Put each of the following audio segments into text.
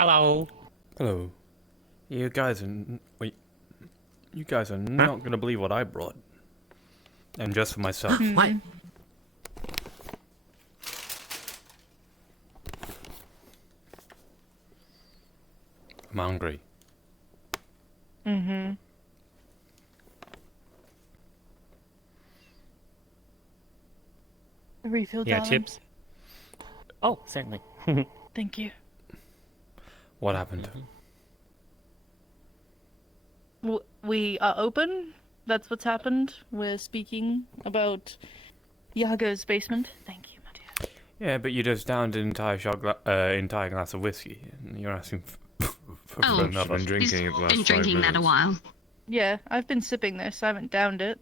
Hello. Hello. You guys are... Wait. You guys are not gonna believe what I brought. And just for myself. What? I'm hungry. Mm-hmm. Refill, Yeah, darling. chips. Oh, certainly. Thank you. What happened? We are open. That's what's happened. We're speaking about Yago's basement. Thank you, my dear. Yeah, but you just downed an entire entire glass of whiskey, and you're asking for Oh, another. Been drinking it the last Been 5 drinking that a minutes. while. Yeah, I've been sipping this. I haven't downed it.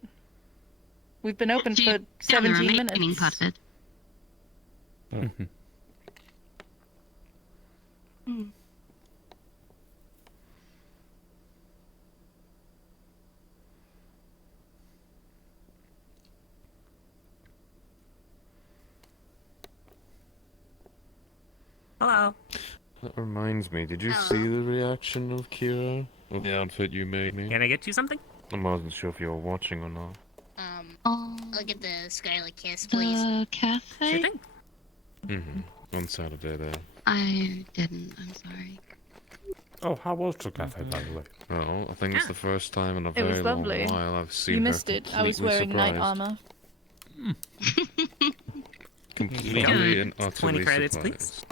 We've been open Do you for down the 17 remaining minutes. part of it? Hello. That reminds me, did you see the reaction of Kira? Of the outfit you made me? Can I get you something? I wasn't sure if you were watching or not. Oh, I'll get the Scarlet Kiss, please. the cafe? Sure thing. On Saturday there. I didn't, I'm sorry. Oh, how was the cafe, by the way? Well, I think it's the first time in a It very was long lovely. while I've seen You her missed it. I was completely wearing knight surprised. armor. Completely and utterly 20 credits, surprised.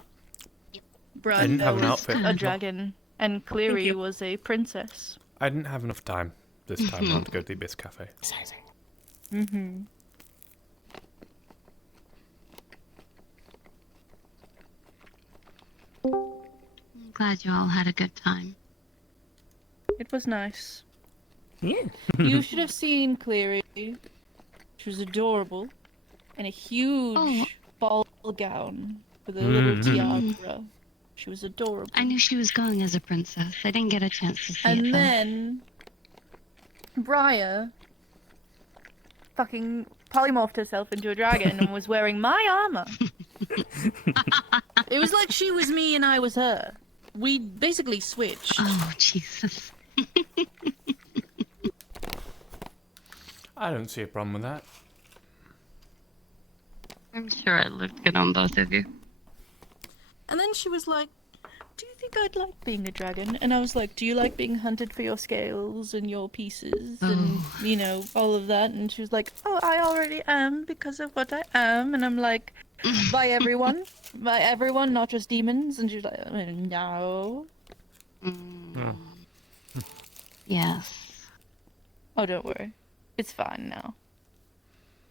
Brad I didn't have an was outfit. a dragon, and Cleary you. was a princess. I didn't have enough time this time around to go to the Abyss Cafe. Sorry. Mm-hmm. I'm glad you all had a good time. It was nice. Yeah. You should have seen Cleary. She was adorable. In a huge ball gown with a little tiara. She was adorable. I knew she was going as a princess. I didn't get a chance to see it, And though. then Briar fucking polymorphed herself into a dragon and was wearing my armor. It was like she was me and I was her. We basically switched. Oh, Jesus. I don't see a problem with that. I'm sure it looked good on both of you. And then she was like, "Do you think I'd like being a dragon?" And I was like, "Do you like being hunted for your scales and your pieces and, you know, all of that?" And she was like, "Oh, I already am because of what I am." And I'm like, "By everyone? By everyone, not just demons?" And she was like, "No." Yes. Oh, don't worry. It's fine now.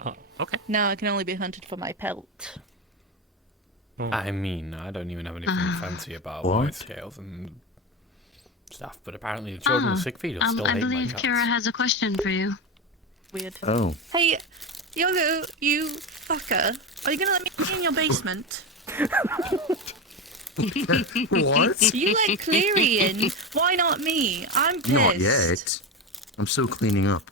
Oh, okay. Now I can only be hunted for my pelt. I mean, I don't even have anything fancy about my scales and stuff, but apparently the children with sick feet will still I hate my believe guts. Kira has a question for you. Weird. Oh. Hey, Yogo, you fucker. Are you gonna let me in your basement? What? You let Cleary in. Why not me? I'm pissed. Not yet. I'm still cleaning up.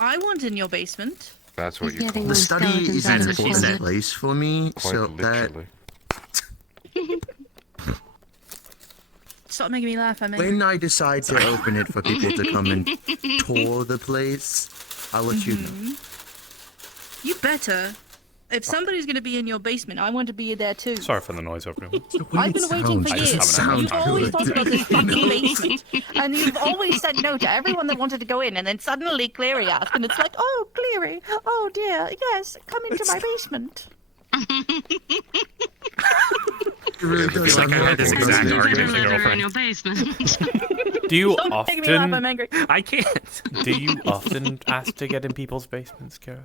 I want in your basement. That's what He's you call getting The the it. study skeletons is out an of his important closet. place for me, Quite so that literally. Stop making me laugh, I mean. when I decide to open it for people to come and tour the place, I'll let you know. You better. If somebody's gonna be in your basement, I want to be there too. Sorry for the noise, everyone. I've been waiting for I just years. haven't You've had time. always talked about this fucking No. basement. And you've always said no to everyone that wanted to go in, and then suddenly Cleary asked, and it's like, "Oh, Cleary, oh dear, yes, come into my basement." It really I feel does like sound I had this horrible, exact doesn't it? argument with your Better let her in girlfriend. your basement. Do you Don't make me laugh, I'm often angry. I can't. do you often ask to get in people's basements, Kira?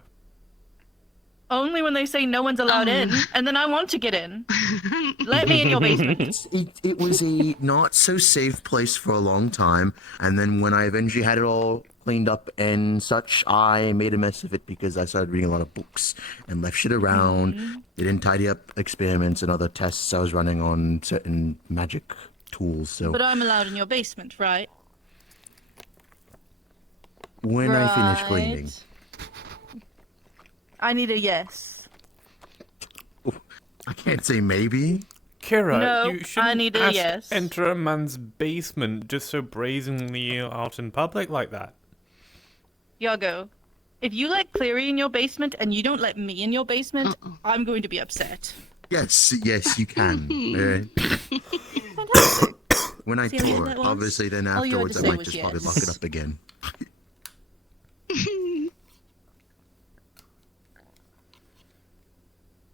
Only when they say no one's allowed in, and then I want to get in. Let me in your basement. It was a not so safe place for a long time, and then when I eventually had it all cleaned up and such, I made a mess of it because I started reading a lot of books and left shit around. Didn't tidy up experiments and other tests I was running on certain magic tools. So But I'm allowed in your basement, right? when I finish Right. cleaning, I need a yes. I can't say maybe. Kira, No, you shouldn't I need a ask yes. enter a man's basement just so brazenly out in public like that. Yago, if you let Cleary in your basement and you don't let me in your basement, I'm going to be upset. Yes, yes, you can. Alright. When I See how you did tour that it, once? obviously, then All you had afterwards to I say might was just probably lock yes. it up again.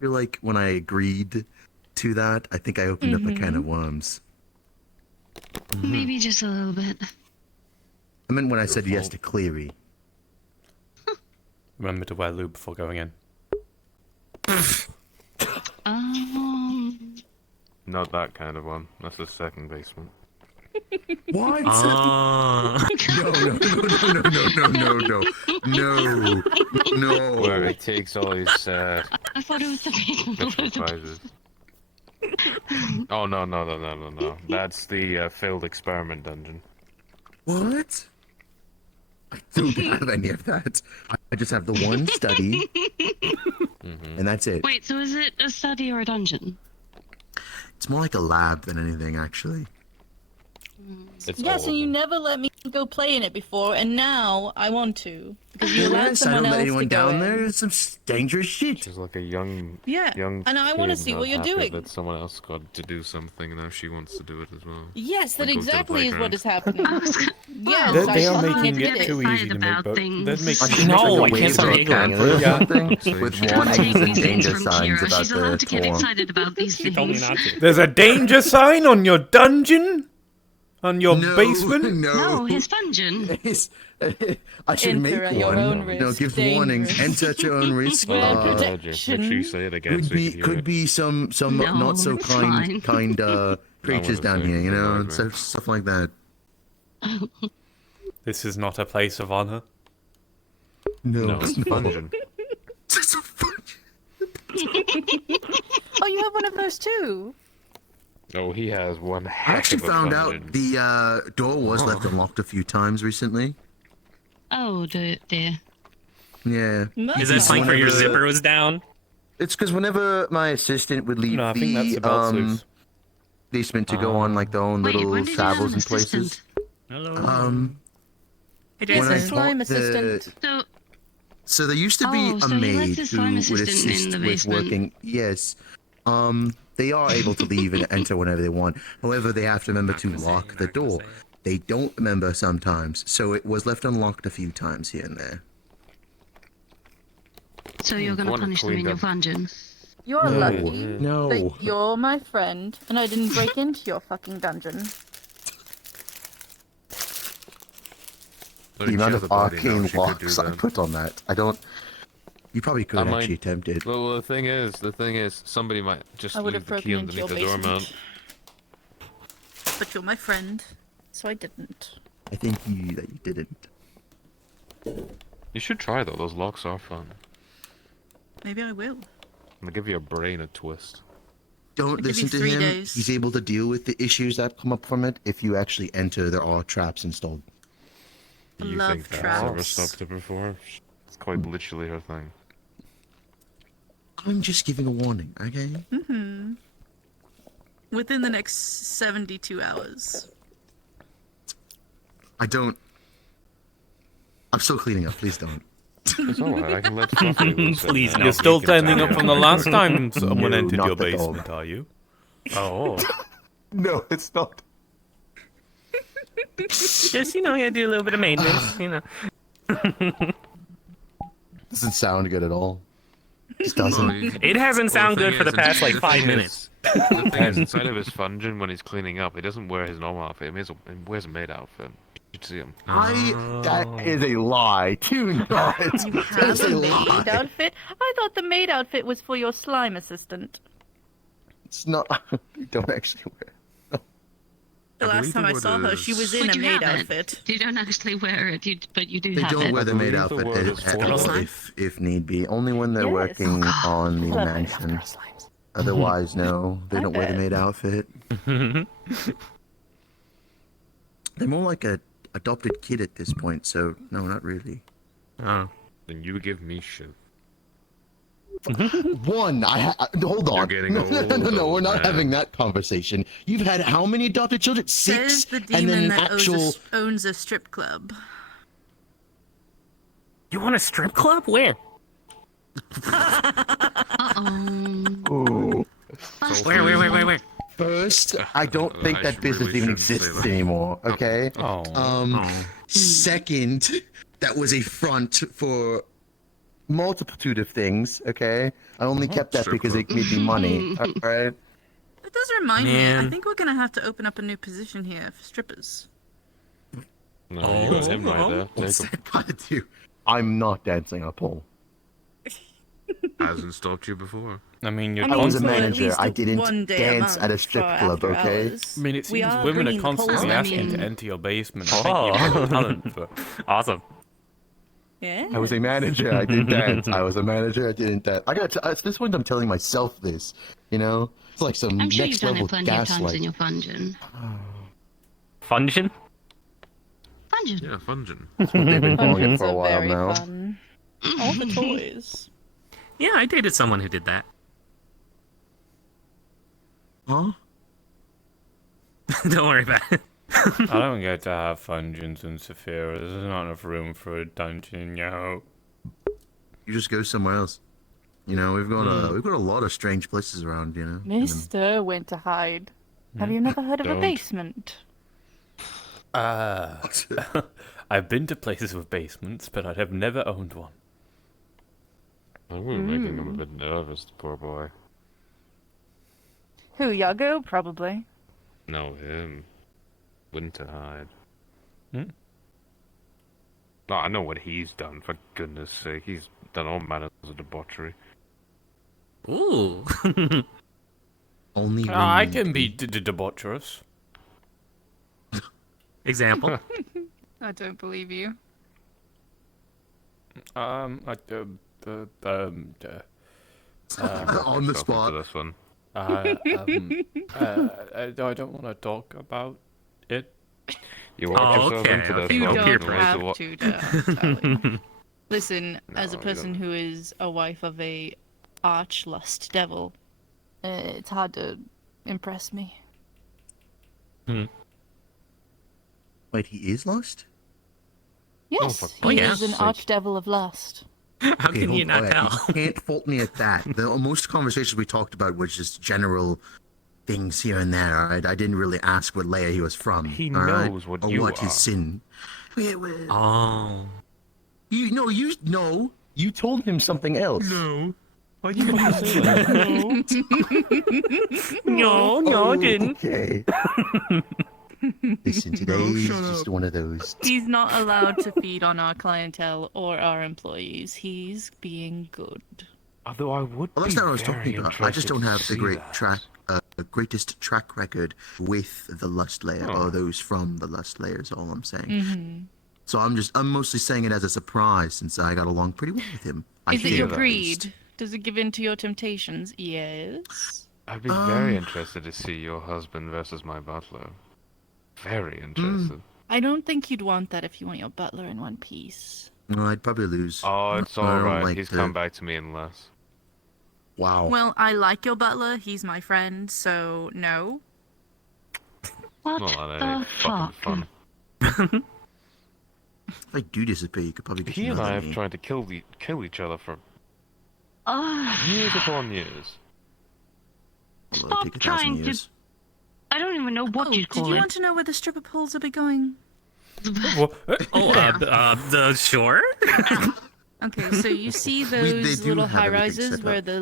I feel like when I agreed to that, I think I opened up a can of worms. Maybe just a little bit. I meant when I said yes to Cleary. Remember to wear lube before going in. Not that kind of one. That's the second basement. What? Ah. No, no, no, no, no, no, no, no, Where no. it takes all his I thought it was the mission prizes. Oh no. That's the failed experiment dungeon. What? I don't have any of that. I just have the one study, and that's it. Wait, so is it a study or a dungeon? It's more like a lab than anything, actually. It's Yes, all and you of them. never let me go play in it before, and now I want to because you allowed Yes, I someone don't else let anyone to go down in. there. It's some dangerous shit. She's like a young Yeah, and I want to kid see not what you're happy doing. That someone else got to do something, and now she wants to do it as well. Yes, that Like, go to the exactly is what playground. is happening. Well, Yes, They I are saw making you it did too easy to make, about but things. they're making I it should make No, like I a can't waiver start or giggling. pamphlet or Yeah. something So with you- Don't take warnings and these things danger from signs Kira. about She's allowed the to get form. excited about these She told me things. not to. There's a danger sign on your dungeon? On your No, basement? no. No, his dungeon. I should Enter make at your one. own No, risk, gives warnings. dangerous. Enter at your own risk. With Ledger. Make sure you protection. say it again Could so we be can hear could it. be some No, not so it's fine. kind creatures to down say here, you it know, annoys me. so stuff like that. This is not a place of honor. No, it's dungeon. It's a fun- Oh, you have one of those too. Oh, he has one I heck actually of a found dungeon. out the door was left unlocked a few times recently. Oh, dear. Yeah. Is that like where your Whenever- zipper was down? It's because whenever my assistant would leave No, I think that's the the belt loose. basement to go on like their own Wait, little when did you have travels an and places, assistant? Hello. It when is I a slime bought the- assistant. So, So there used to be Oh, a so he lets maid his who slime would assistant in assist the with basement. working. Yes. They are able to leave and enter whenever they want. However, they have to remember to lock the door. They don't remember sometimes, so it was left unlocked a few times here and there. so you're gonna One punish them in cleaned your up. dungeon? You're No, lucky no. that you're my friend and I didn't break into your fucking dungeon. But The if amount she of has a body now, arcane she could do locks I that. put on that, I don't. You probably could I might- actually attempt it. Well, the thing is, somebody might just I would leave have the key broken into your underneath the doormat. basement. But you're my friend, so I didn't. I think that you didn't. You should try though. Those locks are fun. Maybe I will. They give your brain a twist. Don't I'll give you listen to 3 him. days. He's able to deal with the issues that come up from it. If you actually enter, there are traps installed. Do you Love think that's ever traps. stopped it before? It's quite literally her thing. I'm just giving a warning, okay? Within the next 72 hours. I don't. I'm still cleaning up. Please don't. It's alright. I can let Fluffy loose. and, Please, no. You're still he can standing tell up you. from the last time someone No, entered not your the dog. basement, are you? Oh. No, it's not. Just, you gotta do a little bit of maintenance, you know. Doesn't sound good at all. Just Well, doesn't. It hasn't sounded good for the past, like, 5 minutes. The thing is, inside of his dungeon, when he's cleaning up, he doesn't wear his normal outfit. He wears a maid outfit. You should see him. That is a lie. Do not. You That's have a a maid lie. outfit? I thought the maid outfit was for your slime assistant. It's not. You don't actually wear. The last believe the time I word saw her, she is- was in But a you maid have it. outfit. You don't actually wear it, but you do They have don't it. wear the maid believe the outfit word is at portal all slime. if need be. Only when they're Yes. working on the Love it. mansion. Otherwise, no. They I don't wear the bet. maid outfit. They're more like a adopted kid at this point, so no, not really. Oh. Then you give me shit. One, hold on. getting No, old, we're not man. having that conversation. You've had how many adopted children? Says 6, the and demon then an that actual. owns a strip club. You want a strip club? Where? Uh-oh. Where? First, I don't think I that business really even shouldn't say exists that. anymore. Okay. Oh. Second, that was a front for multitude of things. Okay. I only kept that Strip because club. it made me money. All right. It does remind me. I Man. think we're gonna have to open up a new position here for strippers. No, you got him right there. What's Take him. that got to do? I'm not dancing a pole. Hasn't stopped you before. I mean, you're I mean, was a for at constantly. manager. least I didn't one day dance month at a strip for club, after okay? hours. I mean, it We seems are women are bringing constantly polls. asking to I mean, enter your basement. I think you've got talent for. Awesome. yeah. I was a manager. I didn't dance. I was a manager. I didn't dance. At this point, I'm telling myself this. You know, it's like some I'm sure you've next done level it plenty of times in gaslight. your fungeon. Fungion? Fungeon. Yeah, fungin. They've been calling it Dungeons for a are while very now. fun. All the toys. Yeah, I dated someone who did that. Huh? Don't worry about it. I don't get to have fungeons in Saphira. There's not enough room for a dungeon, yo. You just go somewhere else. You know, we've got a lot of strange places around. You know. And then- Mister went to hide. Have you never heard of a Don't. basement? I've been to places with basements, but I have never owned one. I think we were making him a bit nervous, the poor boy. Who, Yago? Probably. No, him. Winter hide. Hmm? No, I know what he's done, for goodness sake. He's done all manners of debauchery. Ooh. Only. I rude. can be debaucherous. Example. I don't believe you. on the Yourself spot. into this one. I don't want to talk about it. You work Oh, yourself okay, into this okay. You one. Peer don't pressure. have to, Tally. Listen, as a No, you person don't. who is a wife of a arch lust devil, it's hard to impress me. Wait, he is lost. Yes, for he Christ's is an sake. archdevil of lust. How Okay, can you hold not on. tell? You can't fault me at that. Most conversations we talked about was just general things here and there. Right? I didn't really ask what layer he was from. He all right? knows what or you what are. his sin. Wait, Oh. you told him something else. No. No, no, Oh, didn't. Okay. Listen, today is just one of those. He's not allowed to feed on our clientele or our employees. He's being good. Although I would Well, that's be not what I was very talking about. I just interested don't to have the see that. greatest track record with the lust layer Oh. or those from the lust layer. Is all I'm saying. Mm-hmm. So I'm mostly saying it as a surprise since I got along pretty well with him. Is it feel your at least. greed? Does it give in to your temptations? Yes. I'd be very interested to see your husband versus my butler. Very interested. I don't think you'd want that if you want your butler in one piece. No, I'd probably lose. Oh, it's I don't alright. like He's the- come back to me in less. Wow. Well, I like your butler. He's my friend, so no. What Not that the ain't fucking fuck? fun. If I do disappear, you could probably get He to and know I than have me. tried to kill each other for Oh, years upon years. Although it'd stop take 1,000 trying to- years. I don't even know what Oh, you did call you it. want to know where the stripper poles will be going? Oh, the shore? Okay, so you see they those do little have high everything rises set where up. the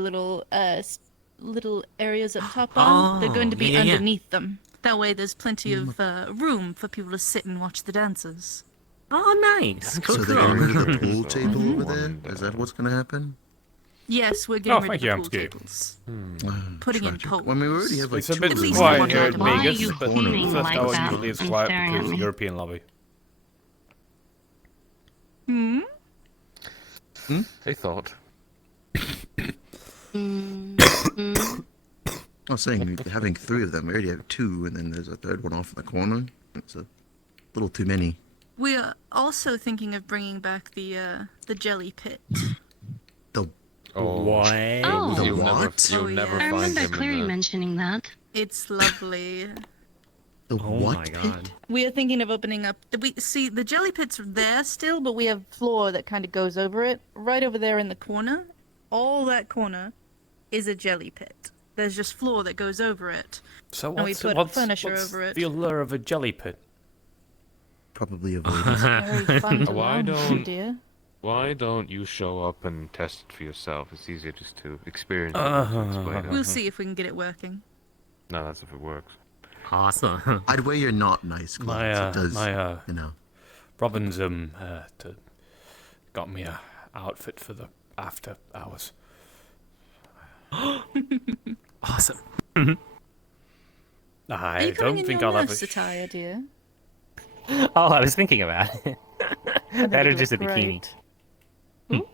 little areas up top are? They're going to be yeah, yeah. underneath them. That way, there's plenty of room for people to sit and watch the dancers. Oh, nice. Cool, So they're cool. getting rid of the Cool. pool table Mhm. over there? Is that what's going to happen? Yes, we're getting rid thank of you, the I'm pool scared. tables. Hmm. Putting in Tragic. poles. Well, I mean, we already have like It's a two bit of these quiet quiet here here at in Why are Vegas, you but feeling first like hour that usually is and quiet staring because at me? European lobby. Hmm? They thought. I was saying having 3 of them. We already have 2, and then there's a third one off in the corner. It's a little too many. We're also thinking of bringing back the jelly pit. The What? Oh. The You'll what? Never, Oh, you'll never yeah. I find remember him Clary in mentioning that. It's lovely. The Oh what my pit? god. We are thinking of opening up. We see the jelly pit's there still, but we have floor that kind of goes over it. Right over there in the corner, all that corner is a jelly pit. There's just floor that goes over it. So And we what's, put what's, furniture what's over it. the allure of a jelly pit? Probably avoidance. Very fun to Why lounge through, don't- dear. Why don't you show up and test it for yourself? It's easier just to experience it than to explain We'll it. see if we can get it working. No, that's if it works. Awesome. I'd wear your not nice clothes. It does, my you know. Robin's got me a outfit for the after hours. Awesome. Are I you coming don't in think your I'll have nurse a attire, dear? Oh, I was thinking about it. think That or it'd just a look bikini. great.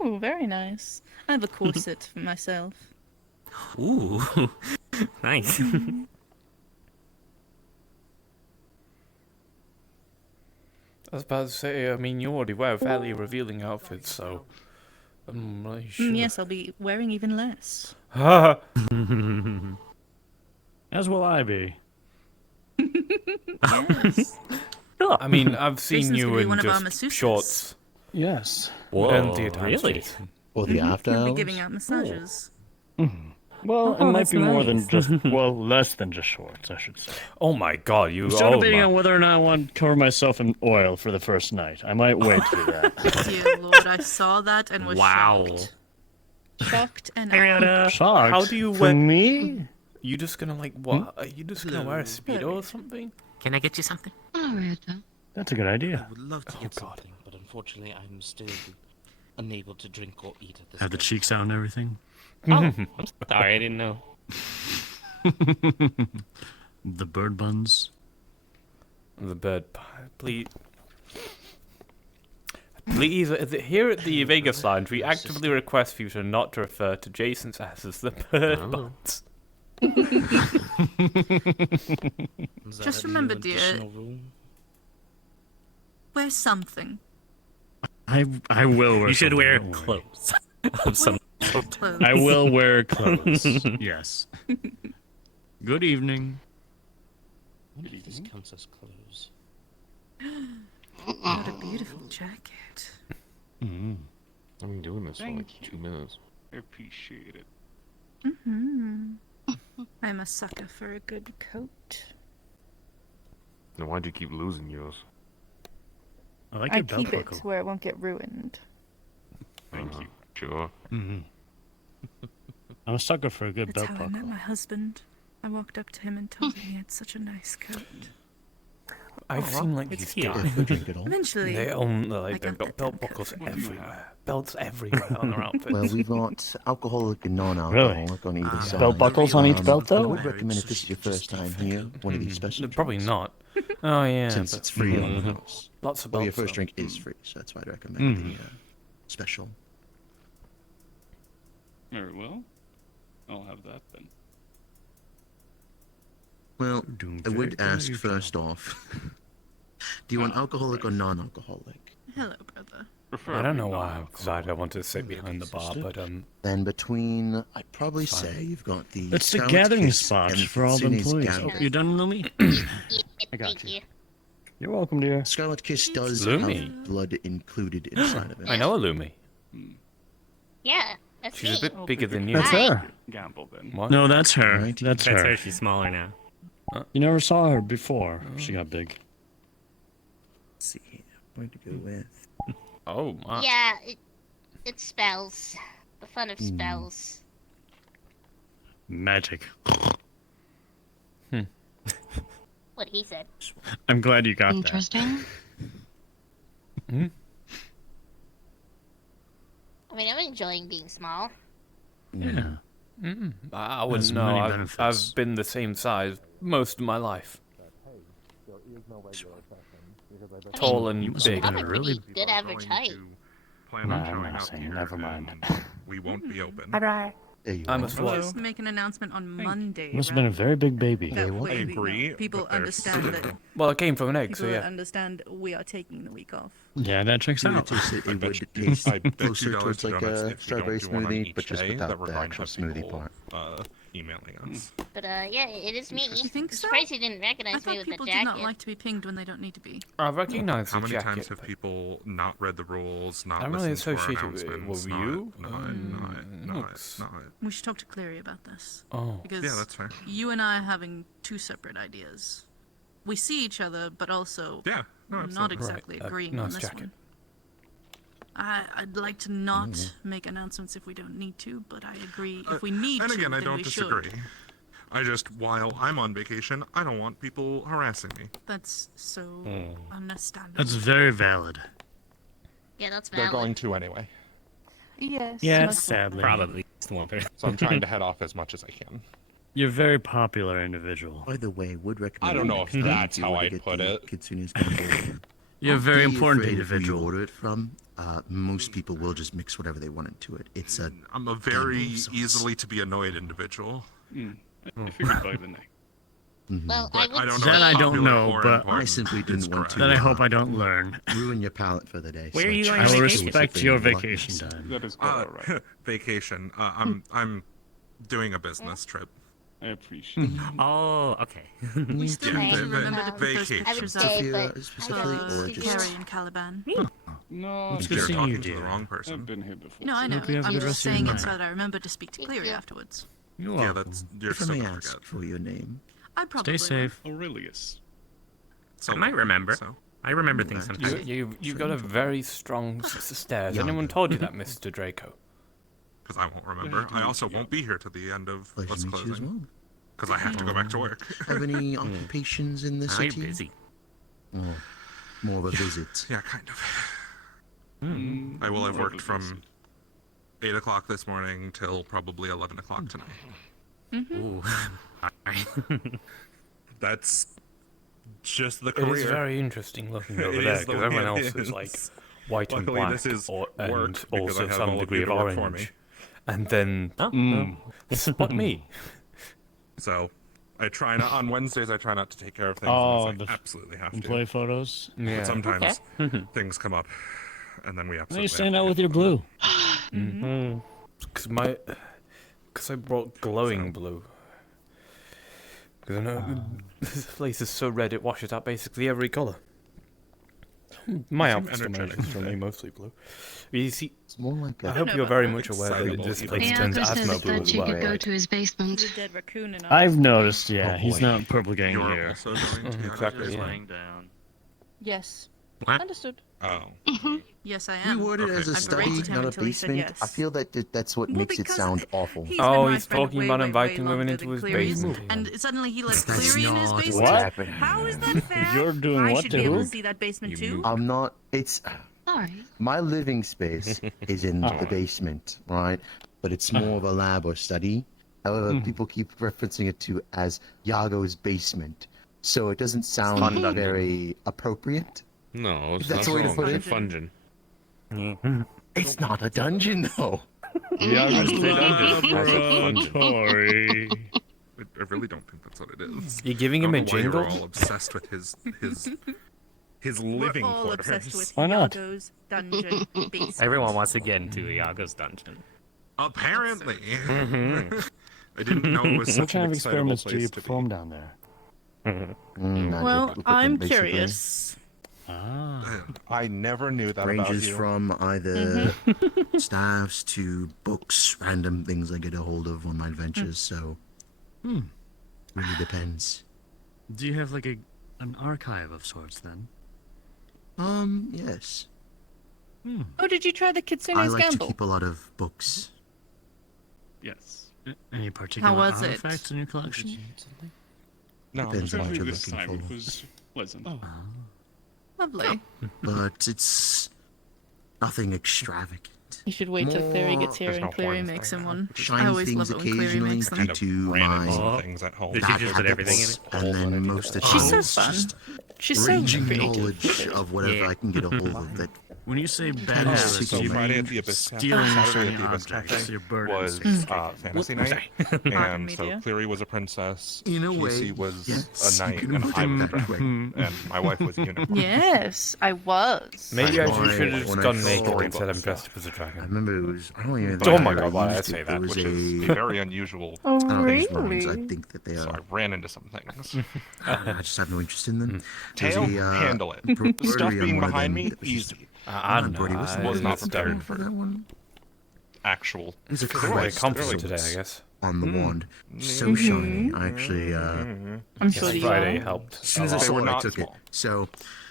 Ooh, very nice. I have a corset for myself. Ooh. Nice. I was about to say, I mean, you already wear fairly revealing outfits, so I'm really sure. Yes, I'll be wearing even less. Ah, As will I be. Yes. I mean, I've seen Jason's you gonna be in one of our just masseuses. shorts Yes. and the really? Jason. Or the after He'll hours. be giving out massages. Well, Oh, it might that's be more than nice. just, well, less than just shorts, I should say. Oh my god, you I'm still oh debating my. on whether or not I want to cover myself in oil for the first night. I might wait to do that. Dear Lord, I saw that and was Wow. shocked. Shocked and Ariana. Shocked? How do you For wear- me? You just gonna like what? Are you just gonna wear a speedo or something? Can I get you something? Alright. That's a good idea. I would love to get God. something, but unfortunately I'm still unable to drink or eat at this Have the moment. cheeks out and everything. Oh, I'm sorry, I didn't know. The bird buns. The bird, please. Please, here at the Vegas Lounge, we actively request for you to not to refer to Jason's ass as the bird Oh. buns. Is that Just a new remember, dear- additional rule? wear something. I will wear You should something, wear don't worry. clothes of some. Clothes. I will wear clothes. Yes. Good evening. What if this counts as clothes? What a beautiful jacket. I've been doing this for like 2 minutes. I appreciate it. I'm a sucker for a good coat. Then why'd you keep losing yours? I like I your belt keep it buckle. where it won't get ruined. Thank you. Sure. I'm a sucker for a good That's belt how I met buckle. my husband. I walked up to him and told him he had such a nice coat. I've seen like it's these cute. guys. If we drink it all. Eventually, They own I like they've got got that belt coat buckles for him. everywhere, belts everywhere on their outfits. Well, we've got alcoholic and non-alcoholic on either side. Belt buckles on each belt, I though? would recommend if this is your first time here, one of these special Probably drinks, not. Oh yeah, since but it's free on the house. lots of Well, belts. your first though. drink is free, so that's why I'd recommend the special. Very well. I'll have that then. Well, Doing I would very ask good. first off, do you want alcoholic or non-alcoholic? hello, brother. I don't know why I decided I wanted to sit behind the bar, but Then between, I'd probably Fine. say you've got the It's the Scarlet gathering Kiss spot and for all the Kitsune's employees. Gambit. You done, Lumi? I got Thank you. you. You're welcome, dear. Scarlet Kiss does Lumi. have blood included inside of it. I know a Lumi. Yeah, that's She's a me. bit bigger than you. That's Hi. her. Gamble then. What? No, that's her. Right. That's That's her. her. She's smaller now. You never saw her before. She got big. Let's see, I'm going to go with. Oh my. Yeah, it spells. The fun of spells. Magic. What he said. I'm glad you got that. Interesting. I mean, I'm enjoying being small. Yeah. I wouldn't Has know. many I've benefits. been the same size most of my life. Tall and must big. I'm a really- pretty good average height. Plan Nah, on I'm showing not up saying, here, never mind. then we won't be open. Bye. There you I are. must Let's what? make an announcement on Monday. Must have been a rather very big baby. That what? way, I agree, people but there's understand that. Well, it came from an egg, People so yeah. understand we are taking the week off. Yeah, that checks It would out. taste, it I would bet you, taste I bet closer $2 towards to like donuts a if we strawberry don't do one on smoothie, each but just day, that without we're the going to actual have smoothie people, part. emailing us. But yeah, it is me. You think I'm so? surprised you didn't I recognize me thought with the people jacket. did not like to be pinged when they don't need to be. I recognise How the many jacket, times have but people not read the rules, not I'm really listened to our associated with it. announcements, Were you? not. We should talk to Cleary about this. Oh. Because Yeah, that's fair. you and I are having two separate ideas. We see each other, but also Yeah, no, absolutely. not exactly Right, agreeing nice on this jacket. one. I'd like to not make announcements if we don't need to, but I agree if we need and to, again, I then don't we disagree. should. I just, while I'm on vacation, I don't want people harassing me. That's so understandable. That's very valid. Yeah, that's They're valid. going to anyway. Yes. Yes, most sadly. Probably the one person. So I'm trying to head off as much as I can. You're a very popular individual. By the way, would recommend. I don't know if that's you how were to I'd get put the it. Kitsune's combo. You're a very Don't be important afraid of who you individual. order it from. Most people will just mix whatever they want into it. It's a. I'm a very Gamble sauce. easily to be annoyed individual. I figured by the neck. Well, But I would don't know That if I don't popular know, or but- important I simply is didn't want correct. to. That I hope I don't learn. Ruin your palate for the day. Where so are you I going I chose will on to vacation? respect something your gluttons. vacation time. That is quite alright. Vacation. I'm doing a business trip. I appreciate it. Oh, okay. We still need to Yeah, remember to put those vacation. I would pictures up say, Sophia but specifically, I or don't just- Carrie and Caliban. No, It's You're good seeing talking you, to the dear. wrong I've person. been here before. No, I know. Hope you have a I'm good just rest of your saying it night. so that I remember to speak to Thank Cleary you. afterwards. You're Yeah, welcome. that's you're If I still may gonna ask forget. for your name. I probably Stay will. safe. Aurelius. So, I might remember. So. I remember things You- sometimes. You've got a very strong stare. Has Yeah. anyone told you that, Mr. Draco? Because I won't remember. I also won't be here to the end of Pleasure what's to meet you as closing. well. Because I have to go back to work. Have any occupations in the I'm city? busy. Or more of a visit? Yeah, kind of. I will have worked from 8 o'clock this morning till probably 11 o'clock tonight. Ooh. Alright. That's just the It career. is very interesting looking over It there is the because way everyone it else is is. like white and Luckily, black, this is or, work and because I also have some all of degree you of to work for orange. me. And then spot me. So, I try not on Wednesdays. I try not to take care of things. Oh, unless I the absolutely have Employee photos. to. Yeah. But sometimes things come up, and then we Now absolutely. you stand have out to with your blue. Because I brought glowing blue. Because I know this place is so red it washes out basically every colour. My seem outfits energetic for me today. mostly blue. You see, It's more like I a. hope know you're about very that. much aware that Excitable this either. place turns Iago asthma says blue that as you well. could go to his basement. The dead raccoon and I've noticed, yeah. Oh, He's boy. not purple gang You're here. also going to. Exactly. Just Yeah. laying down. Yes. What? Understood. Oh. Yes, I We am. word it as a Okay. I've study, berated him not a until he said basement. I yes. feel that that's what Well, makes it because sound awful. He's Oh, been my he's friend talking way, about way, inviting way women longer into than his Cleary's, basement. and suddenly he lets That's Cleary in his not basement. what's What? happening. How is that fair? You're doing I what should to be able who? to see that basement too. I'm not. It's Sorry. my living space is in the basement, right? But it's more of a lab or study. However, people keep referencing it to as Yago's basement, so it doesn't sound Fun dungeon. very appropriate. No, it's That's not the way to wrong. put It's it. a fungin. It's not a dungeon, though. Yeah, I say laboratory. I really don't think that's what it is. You're giving I him a don't know why jingle? You're all obsessed with his living We're all quarters. obsessed with Why not? Iago's dungeon basement. Everyone wants to get into Iago's dungeon. Apparently. I didn't know it was What such kind an of excitable experiments do you place to be. perform down there? Magic Well, equipment, I'm basically. curious. Ah. I never knew that about Ranges you. from either staffs to books, random things I get a hold of on my adventures. So, really depends. Do you have like an archive of sorts then? Yes. Oh, did you try the I Kitsune's like to Gamble? keep a lot of books. Yes. Any particular was it? artifacts in your collection? No, Depends on what especially you're this looking time for. it was pleasant. Lovely. But it's nothing extravagant. You should wait till Cleary gets here There's and no Cleary point. makes him one. I Shiny always things love it when Cleary occasionally makes them. due Kind of to ran into my some things at home. Did she bad just put everything in habits, it? and then most of the She's time so it's fun. just She's so ranging creative. knowledge of whatever Yeah. I can get a hold of that When you say Oh, badass, so you Friday mean at the Abyss Cafe, stealing Saturday shiny at the Abyss objects, Cafe your bird was fantasy night, and me, so dear. Cleary was a princess, In a way, Casey was yes, a you knight, can and put I it was a that dragon, way. and my wife was a unicorn. Yes, I was. Maybe That's I why should have just when I gone saw naked storybook instead of stuff. dressed up as a I dragon. remember it was. I don't even But think Oh my I God, why did I used say it. that? There was which is a. a very unusual Oh, I don't know these really? ones. I think that they So I are. ran into some things. I just have no interest in them. There's Tail, a, handle it. embroidery Stuff on being one of behind them me, that was just- easy. I don't know. Brody was was not it's prepared for that one. Actual. There's a They're very like- comfortable they're today, like- I guess. on the wand, so shiny. I actually, I'm sure Yes, you Friday are. helped. as soon as I a lot. They were saw it, I not took small. it. So,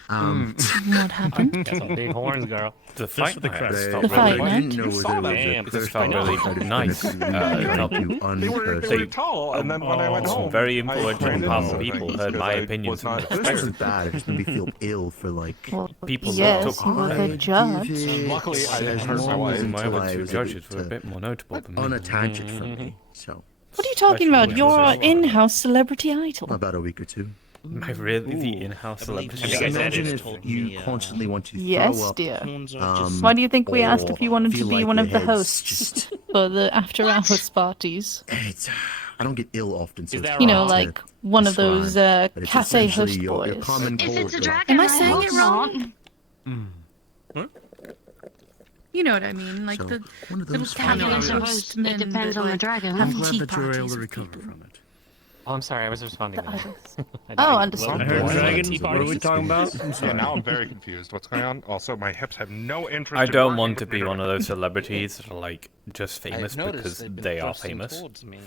What happened? Got some big horns, girl. The fight for the night crest. just I, felt The really, fight I night? didn't know You whether saw it was that. a Damn, it just felt person really trying to nice. finish It trying felt to They were unperson. tall, and then when I went some home, very I influential ran and into powerful some people things heard 'cause my I opinions was and not respected This prepared. wasn't bad. It just made me feel ill for like. Well, people yes, that you were took the judge. Luckily, I as hurt my long wife. as my until other I two was judges able were a to bit more notable than me. unattach it from me. So, What are you talking about? Especially You're when it our was in-house celebrity idol. about a week or two. My really the in-house I believe celebrity. Have you guys Imagine edited? if told you me, constantly want to Yes, throw up. dear. horns are just Why do you think we asked or if you wanted to feel be like one your of the head's hosts just- for the after-hours parties? It's, I don't get ill often, so Is it's that You know, hard to like one of those describe, but it's cafe essentially host your boys. common If cold. it's a but- dragon, Am I saying hope it wrong? not. You know what I mean, like So, the one of little those I mean, I cafe suppose host it men depends that, on the like, dragon. have I'm glad tea that you were able parties to with recover people. from it. Oh, I'm sorry, I was responding. The to that. idols. Oh, understood. I heard Why? dragon. Tea What are we parties? talking about? Yeah, now I'm very confused. What's going on? Also, my hips have no interest. I in don't working want with to me be today. one of those celebrities that are like just famous I've noticed because they've been they are thrusting famous. towards me.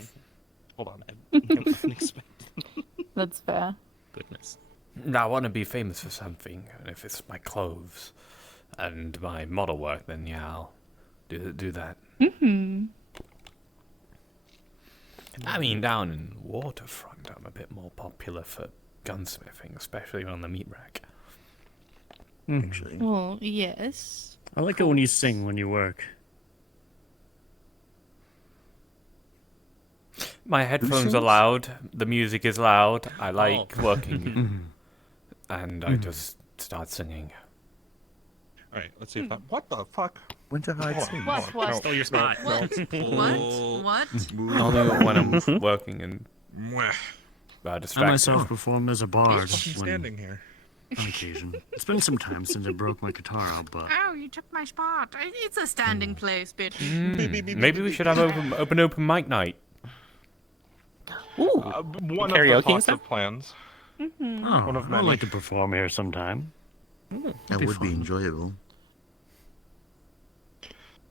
Hold on. I didn't expect. That's fair. Goodness. I want to be famous for something, and if it's my clothes and my model work, then yeah, I'll do that. Hmm. I mean, down in Waterfront, I'm a bit more popular for gunsmithing, especially on the meat rack. Actually, Well, yes. I like it when you sing when you work. My headphones are loud, the music is loud, I like working, and I just start singing. All right, let's see if that. What the fuck? Winter Hide sings. What? Stole your spot. What? What? Only when I'm working and Mwah. I distracted. myself performed as a bard Fucking when, standing here. on occasion. It's been some time since I broke my guitar out, but Oh, you took my spot. It's a standing place, bitch. Maybe we should have open mic night. One of Karaoke the and stuff? positive plans. oh, One of I'd many. like to perform here sometime. That would be fun. enjoyable.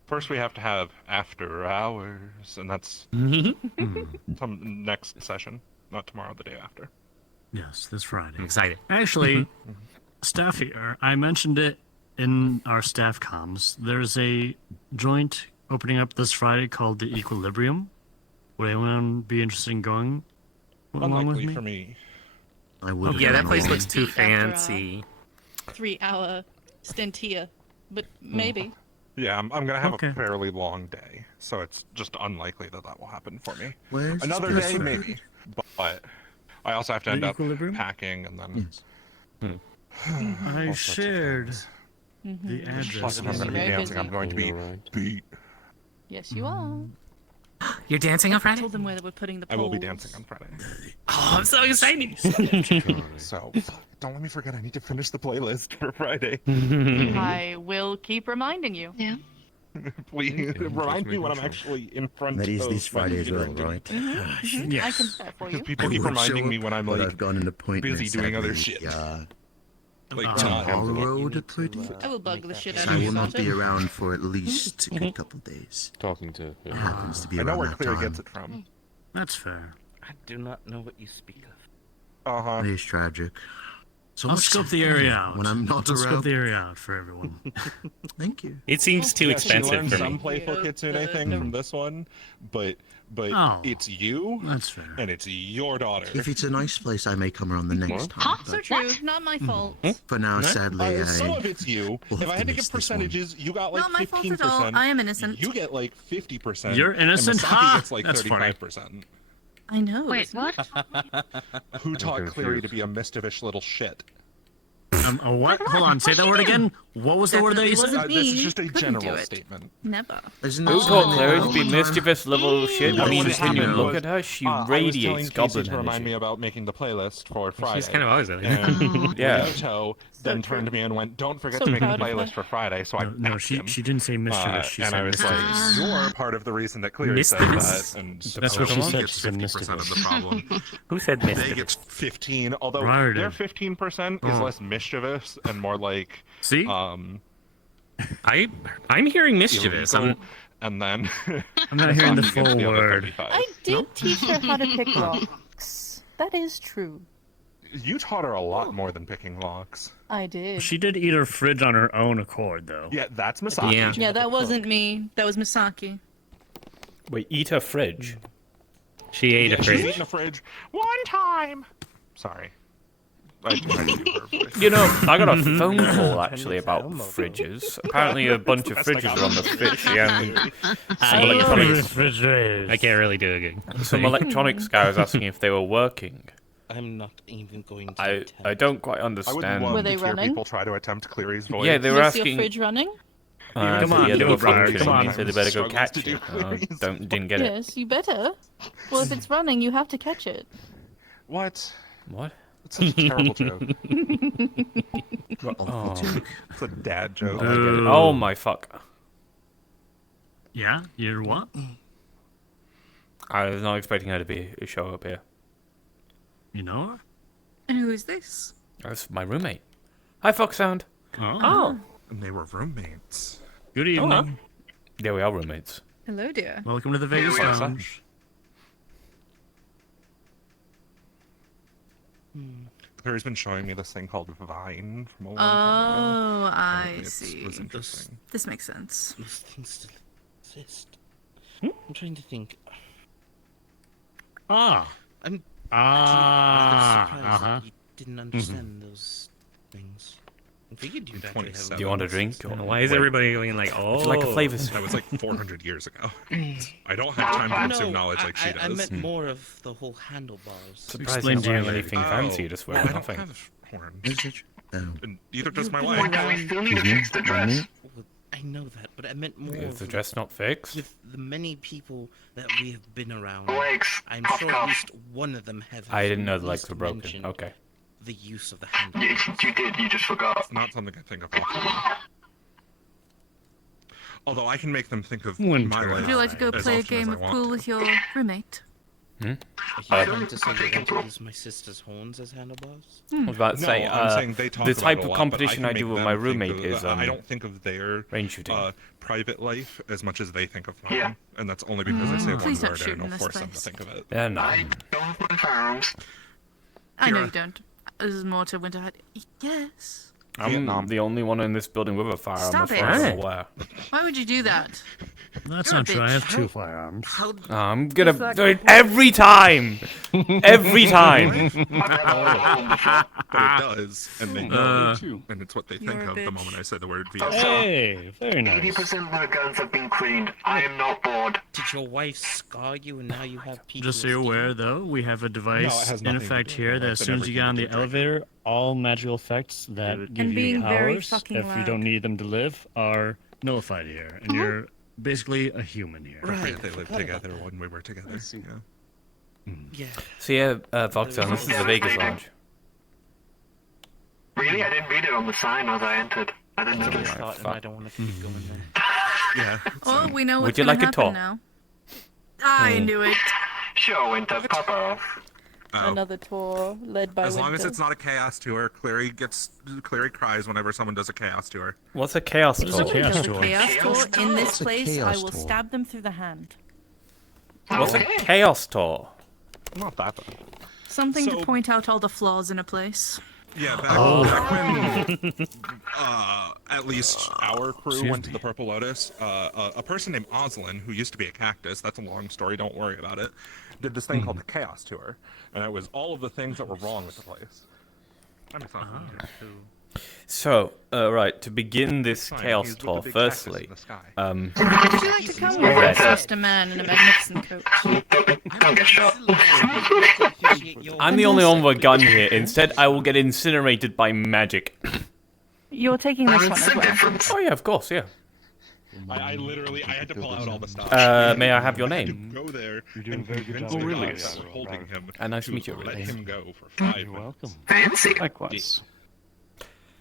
First, we have to have after hours, and that's some next session, not tomorrow, the day after. Yes, this Friday. I'm excited. Actually, staff here, I mentioned it in our staff comms. There's a joint opening up this Friday called the Equilibrium. Would anyone be interested in going along with Unlikely me? for me. I would. Yeah, that have place gone looks too After, uh, fancy. 3-hour stint here, but maybe. Yeah, I'm gonna have Okay. a fairly long day, so it's just unlikely that that will happen for me. Where's Another Space day, Road? maybe, but I also have to The end up Equilibrium? packing and then. Yes. I shared Mm-hmm. the address. Plus, if I'm going to be Very dancing, busy. I'm going to be beat. Yes, you are. You're dancing on I Friday? told them where they were putting the I poles. will be dancing on Friday. Oh, I'm so excited. So, don't let me forget. I need to finish the playlist for Friday. I will keep reminding you. Yeah. Please remind me when I'm actually in front That is of this my Friday as well, computer. right? I can do that for Because you. people I keep would reminding show me up, when I'm but like I've gone into appointments. busy doing other sadly, shit. Like Oh. tonight. tomorrow to pretty. I will bug the shit out I of you will not about be it. around for at least a good couple days. Talking to. It happens to be I know around where that Clear time. gets it from. That's fair. I do not know what you speak of. Uh-huh. It is tragic. So I'll much scope the area happening out. when I'm not I'll scope around. the area out for everyone. Thank you. It seems too Yeah, she expensive learned for some me. playful kitsune thing from this one, but Oh. it's you That's fair. and it's your daughter. If it's a nice place, I may come around the next time. So But true, not my fault. for now, sadly, Some I. of it's you. We'll If have I to had to miss give this one. percentages, you got like Not my fault 15%. at all. I am innocent. You get like 50%. You're innocent? And Masaki Ha! gets like That's funny. 35%. I know. Wait, isn't it? what? Who taught I'm Cleary to confused. be a mischievous little shit? A what? Hold on, say that word again. What was the word that you Definitely said? wasn't This is me. just a Couldn't general do it. statement. Never. Isn't Who that taught something Clary all to be the time? mischievous little shit? I Well, mean, what can you happened look was, at her? She I was radiates telling Casey goblin to remind energy. me about making the playlist for Friday. She's kind of always like And Yeah. Ryoto then turned to me and went, "Don't forget So to make the proud of her. playlist for Friday." So I No, backed she him. didn't say mischievous. She And said I was like, mischievous. "You're part of the reason that Cleary says Mischievous? that." And That's what she Oak said. gets She said 50% of the mischievous. problem. Who said They mischievous? gets 15, although Right. their 15% is Oh. less mischievous and more like See? I'm hearing mischievous. illegal. And then I'm not hearing the Misaki gets full the other word. 35. I did teach her how to pick locks. That is true. You taught her a lot more than picking locks. I did. She did eat her fridge on her own accord, though. Yeah, that's Misaki. Yeah. Yeah, that wasn't me. That was Misaki. Wait, eat her fridge. She ate a She's fridge. eaten a fridge one time. Sorry. I tried to do her voice. You know, I got a phone call actually about fridges. Apparently, a bunch of fridges are on the fridge, and some electronics. refrigerators. I can't really do a gig. Some electronics guy was asking if they were working. I'm not even going to I attempt. don't quite I would understand. love Were to they hear running? people try to attempt Cleary's voice. Yeah, they were Was your asking. fridge running? Come So on, yeah, they do were it, Briar, functioning. come He on. said they better go Struggles catch to do it. Cleary's Didn't get it. Yes, you better. Well, if it's running, you have to catch it. What? What? It's such a terrible joke. Oh, It's a dad joke. I get it. Oh my fuck! Yeah? You're what? I was not expecting her to show up here. You know her? And who is this? That's my roommate. Hi, Foxhound. Oh. And they were roommates. Good evening. Yeah, we are roommates. Hello, dear. Welcome to the Vegas What's that? Lounge. Clary's been showing me this thing called Vine from a long Oh, time ago. I Apparently see. It was interesting. This makes sense. Those things still exist. I'm trying to think. Ah. I'm Ah. rather surprised Uh-huh. that you didn't understand those things. I figured you'd actually have. 27. Do you want a drink? Or Why is wait, everybody going like, oh? would you like a flavor? That was like 400 years ago. I don't have time to consume No, knowledge like she does. I meant more of the whole handlebars. Surprised Explain you to don't you wear later. anything fancy. You just wear I don't nothing. have horns. Oh. And neither does my You've been wife. around- We still need to fix the dress. Well, I know that, but I meant more Is the of dress not fixed? with the many people that we have been around. Legs. I'm Cough, sure at cough. least one of them have. I didn't know the at legs least were broken. mentioned Okay. The use of the You, handlebars. you did, you just forgot. It's not something I think of often. Although I can make them think of Winter. my life. Would you like to go as play a often as game I of want pool to. with your roommate? Are you trying to say you're going to use my sister's horns as handlebars? I was about to No, say, I'm saying they talk the about type it a of lot, but competition can I do make with them my think roommate of- is I don't think of their range shooting. private life as much as they think of mine, Yeah. and that's only because I say one Please don't word shoot and I in don't this force them to place. think of it. Yeah, no. I don't want firearms. I know Kira. you don't. This is more to Winterhead. Yes. I'm Vietnam. the only one in this building with a firearm. Stop as it. far as I'm Hey. aware. Why would you do that? That's You're a not true. I have bitch. two firearms. How I'm gonna Does that do it every time. Every time. I've never had one before. But it does, and they know, too. and it's what they You're think a of the bitch. moment I say the word Also, Vietnam. Hey, very nice. 80% of the guns have been cleaned. I am not bored. Did your wife scar you and now you have PTSD? Just so you're aware, though, we have a device has in nothing to effect do with here my that as life soon and as you get on everything the to do with elevator, all magical effects that give you being very powers, fucking if you loud. don't need them to live, are nullified here. And you're basically a human here. Right. They lived forgot together about when we were together. Yeah. Yeah. So yeah, Foxhound, this is the Vegas Lounge. Really? I didn't read it on the sign as I entered. I didn't That's what I notice. thought, and I don't want to keep going there. Yeah. Oh, we know Would what's you gonna like a happen tour? now. I knew it. Sure, Winter, pop off. Oh. Another tour led by As long as Winter. it's not a chaos tour, Clary cries whenever someone does a chaos tour. What's a chaos What is a tour? chaos There's a tour? chaos tour in this It's a place. I chaos will tour. stab them through the hand. What's a chaos tour? Not that bad. Something So- to point out all the flaws in a place. Yeah, back when at least our crew went to the Purple Lotus, a person named Oslin, who used to be a cactus, that's a long story, don't worry about it, did this thing called the Chaos Tour. And it was all of the things that were wrong with the place. I miss Oslin here, too. So, right, to begin this Fine, chaos he's with tour, the big cactus firstly, in the sky. Would you like to come with us, Mr. Man in a magnificent coat? Don't get shot. I'm the only one with a gun here. Instead, I will get incinerated by magic. You're taking this one as well. Oh yeah, of course, yeah. I literally had to pull out all the stuff. May I have your I had name? to go there and very good convince job. the Oh, really? guys that were holding him Nice to meet you, let really. him go for 5 You're minutes. welcome. Fancy. Likewise.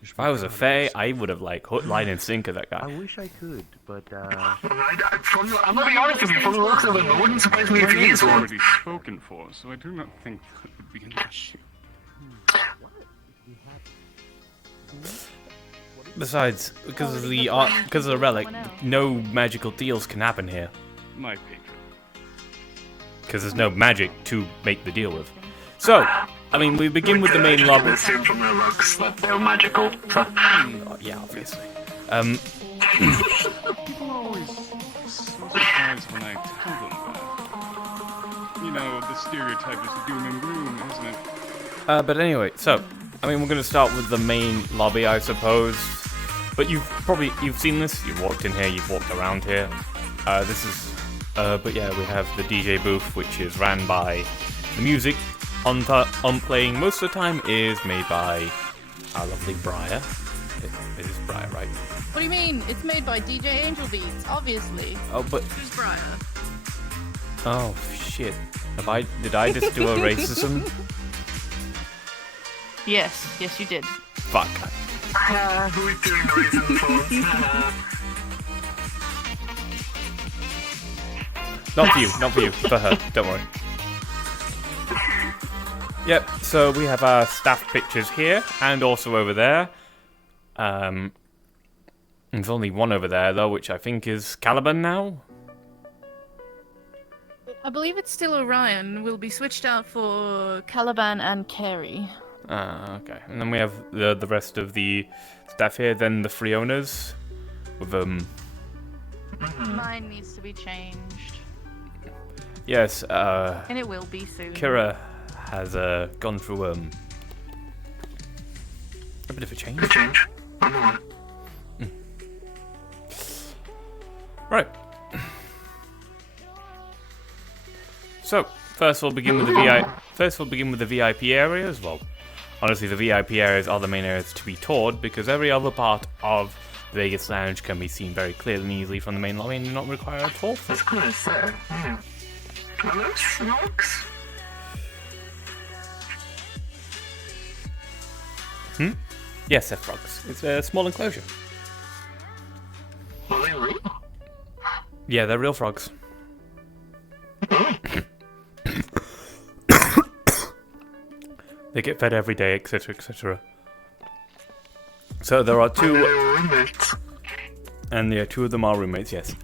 If I was a fae, I would have like hook, line, and sinker that I guy. wish I could, but I'm gonna be honest with you, from the looks of it, it wouldn't surprise me if he is one. Already spoken for, so I do not think that would be an issue. Besides, because of the relic, no magical deals can happen here. My patron. Because there's no magic to make the deal with. So, I mean, we begin with the main I lobby. assume from their looks that they're magical. So. Oh, yeah, obviously. People are always so surprised when I tell them that. You know, the stereotype is doom and gloom, isn't it? But anyway, so, I mean, we're going to start with the main lobby, I suppose. But you've seen this, you've walked in here, you've walked around here. This is, but yeah, we have the DJ booth, which is ran by the music on playing most of the time is made by our lovely Briar. It is Briar, right? What do you mean? It's made by DJ Angel Beats, obviously. Oh, but Who's Briar? oh shit! Did I just do a racism? Yes, you did. Fuck. Who's doing the reason for Not for you, for her. Don't worry. Yep. So we have our staff pictures here, and also over there. There's only one over there though, which I think is Caliban now. I believe it's still Orion. Will be switched out for Caliban and Carey. Okay. And then we have the rest of the staff here. Then the three owners with Mine needs to be changed, yes. and it will be soon. Kira has gone through a bit of a change. the change? Right. So first we'll begin with the VIP area as well. Honestly, the VIP areas are the main areas to be toured because every other part of the Vegas Lounge can be seen very clearly and easily from the main lobby and do not require a tour. That's kind of sad. Yeah. Are those frogs? Yes, they're frogs. It's a small enclosure. Are they real? Yeah, they're real frogs. They get fed every day, etc., etc. So there are two, roommates. and yeah, two of them are roommates. Yes.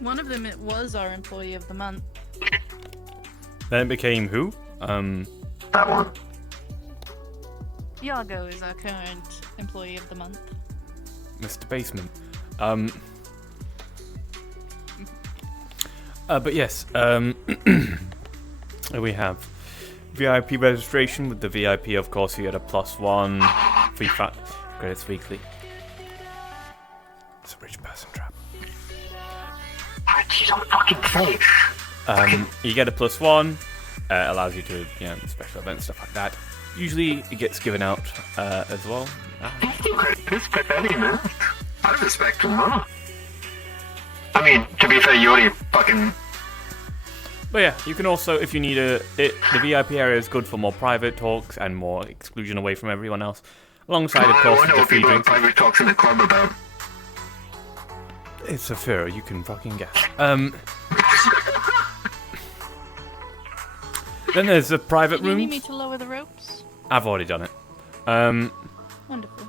One of them it was our employee of the month. Then it became who? That one. Iago is our current employee of the month. Mr. Basement. But yes, we have VIP registration. With the VIP, of course, you get a +1 free fat credits weekly. It's a rich person trap. You don't fucking say. You get a +1, allows you to, special events, stuff like that. Usually it gets given out as well. Respect Eddie, man. I respect him, huh? I mean, to be fair, you already fucking... But yeah, you can also, if you need the VIP area is good for more private talks and more exclusion away from everyone else. Alongside, of I course, wonder the what free people have drinks. private talks in the club about. It's a furor, you can fucking guess. Then there's the private Do you need me rooms. to lower the ropes? I've already done it. Wonderful.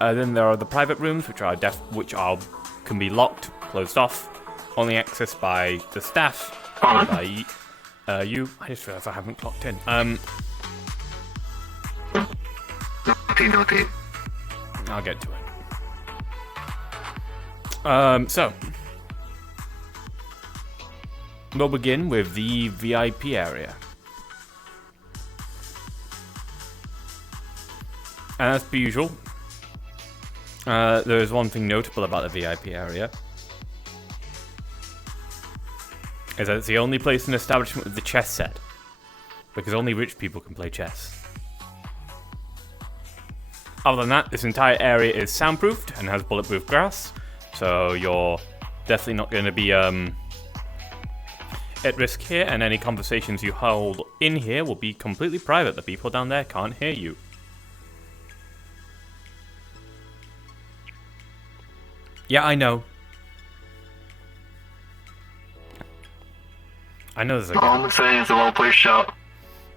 Then there are the private rooms, which can be locked, closed off, only accessed by the staff, or by you. I just realised I haven't clocked in. Naughty. I'll get to it. So we'll begin with the VIP area. as per usual, there is one thing notable about the VIP area. Is that it's the only place in the establishment with the chess set. Because only rich people can play chess. Other than that, this entire area is soundproofed and has bulletproof glass. So you're definitely not going to be at risk here, and any conversations you hold in here will be completely private. The people down there can't hear you. Yeah, I know. I know there's a guy. All I'm saying is a well-placed shot.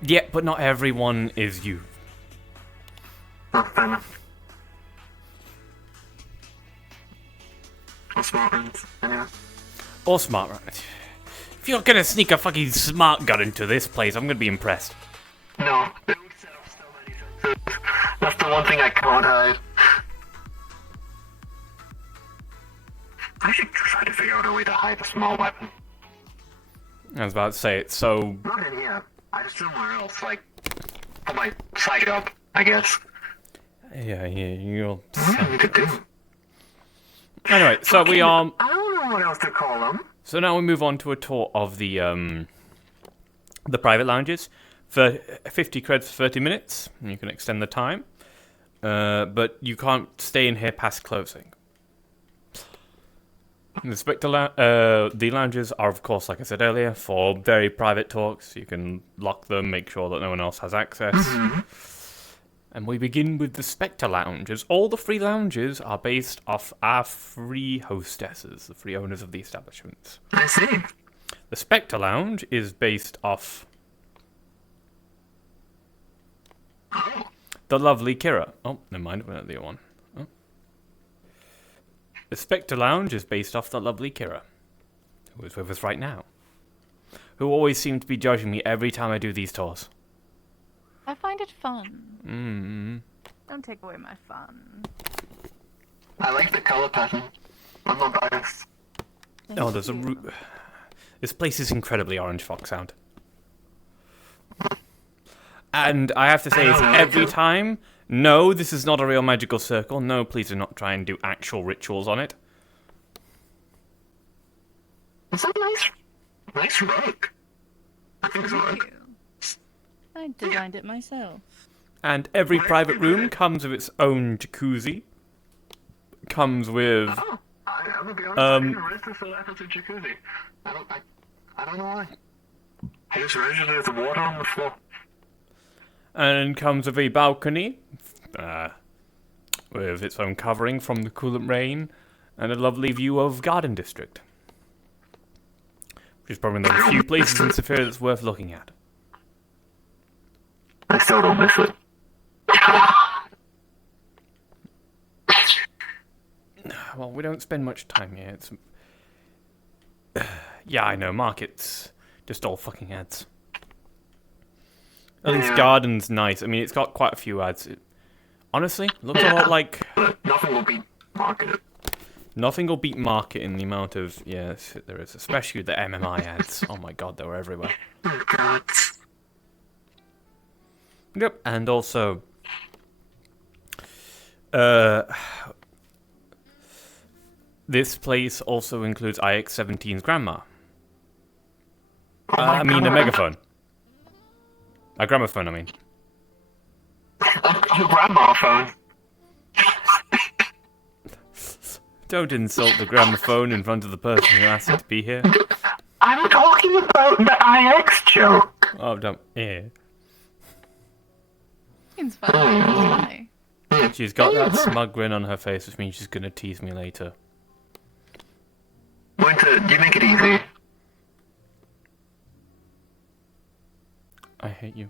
Yeah, but not everyone is you. Oh, fair enough. Or smart ones, anyway. Or smart ones. If you're gonna sneak a fucking smart gun into this place, I'm gonna be impressed. No, they would set up so many sensors. That's the one thing I can't hide. I should try to figure out a way to hide a small weapon. I was about to say it, so... Not in here. I just somewhere else, like, put my side up, I guess. Yeah, you'll... You could do. Anyway, so we are... I don't know what else to call them. So now we move on to a tour of the private lounges. For 50 creds for 30 minutes, and you can extend the time. But you can't stay in here past closing. The lounges are, of course, like I said earlier, for very private talks. You can lock them, make sure that no one else has access. And we begin with the Spectre Lounges. All the free lounges are based off our free hostesses, the free owners of the establishments. I see. The Spectre Lounge is based off the lovely Kira. Oh, never mind, we're not the other one. Oh. The Spectre Lounge is based off the lovely Kira, who is with us right now, who always seems to be judging me every time I do these tours. I find it fun. Don't take away my fun. I like the color pattern. I'm not biased. Oh, there's a this place is incredibly Orange Fox sound. And I have to say, it's every time, no, this is not a real magical circle. No, please do not try and do actual rituals on it. It's a nice rug. I think it's a rug. I designed it myself. And every private room comes with its own jacuzzi. Comes with... I'm gonna be honest, I didn't register for that as a jacuzzi. I don't know why. I just registered as the water on the floor. And comes with a balcony. With its own covering from the coolant rain. And a lovely view of Garden District. Which is probably one of the few places in Saphira that's worth looking at. I still don't miss it. Well, we don't spend much time here. It's... yeah, I know. Market's just all fucking ads. At least Garden's nice. I mean, it's got quite a few ads. Honestly, looks a lot like... Nothing will beat Market. Nothing will beat Market in the amount of... Yes, there is. Especially the MMI ads. Oh my god, they were everywhere. Oh god. Yep, and also... this place also includes IX-17's grandma. I mean, a megaphone. A gramophone, I mean. A grandma phone. Don't insult the gramophone in front of the person who asked you to be here. I'm talking about the IX joke. Oh, don't. Yeah. It's funny. She's got that smug grin on her face, which means she's gonna tease me later. Winter, you make it easy. I hate you.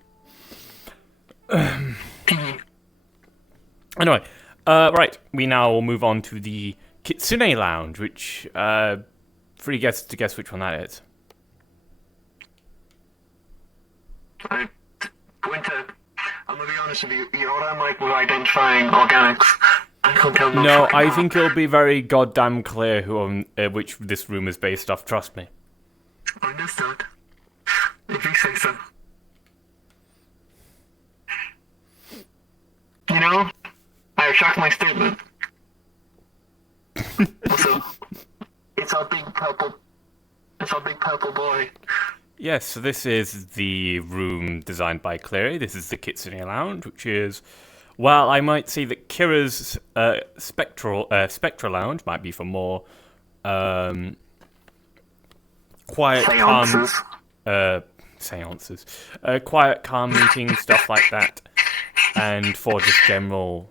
Anyway, right, we now will move on to the Kitsune Lounge, which, free guesses to guess which one that is. Winter, I'm gonna be honest with you, you're alright, Mike, with identifying organics. I can't tell No, I think it'll be very goddamn clear who which this room is based off, trust me. Understood. If you say so. You know, I shocked my statement. Also, it's our big purple boy. Yes, so this is the room designed by Clary. This is the Kitsune Lounge, which is, well, I might say that Kira's Spectra Lounge might be for more quiet, Seances. seances, quiet, calm meetings, stuff like that, and for just general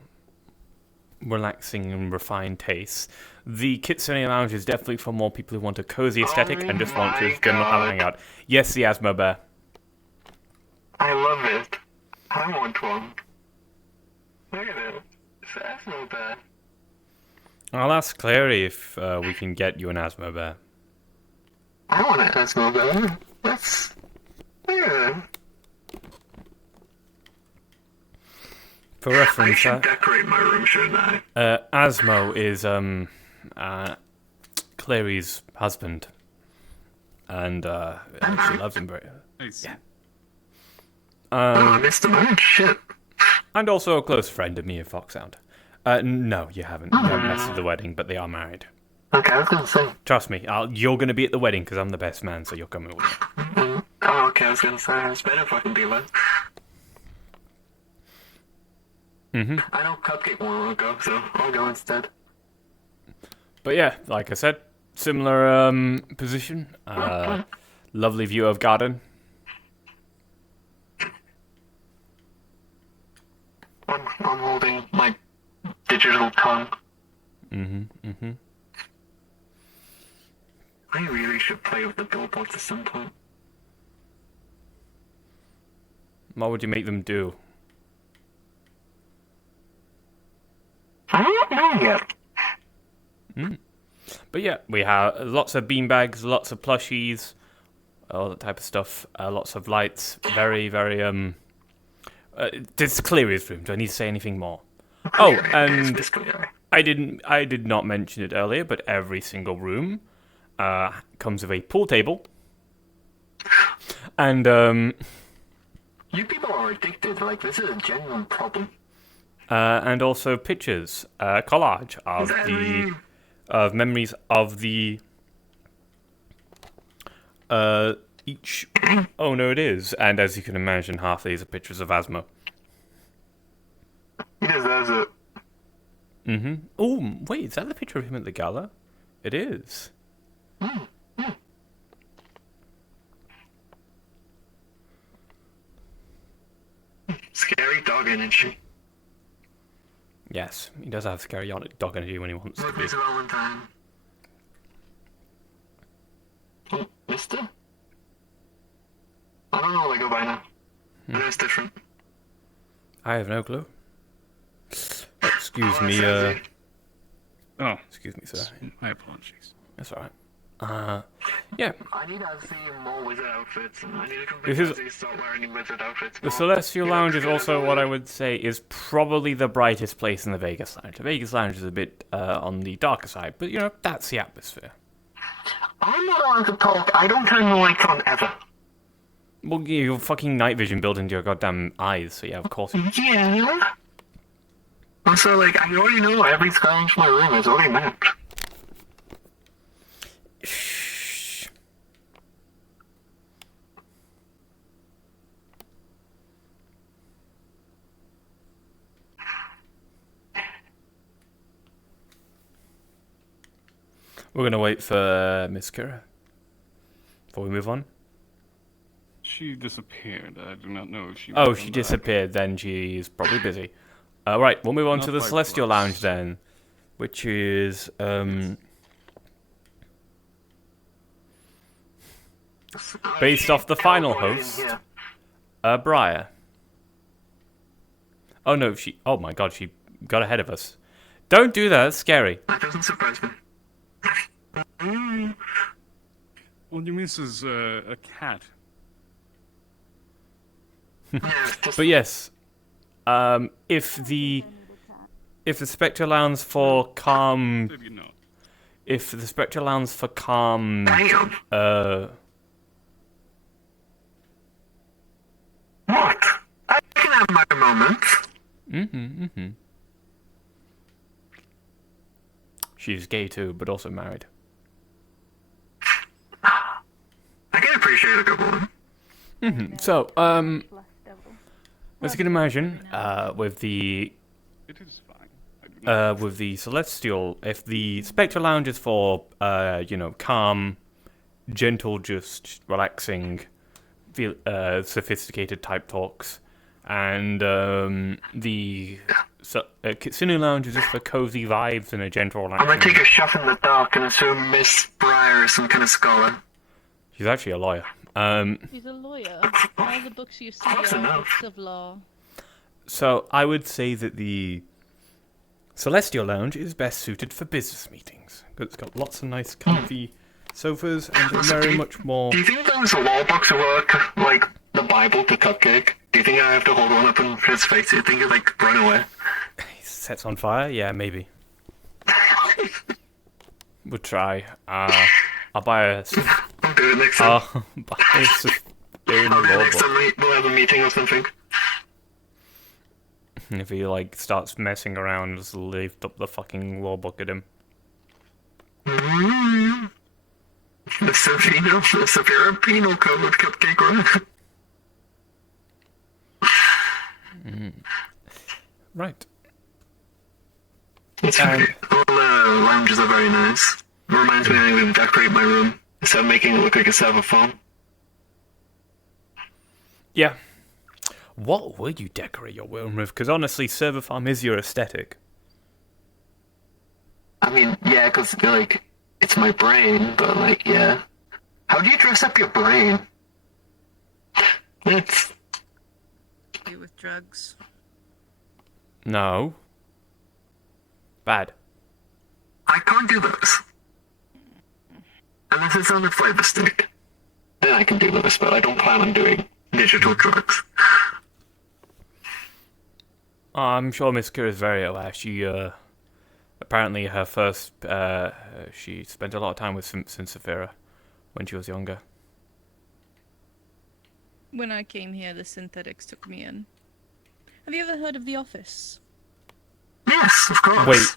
relaxing and refined tastes. The Kitsune Lounge is definitely for more people who want a cozy aesthetic and just want to general have a hangout. Yes, the Asthma Bear. I love it. I want one. Look at it. It's an asthma bear. I'll ask Clary if we can get you an Asthma Bear. I want an asthma bear. That's... Yeah. For I reference, should decorate my room, shouldn't I? Asmo is Clary's husband, and she loves him very. Nice. Yeah. I missed the match. Shit. And also a close friend of me and Foxhound. No, you haven't. You haven't messed with the wedding, but they are married. Okay, I was gonna say. Trust me, you're gonna be at the wedding because I'm the best man, so you're coming with me. Oh, okay, I was gonna say, it's better if I can be there. Mm-hmm. I know Cupcake won't go, so I'll go instead. But yeah, like I said, similar position. Lovely view of garden. I'm holding my digital tongue. Mm-hmm. I really should play with the billboards at some point. What would you make them do? I don't know yet. But yeah, we have lots of beanbags, lots of plushies, all that type of stuff. Lots of lights. Very, very this is Cleary's room. Do I need to say anything more? Oh, and I did not mention it earlier, but every single room comes with a pool table. And You people are addicted. Like, this is a genuine problem. And also pictures, collage of memories of the each. Oh no, it is. And as you can imagine, half these are pictures of Asmo. He deserves it. Mm-hmm. Oh wait, is that the picture of him at the gala? It is. Scary dog energy. Yes, he does have scary dog energy when he wants to Look, be. Miss Valentine. Oh, Mister? I don't know what I go by now. I know it's different. I have no clue. Excuse me, Oh, excuse me, sir. my apologies. That's alright. Yeah. I need to see more wizard outfits, and I need to This convince is- Ozzy to start wearing wizard outfits The more. Celestial You know, Lounge is because also of what the- I would say is probably the brightest place in the Vegas Lounge. The Vegas Lounge is a bit on the darker side, but you know, that's the atmosphere. I'm not allowed to talk. I don't turn the lights on ever. Well, your fucking night vision built into your goddamn eyes, so yeah, of course. Yeah. Also, like, I already know every sky inch of my room is already mapped. Shh. We're gonna wait for Miss Kira before we move on. She disappeared. I do not know if she. Oh, will she come back. disappeared. Then she's probably busy. Right, we'll move on Not to the by Celestial plus. Lounge then, which is based off the final host, Briar. Oh no, she. Oh my God, she got ahead of us. Don't do that. That's scary. That doesn't surprise me. Well, you mean this is a cat? But yes, if the Spectre Lounge for calm, Maybe not. if the Spectre Lounge for calm, What? I can have my moments. She's gay too, but also married. I can appreciate a good woman. So, as you can imagine, with the It is fine. with the Celestial, if the Spectre Lounge is for, calm, gentle, just relaxing, sophisticated type talks, and the Kitsune Lounge is just for cozy vibes and a gentle, I'm relaxing. gonna take a shot in the dark and assume Miss Briar is some kind of scholar. She's actually a lawyer. He's a lawyer. All the books you see are books of law. So I would say that the Celestial Lounge is best suited for business meetings. It's got lots of nice, comfy sofas and very much more. Do you think those law books work like the Bible to Cupcake? Do you think I have to hold one up in his face? Do you think he'd like run away? He sets on fire? Yeah, maybe. We'll try. I'll buy a. I'll do it next time. I'll buy a Suspiria I'll do it law next book. time we'll have a meeting or something. And if he starts messing around, just lift up the fucking law book at him. The severe penal code Cupcake, right? Right. It's okay. All the lounges are very nice. It reminds me I even decorate my room instead of making it look like a server farm. Yeah. What would you decorate your room with? Because honestly, server farm is your aesthetic. I mean, yeah, because it's my brain, but yeah. How do you dress up your brain? It's You with drugs. No. Bad. I can't do those. Unless it's on a flavor stick. Then I can do those, but I don't plan on doing digital drugs. I'm sure Miss Kira is very aware. She, apparently her first, she spent a lot of time with Saphira when she was younger. When I came here, the synthetics took me in. Have you ever heard of The Office? Yes, of course. Wait.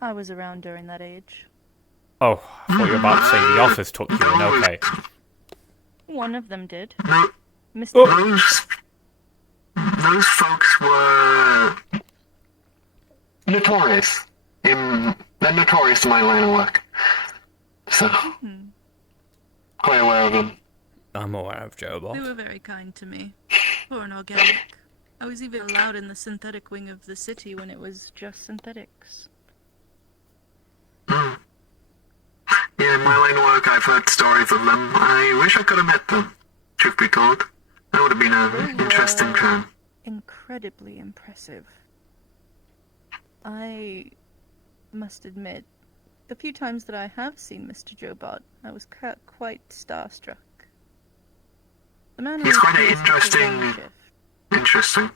I was around during that age. Oh, I thought you were about to say The Office took you in, okay. One of them did. No, Mr. those folks were notorious. They're notorious in my line of work. So, quite aware of them. I'm aware of Joe They Bob. were very kind to me. For an organic. I was even allowed in the synthetic wing of the city when it was just synthetics. Yeah, in my line of work, I've heard stories of them. I wish I could have met them, truth be told. That would have been an interesting time. Incredibly impressive. I must admit, the few times that I have seen Mr. Jobot, I was quite starstruck. The man who He's quite an was interesting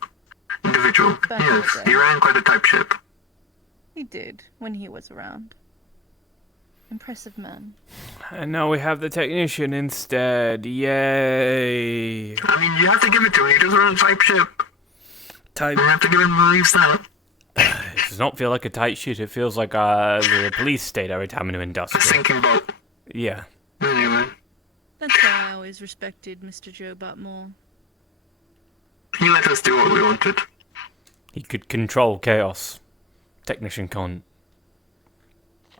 individual. Back in Yes, the day. he ran quite a type ship. He did, when he was around. Impressive man. And now we have the technician instead. Yay! I mean, you have to give it to him. He does run a type ship. You have to give him at least that. It does not feel like a tight shit. It feels like the police state every time in industrial. A sinking boat. Yeah. Anyway, That's why I always respected Mr. Jobot more. he let us do what we wanted. He could control chaos. Technician can't.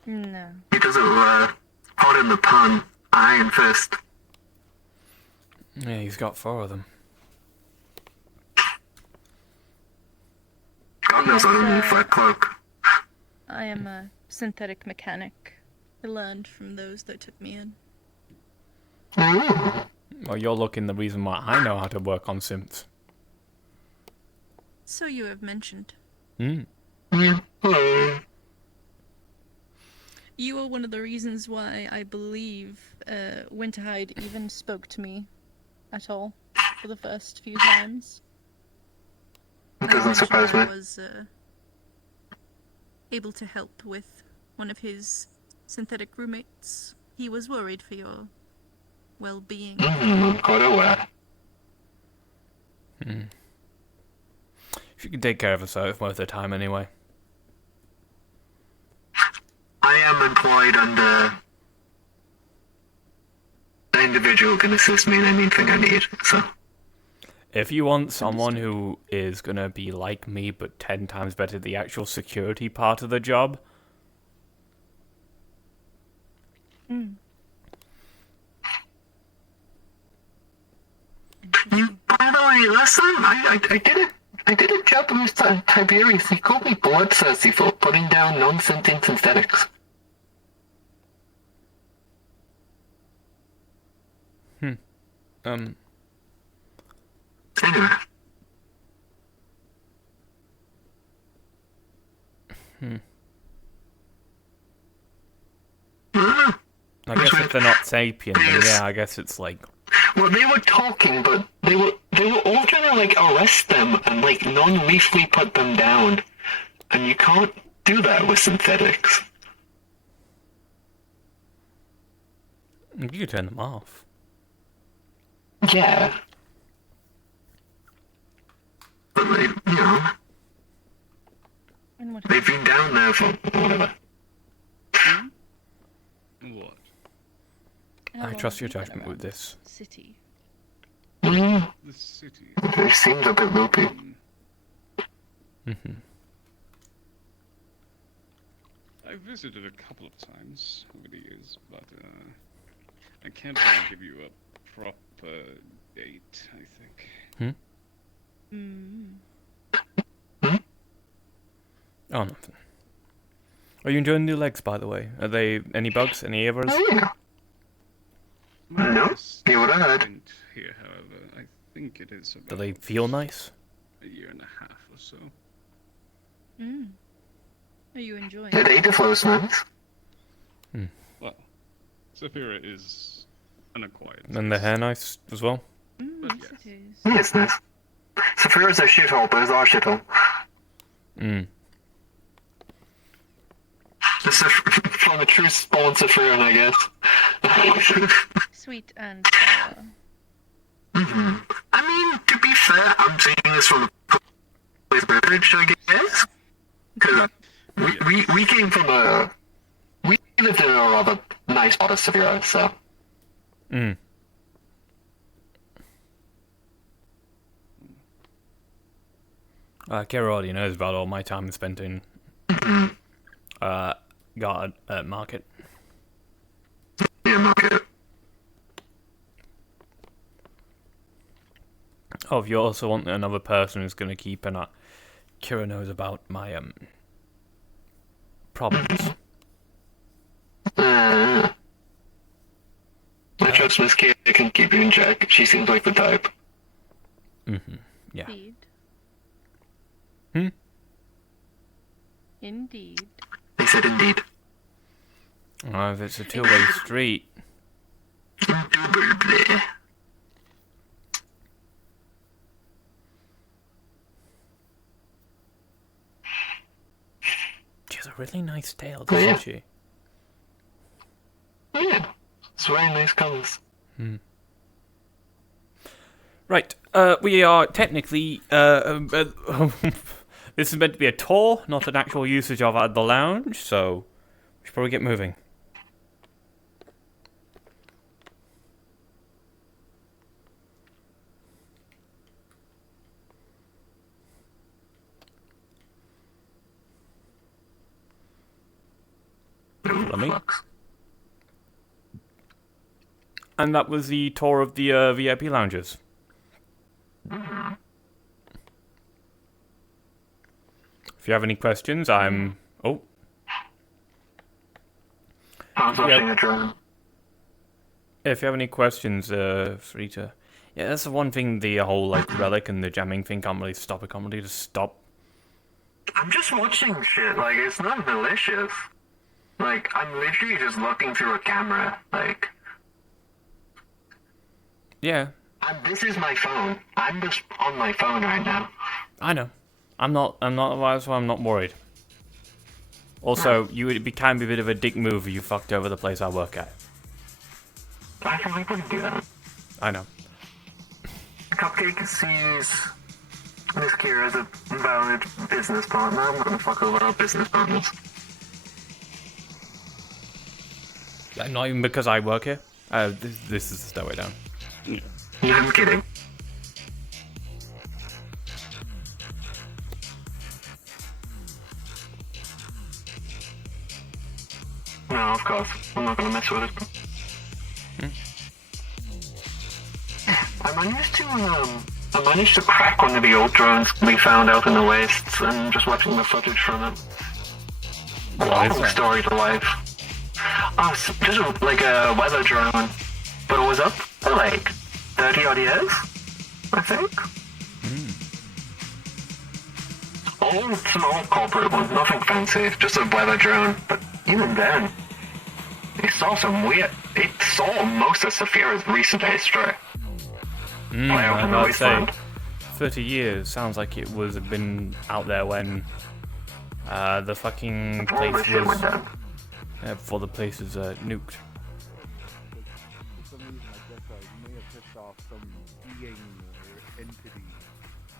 No. He does it, pardon the pun, iron fist. Yeah, he's got 4 of them. God knows I don't need that cloak. I am a synthetic mechanic. I learned from those that took me in. Well, you're looking the reason why I know how to work on synths. So you have mentioned. Yeah. You are one of the reasons why I believe Winterhide even spoke to me at all for the first few times. It doesn't surprise me. I was able to help with one of his synthetic roommates. He was worried for your well-being. I'm quite aware. If you can take care of herself, it's worth her time anyway. I am employed under an individual who can assist me in anything I need, so... If you want someone who is gonna be like me but 10 times better at the actual security part of the job... By the way, last time I did a job with Tiberius. He called me bloodthirsty for putting down non-sentient synthetics. Anyway. I guess if they're not sapient, then yeah, I guess it's like... Well, they were talking, but they were all trying to, like, arrest them and, like, non-lethally put them down. And you can't do that with synthetics. You could turn them off. Yeah. But they, you know... They've been down there for whatever. What? I trust your judgment with this. City. The city. It seems a bit loopy. I've visited a couple of times over the years, but I can't really give you a proper date, I think. Oh, nothing. Are you enjoying new legs, by the way? Are they any bugs? Any errors? Oh, yeah. No, you would have heard. Here, however, I think it is about Do they feel nice? a year and a half or so. Are you enjoying The it? data flow's nice. Well, Saphira is an acquired. And the hair nice as well? But Yes, it is. Yeah, it's nice. Saphira's a shithole, but it's our shithole. It's from a true spawn Saphira, I guess. Sweet and sour. I mean, to be fair, I'm saying this from a place of privilege, I guess. Because we came from a... We lived in a rather nice part of Saphira, so... Kira already knows about all my time spent in... guard at market. Yeah, market. Oh, if you also want another person who's going to keep an eye... Kira knows about my, problems. I trust Miss Kira can keep you in check. She seems like the type. Yeah. Indeed. Indeed. They said indeed. Oh, if it's a two-way street... Indubitably. She has a really nice tail, doesn't she? Yeah. It's very nice colors. Right, we are technically, this is meant to be a tour, not an actual usage of the lounge, so we should probably get moving. Let me. And that was the tour of the VIP lounges. If you have any questions, I'm... Oh. I'm watching a drone. If you have any questions, free to... Yeah, that's the one thing, the whole, like, relic and the jamming thing can't really stop. It can't really just stop. I'm just watching shit, like, it's not malicious. Like, I'm literally just looking through a camera, like... Yeah. This is my phone. I'm just on my phone right now. I know. That's why I'm not worried. Also, can be a bit of a dick move if you fucked over the place I work at. I wouldn't do that. I know. Cupcake sees Miss Kira as a valid business partner. I'm not gonna fuck over our business partners. Not even because I work here. This is the stairway down. I'm kidding. No, of course. I'm not gonna mess with it. I managed to crack one of the old drones we found out in the wastes, and just watching the footage from it. Long story to life. Oh, it's just like a weather drone, but it was up for like 30 odd years, I think. All small corporate ones, nothing fancy, just a weather drone. But even then, it saw most of Saphira's recent history. I'd say 30 years sounds like it was been out there when the fucking place was before the place was nuked. For some reason, I guess you may have pissed off some being or entity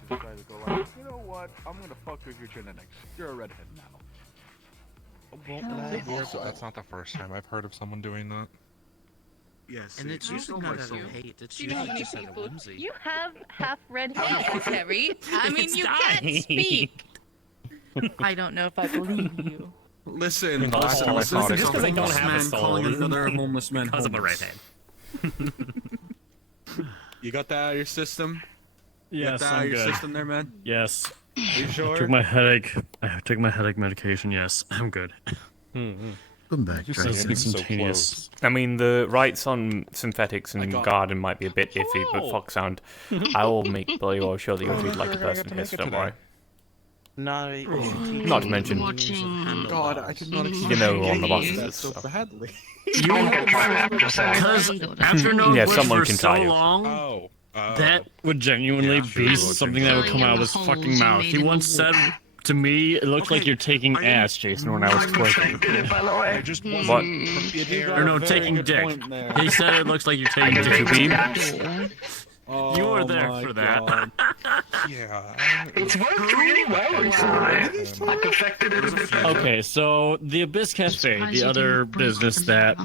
to try to go like, you know what? I'm gonna fuck with your genetics. You're a redhead now. That's not the first time I've heard of someone doing that. Yes, and it's usually not out of hate. It's usually just out of whimsy. You have half red hair, Terry. I mean, you can't speak. I don't know if I believe you. Listen, just because I don't have a soul, calling another homeless man because of a right hand. You got that out of your system? Yes, you got that out I'm of your good. system there, man? Yes. You sure? I took my headache medication. Yes, I'm good. Come back, Instantaneous. I mean, the rights on synthetics and garden might be a bit iffy, but fuck sound. I will make bloody well sure that you'll treat like a person here, so don't worry. Not to mention, God, I did not you know, on the boxes that and so stuff. badly. Because after knowing Yeah, Bush someone for can so try you. long, that would genuinely be something that would come out of his fucking mouth. He once said to me, it looks like you're taking ass, Jason, when I was twerking. What? Or no, taking dick. He said it looks like you're taking dick. You were there for that. Yeah. It's worked really well recently. I perfected it a bit better. Okay, so the Abyss Cafe, the other business that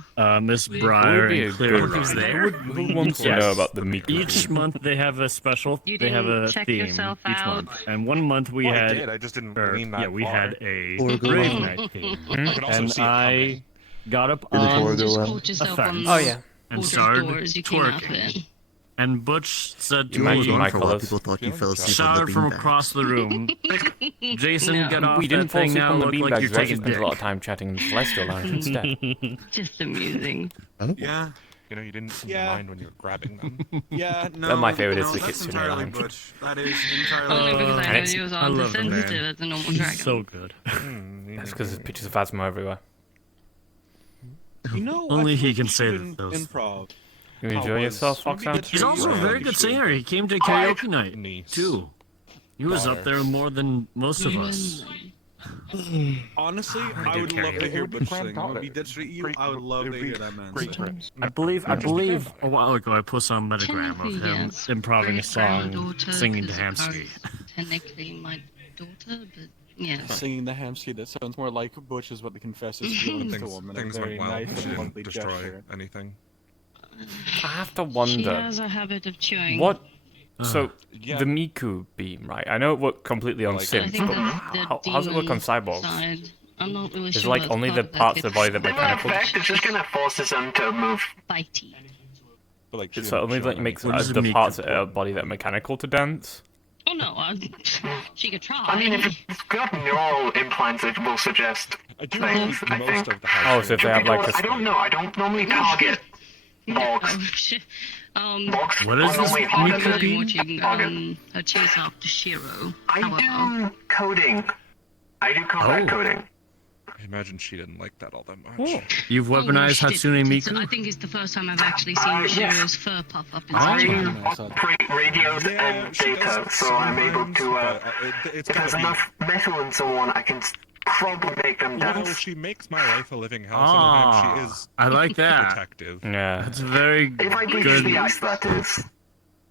Miss Breyer and Clear run. Who wants to know about the meat? Each month they have a special. They have a theme each month, and one month we Well, I had. did, I just didn't lean that we far. had a Or go rave on. night theme, I could also and see it I got up Did the on tour go well? a fence. Oh, yeah. And started twerking. And Butch said to Imagine me, my For a while, colours. people thought you fell asleep on shouted the from beanbag. across the room, Jason, get off We didn't that fall thing asleep now, on the look like beanbags. you're We actually taking spent dick. a lot of time chatting in the Celestial Lounge instead. Just amusing. Yeah. You know, you didn't seem to mind when you were grabbing them. Yeah, no. But my favourite is the that's Kitsune entirely Lounge. Butch. That is entirely Only because I know it's- you was I on love the man. sensitive as a normal He's dragon. so good. That's because there's pictures of Phasma everywhere. You know, Only I he think can you say should that those. Improv. You enjoy yourself, Foxhound? He's also a very good singer. He came to karaoke night, too. He was up there more than most of us. Honestly, I I do would love to karaoke. hear Butch sing. Granddaughter. When he did treat you, I would love to hear that man sing. I believe a while ago I posted on Metagram of Technically, him yes. improving a song, Great-granddaughter, singing to 'cause Hamsky. Technically my daughter, but yeah. Singing the Hamsky, that sounds more like Butch is what the confessor's feeling to a woman. Things a very went well. nice She and didn't lovely destroy gesture. anything. I have to She wonder. has a habit of chewing. What? So, Yeah. the Miku beam, right? I know it worked completely on Like- I Sims, think but the how's it work on demon cyborgs? side, I'm not really Is it sure. like that's only part the of that parts of the gets body that The mechanical? effect is just gonna force them to move. bitey. But like, she So didn't only show like makes What does it the mean? parts of her body that are mechanical to dance. Oh no, she could try. I mean, if it's got neural implants, it will suggest I do things, think I most think. of the house. Oh, so if they have like I a. don't know. I don't normally target Oh, bogs. shit. Bogs What are is this normally harder Miku to beam? watching target. her chase after Shiro. I However, do coding. I do combat Oh. coding. I imagine she didn't like that all that much. You've weaponized shit. Hatsune I Miku? think it's the first time I've actually seen Shiro's fur puff up in I such a operate radios and she data, does so I'm able sometimes, to. but, it's If there's gonna be- enough metal and so on, I can probably make them Well, dance. she makes my life a living hell. Sometimes she is I like that. protective. Yeah. That's very If I breach good. the ice, that is.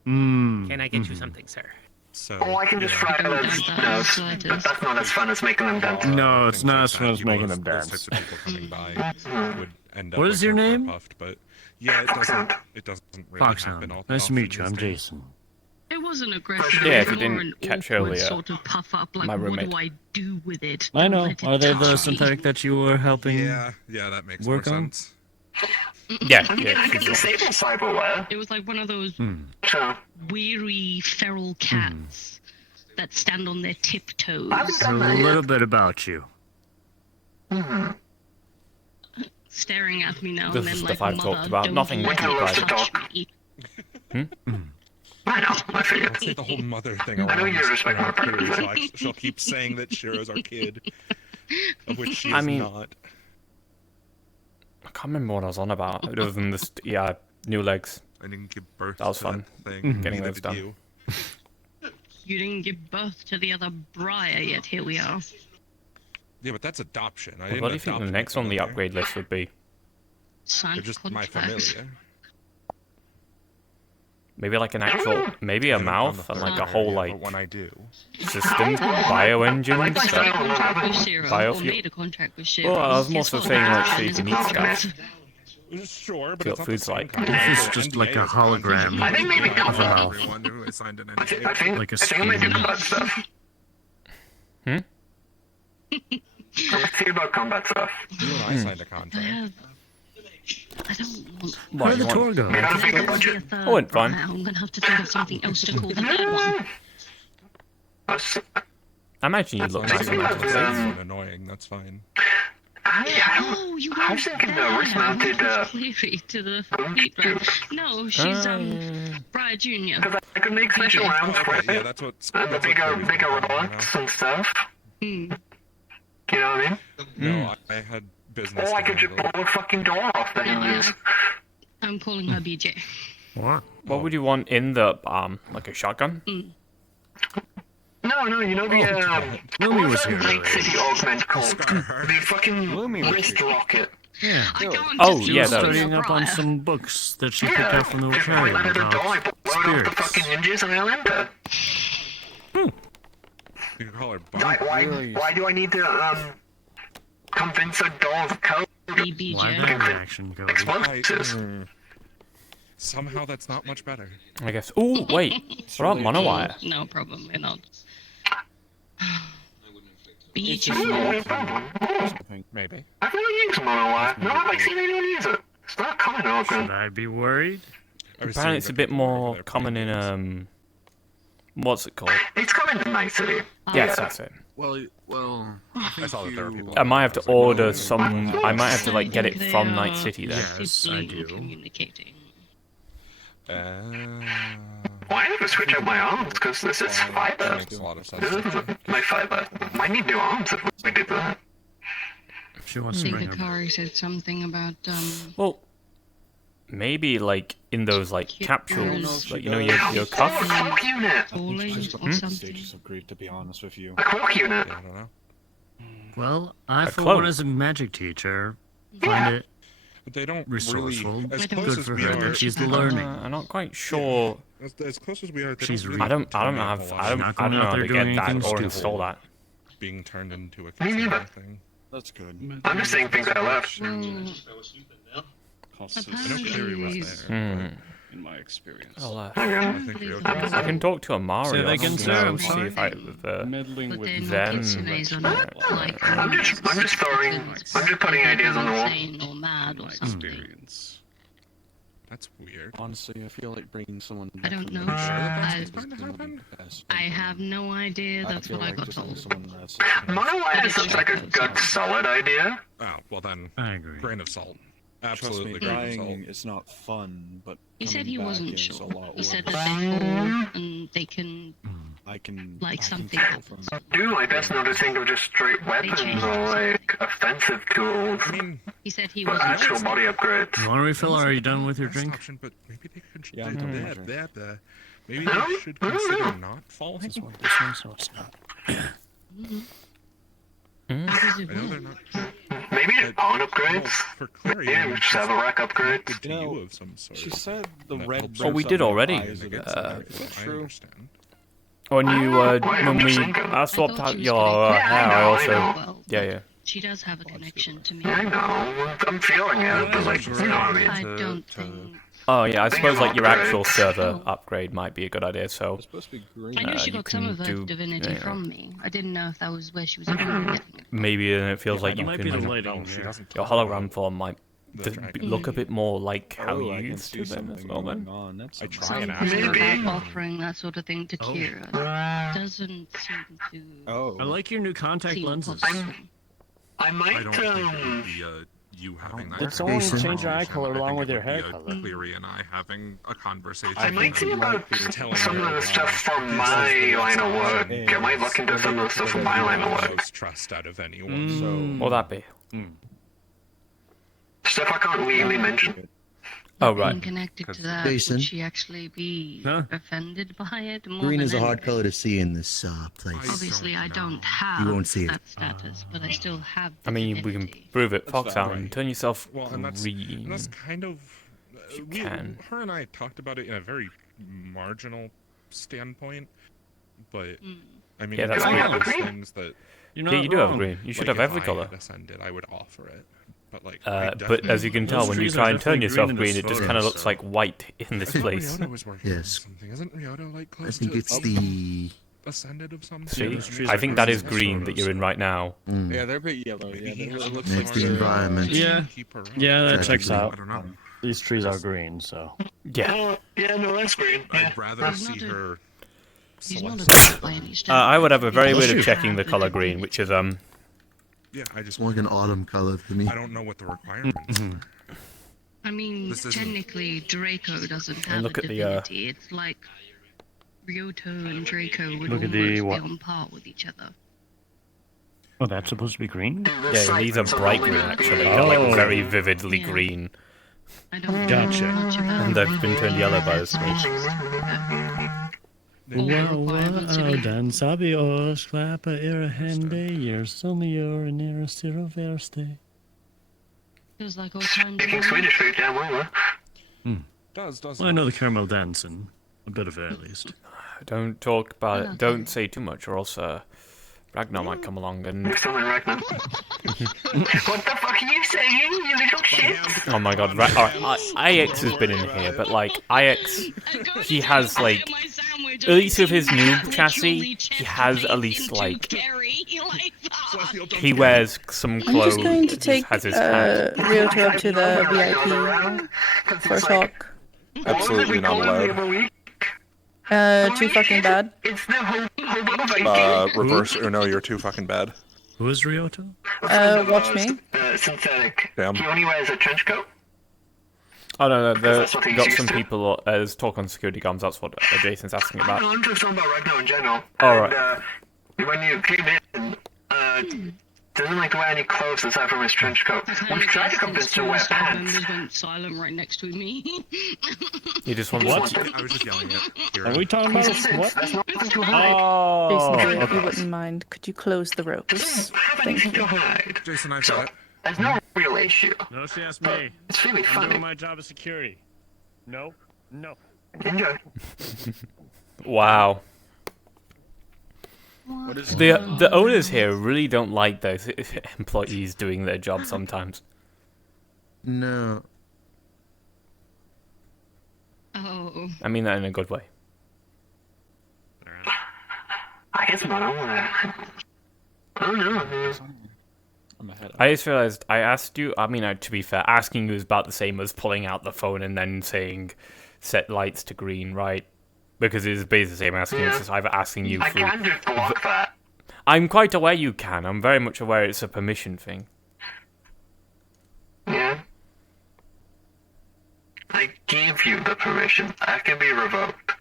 Mm. Can I get you something, sir? So, Oh, I can just you know, try those notes, but that's not as fun as making them dance. No, it's things not like as fun that. as People making as- them those dance. types of people coming by would end up. What is your name? Puffed, but yeah, it doesn't really happen Foxhound. all Nice to often meet you. these I'm days. Jason. It wasn't aggressive. Yeah, if it was you more didn't an catch awkward earlier, sort of puff up. Like, my what roommate. do I do with it? I Don't know. let it Are they the touch me. synthetic that you were helping? Yeah, that makes work more on? sense. Yeah, I can disable cyberware. It was like one of those Sure. weary feral cats that stand on their tiptoes. A little bit about you. Staring at me now This and then is like, stuff I've mother, talked about. don't Nothing let too it private. touch me. I know. I figured. I'll say the whole mother thing. I know you around respect my privacy. She'll keep saying that Shiro's our kid, of which she is I mean- not. I can't remember what I was on about. Other than this, yeah, new legs. I didn't give birth. That was to fun. That thing. Getting Neither those did done. you. You didn't give birth to the other Briar yet. Here we are. Yeah, but that's adoption. I What didn't do you think adopt the next on the another. upgrade list would be? They're Signed just my contract. familiar. Maybe like an actual, maybe a mouth and like a whole Yeah, like but when I do, system, bioengines, Signed a contract with stuff, Shiro, or biofuel. made a contract with Shiro. Well, I was more Guess so what? saying like so you Is can a eat contract. stuff. Sure, but See it's what not food's the same like. kind. This is The just NDA like a is contract. hologram I think maybe of a mouth. Everyone who signed an I NDA. think Like a I think I might do skin. combat stuff. Hmm? I think about combat stuff. You and I signed a I contract. have. I don't want. What, Where'd you the tour want? go? May not make a There's budget. a third I went fine. Briar. I'm gonna have to think of something else to call the third one. I imagine you'd look As long nice as on it's that. not Place. sexy and annoying, that's fine. Oh, you I were was thinking there. wrist-mounted, Cleary to the feet rub. No, she's Briar Junior. Because I could make special rounds Oh, for okay, it. yeah, that's what. And the bigger robots and stuff. You know what I mean? No, I had business. Or I to could just handle. blow a fucking door off the hinges. I'm calling her BJ. What? What would you want in the like a shotgun? No, you know the Lumi was here Night earlier. City augment called the fucking wrist rocket. Yeah. I can't Oh, just She yeah, was that studying up on Briar. some books that she picked Yeah, up from the just right aquarium under the door, I about blow it off the spirits. fucking hinges and I land her. You can call her Why do I need to convince a door of code? BJ. Why that reaction, Cody? Explosives. Somehow that's not much better. I guess. Oh wait, what about monowire? No problem, we're not. Ooh, BJ. no problem. Maybe. I've never used monowire. No, I've seen anyone use it. It's not common, Should I be worried? Apparently, it's a bit more common in what's it called? It's common in Night City. Yes, that's it. Well, I saw that there are people. I might have to order some. I might have to like get it They from are Night City then. Yes, I do. Communicating. Why did I switch out my arms? Because this is fiber. That makes a lot of sense. This is my fiber. Might need new arms if we did that. She I wants to think bring her. Akari said something about Well, maybe like in those like capsules, like you know your Oh, a cuffs. cloak unit. falling or something. Stages of grief, to be honest with you. A cloak unit. I don't know. Well, I, A for cloak. one, as a magic teacher, find it But they don't resourceful. really. As I don't- close Good as for we her are, that she's learning. I'm not quite sure. as close as we are, they She's don't reading. really I don't tell me a have. whole I lot don't. not I don't going know out how there to doing get that anything or stupid. install that. being turned into a Me neither. casino thing. That's good. I'm just saying things out loud. Causes I know Cleary was Apologies. there. in my experience. I'll, I think Please Ryo don't. did. I can talk to Amari. Say that or again, something, sir, I'm see sorry. if I with Meddling But with they're not Then- kitsunes or not like I'm just throwing. I'm just putting ideas on the wall. insane or mad or my something. experience. That's weird. Honestly, I feel like bringing someone. I don't know. That's I going to happen. have no idea. That's what I got told. Monowire seems like a good, solid idea. Oh, well then, I agree. grain of salt. Trust Absolutely me, grain of dying salt. is not fun, but He said coming he back wasn't is sure. a lot He said worse. that they fall and they can I can like I can something tell happens. from- Do my best not to think of just straight weapons or like offensive tools, I mean, He said he but wasn't actual sure. body upgrades. You want to refill? Or are you done with your best drink? option, but maybe they could. Yeah, I'm done with my drink. Maybe No? they should consider not falling. This one, so it's not. I know they're not. Maybe just pawn Well, upgrades. for Clary, Yeah, just have a rack upgrade. good to You know, you of some sort. She said the That red. helps Oh, we brings did up my already. eyes a bit Is tonight. that Is that true? understand. When you Why when we 100% I swapped thought out she was your gonna- Yeah, hair, I I know, also I know. Well, yeah. She does have a connection to me. I know. I'm feeling it, but like, you know what I mean? I don't think. Oh yeah, I suppose like your actual server upgrade might be a good idea. So I knew she you got some can of her do, divinity you know, from me. I didn't know if that was where she was getting it. maybe it feels like you might can. be the lighting. Your hologram form might look a bit more like how Oh, you I can used see to then as something well. going Then. on. That's I try Something and ask her. about offering that sort of thing to Kira doesn't seem to. Oh. I like your new contact seem lenses. possible. I might, I don't think it would be you having that. Did someone Jason? change your eye color I along think with it your would be hair color? Cleary and I having a conversation. I might see and about telling some her of the about stuff from this my is the line of best work. option I might look into some of the stuff from my line of work. most trust out of anyone. Will that be? Stuff I can't legally mention. Oh Being right. connected to that, Jason? would she actually be offended by it more Green than is a hard anything? color to see in this place. Obviously, I don't have won't see it. that status, but I still have. I mean, we can prove it. Fox out and turn yourself Well, green. and that's kind of her and I talked about it in a very marginal standpoint, but I mean, Yeah, that's it's one green. of those things that You're Yeah, not you do have wrong. green. You should like, have every if color. I had ascended, I would offer it. But like, But as you can tell, Those when you trees try are and turn definitely yourself green in green, this it just photo, kind of looks so- like white in this place. Ryoto was working on Yes. something. Isn't Ryoto like close I think to it's the. ascended of some See, sort? I think that is green that you're in right now. Yeah, they're a bit yellow. Yeah, Maybe it he has looks a It's like the they're, environment. Yeah, keep her up. yeah, that Technically. checks out. I don't know. These trees are green, so. Yeah. Yeah, no, that's green. Yeah. I'd rather He's see not a- her. He's not a select- god by any stretch. I would have a very Bless way of you. checking the color green, which is Yeah, I just It's like an autumn color to me. I don't know what the requirements are. I mean, This isn't- technically, Draco doesn't And have look a at the, divinity. It's like Ryoto and Draco would Look at almost the be what? on par with each other. Oh, that's supposed to be green? yeah, these are bright green actually. They're like very vividly Yeah. green, I don't Gotcha. know much about and they've been turned yellow by the smoke. all the Wow, requirements of wow, it. dan sabios, klappa era hende, year sumior, and era stiro verste. Feels like all time. Speaking Swedish for you, damn well, Does Well, I know the caramel dancing. A bit of it, at least. Don't talk about it. Don't say too much, or else Ragnar might come along and. You're still in Ragnar. What the fuck are you saying, you little shit? Oh my god, IX has been in here, but like IX, he has like, at least with his noob chassis, he has at least like, he wears some I'm clothes, just going to he take has his hat. Ryoto up to the VIP for a talk. Absolutely not allowed. Too fucking bad. It's the whole Reverse Uno, you're too fucking bad. Who is Ryoto? Watch me. Synthetic. Damn. He only wears a trench coat. Oh no, That's what he's got used some to. people, there's talk on security comms, that's what Jason's asking No, about. I'm just talking about Ragnar in general. Alright. And, when you came in, doesn't like to wear any clothes aside from his trench coat. I We tried to convince him to wear pants. members went silent right next to me. You just want What? I was just yelling at Kira. Are we talking about what? There's nothing to hide. Oh, Jason, if you okay. wouldn't mind, could you close the ropes? Thank Nothing to you. hide. Jason, I've got it. There's no real issue. No, she asked me. It's really I'm doing funny. my job as security. No, no. Enjoy. Wow. What is The owners here really don't like those employees doing their job sometimes. No. Oh. I mean that in a good way. I guess not. I don't know. I just realized I asked you, I mean, to be fair, asking you is about the same as pulling out the phone and then saying set lights to green, right? Because it's basically the same asking. It's just either asking you I for. can just block that. I'm quite aware you can. I'm very much aware it's a permission thing. Yeah. I gave you the permission. That can be revoked.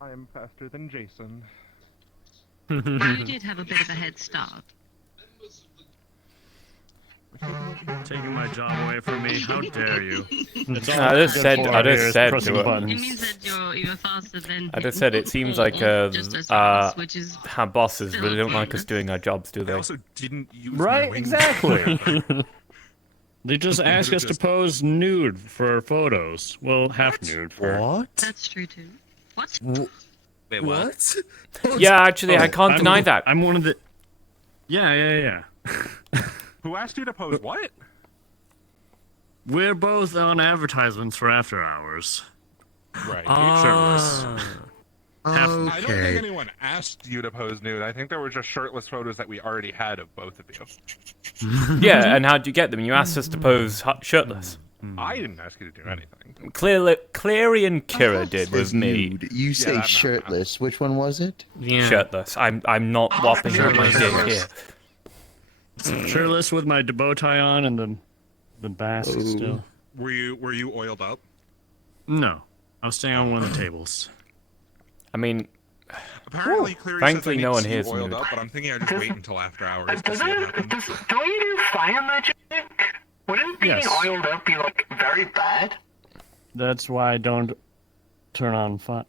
I am faster than Jason. You did have a bit of a head start. Taking my job away from me. How dare you? It's I all just good said, for I here just is said pressing to it. buttons. It means that you're faster than I just said it seems like just as fast, which is our bosses really don't like us doing our jobs, do I they? also didn't use my Right, wings. exactly. They just ask us to pose nude for photos. Well, half nude for. What? that's true too. What? They Wait, what? Yeah, actually, I can't deny that. I'm one of the. Yeah. Who asked you to pose what? We're both on advertisements for After Hours. Right. Shirtless. I don't think anyone asked you to pose nude. I think there were just shirtless photos that we already had of both of you. Yeah, and how'd you get them? You asked us to pose shirtless. I didn't ask you to do anything. Clary and Kira did with me. Nude. You say shirtless. Which one was it? Yeah. Shirtless. I'm not whopping up my dick here. Shirtless with my bow tie on and the basket still. Were you oiled up? No, I was staying on one of the tables. I mean, Apparently, Clary thankfully says no I one need to hears see me. oiled up, but I'm thinking I just wait until after hours to see what happens. Don't you do fire magic? Wouldn't being Yes. oiled up be like very bad? That's why I don't turn on fire.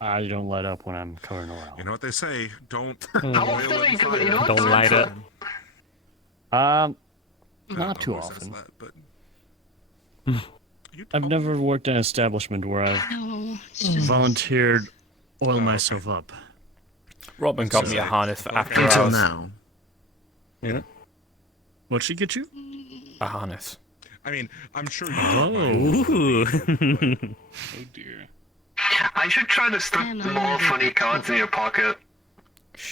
I don't light up when I'm covered in oil. You know what they say? Don't How often oil are in you fire. doing it? Don't light up. I Not don't too know who says often. that, but I've never worked in an establishment where I've No, it's just... volunteered oil myself up. Robin got me a harness for after Until hours. now. Yeah. What'd she get you? A harness. I mean, I'm sure you Oh. Oh dear. I should try to slip more funny cards in your pocket.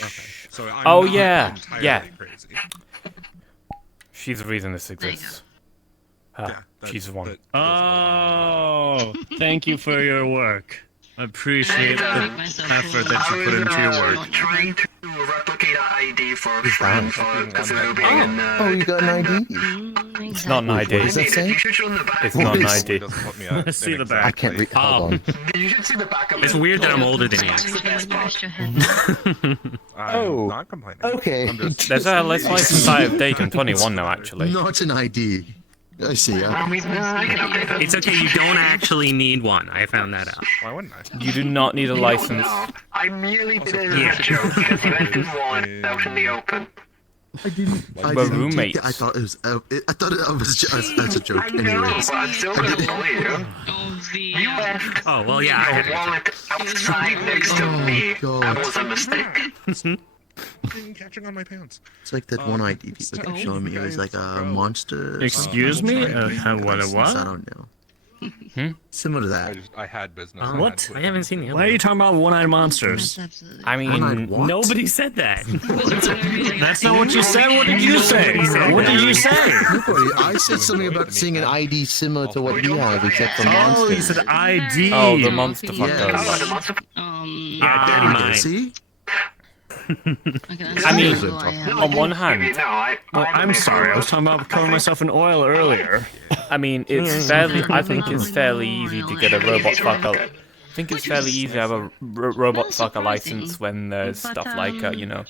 Okay. So I'm Oh not yeah, entirely yeah. crazy. She's the reason this exists. She's the one. Oh, thank you for your work. I appreciate the effort that you put into your I work. was trying to replicate an ID for a friend for Kazoobi and Oh, you got an ID? It's not an ID. What does that say? you should show them the back. It's not an What is- ID. I see the back. I can't read. Hold on. You should see the back of It's it. weird that I'm older than you. Exactly when you rest your head. Oh. I'm not complaining. Okay. I'm just... There's a less license I have date. I'm 21 now, actually. Not an ID. I see. I mean, I can update it. It's okay, you don't actually need one. I found that out. Why wouldn't I? You do not need a license. I merely did it as a joke because you had to wallet out in the open. I didn't. I We're didn't roommates. Take it. I thought it was. I thought it was just as a joke. I know, Anyways. but I'm still gonna bully you. Oh, the... You left Oh, well, yeah, I your had wallet outside next to me. God. That was a mistake. Catching on my pants. It's like that one ID people kept showing me. It was like a monster. Excuse me? What? I don't know. Similar to that. I had business. What? I haven't seen the other Why are you talking about one-eyed monsters? I mean, What? Nobody said that. That's not what you said. What did you say? What did you say? Nobody. I said something about seeing an ID similar to what you have, except for Oh, monsters. you said ID. oh, the monster Yeah. fucker. Yeah, dirty mind. See? I mean, on one hand, Well, I'm sorry. I was talking about covering myself in oil earlier. I mean, it's fairly. I think it's fairly easy to get a robot fucker. I think it's fairly easy to have a robot fucker license when there's stuff like, you know,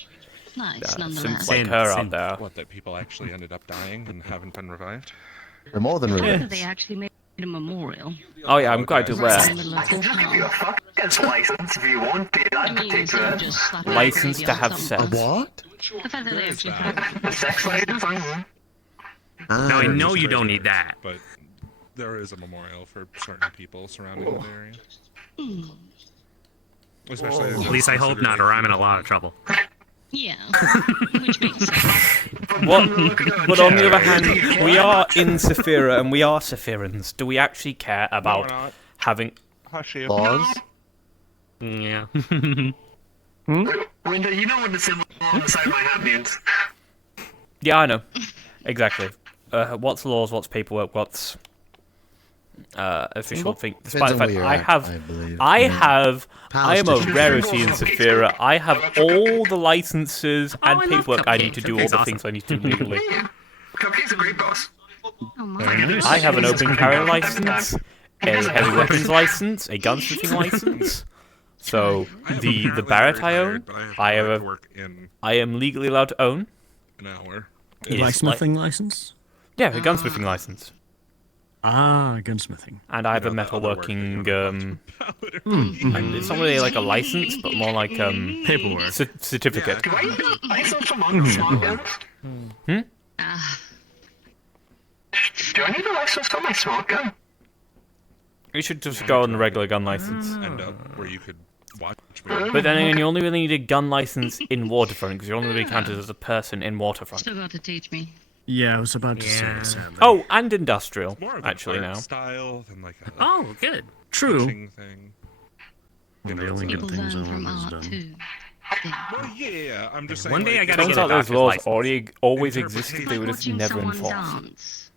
Nice, simps nonetheless. like her out there. What, that people actually ended up dying and haven't been revived? They're more than Whether related. they actually made a memorial. Oh yeah, I'm quite aware. In the middle I of can the just give you a town. fucking license if you want it. I I'd mean, take instead of that. just slapping License crazy to on have someone. sex. What? The fact that they actually have. A sex license? No, I know you don't need that. But there is a memorial for certain people surrounding that area. Especially as At least I hope not, or I'm in a lot of trouble. Yeah, which makes sense. What? But on the other hand, we are in Saphira and we are Saphirans. Do we actually care about not. having Hush you. Laws? Yeah. Winter, you know what the symbol on the side of my hat means. Yeah, I know. Exactly. What's laws, what's paperwork, what's official thing. Despite the fact I am a rarity in Saphira. I have all the licenses and I love paperwork I need to Cupcake. do all the Cupcake's things I need to do legally. Cupcake's a great boss. Oh my. I have an open carry license, a heavy weapons license, a gunsmithing license. So the barret I own, I am legally allowed to own. An hour. A blacksmithing license? Yeah, a gunsmithing license. Ah, gunsmithing. And I have a metalworking, it's not really like a license, but more like, paperwork. Certificate. Do I need a license for my smart guns? Do I need a license for my smart gun? You should just go on the regular gun license. End up where you could watch me. But then again, you only really need a gun license in Waterfront because you're only really counted as a person in Waterfront. Still got to teach me. Yeah, I was about to say, sadly. Oh, and industrial, More of actually, an art now. style than like a Oh, good. True. teaching thing. One of the only good things Owen has done. Well, yeah, I'm just saying. One day like, I gotta Turns get a out those doctor's laws license. always existed, they were just Watching never someone enforced. dance.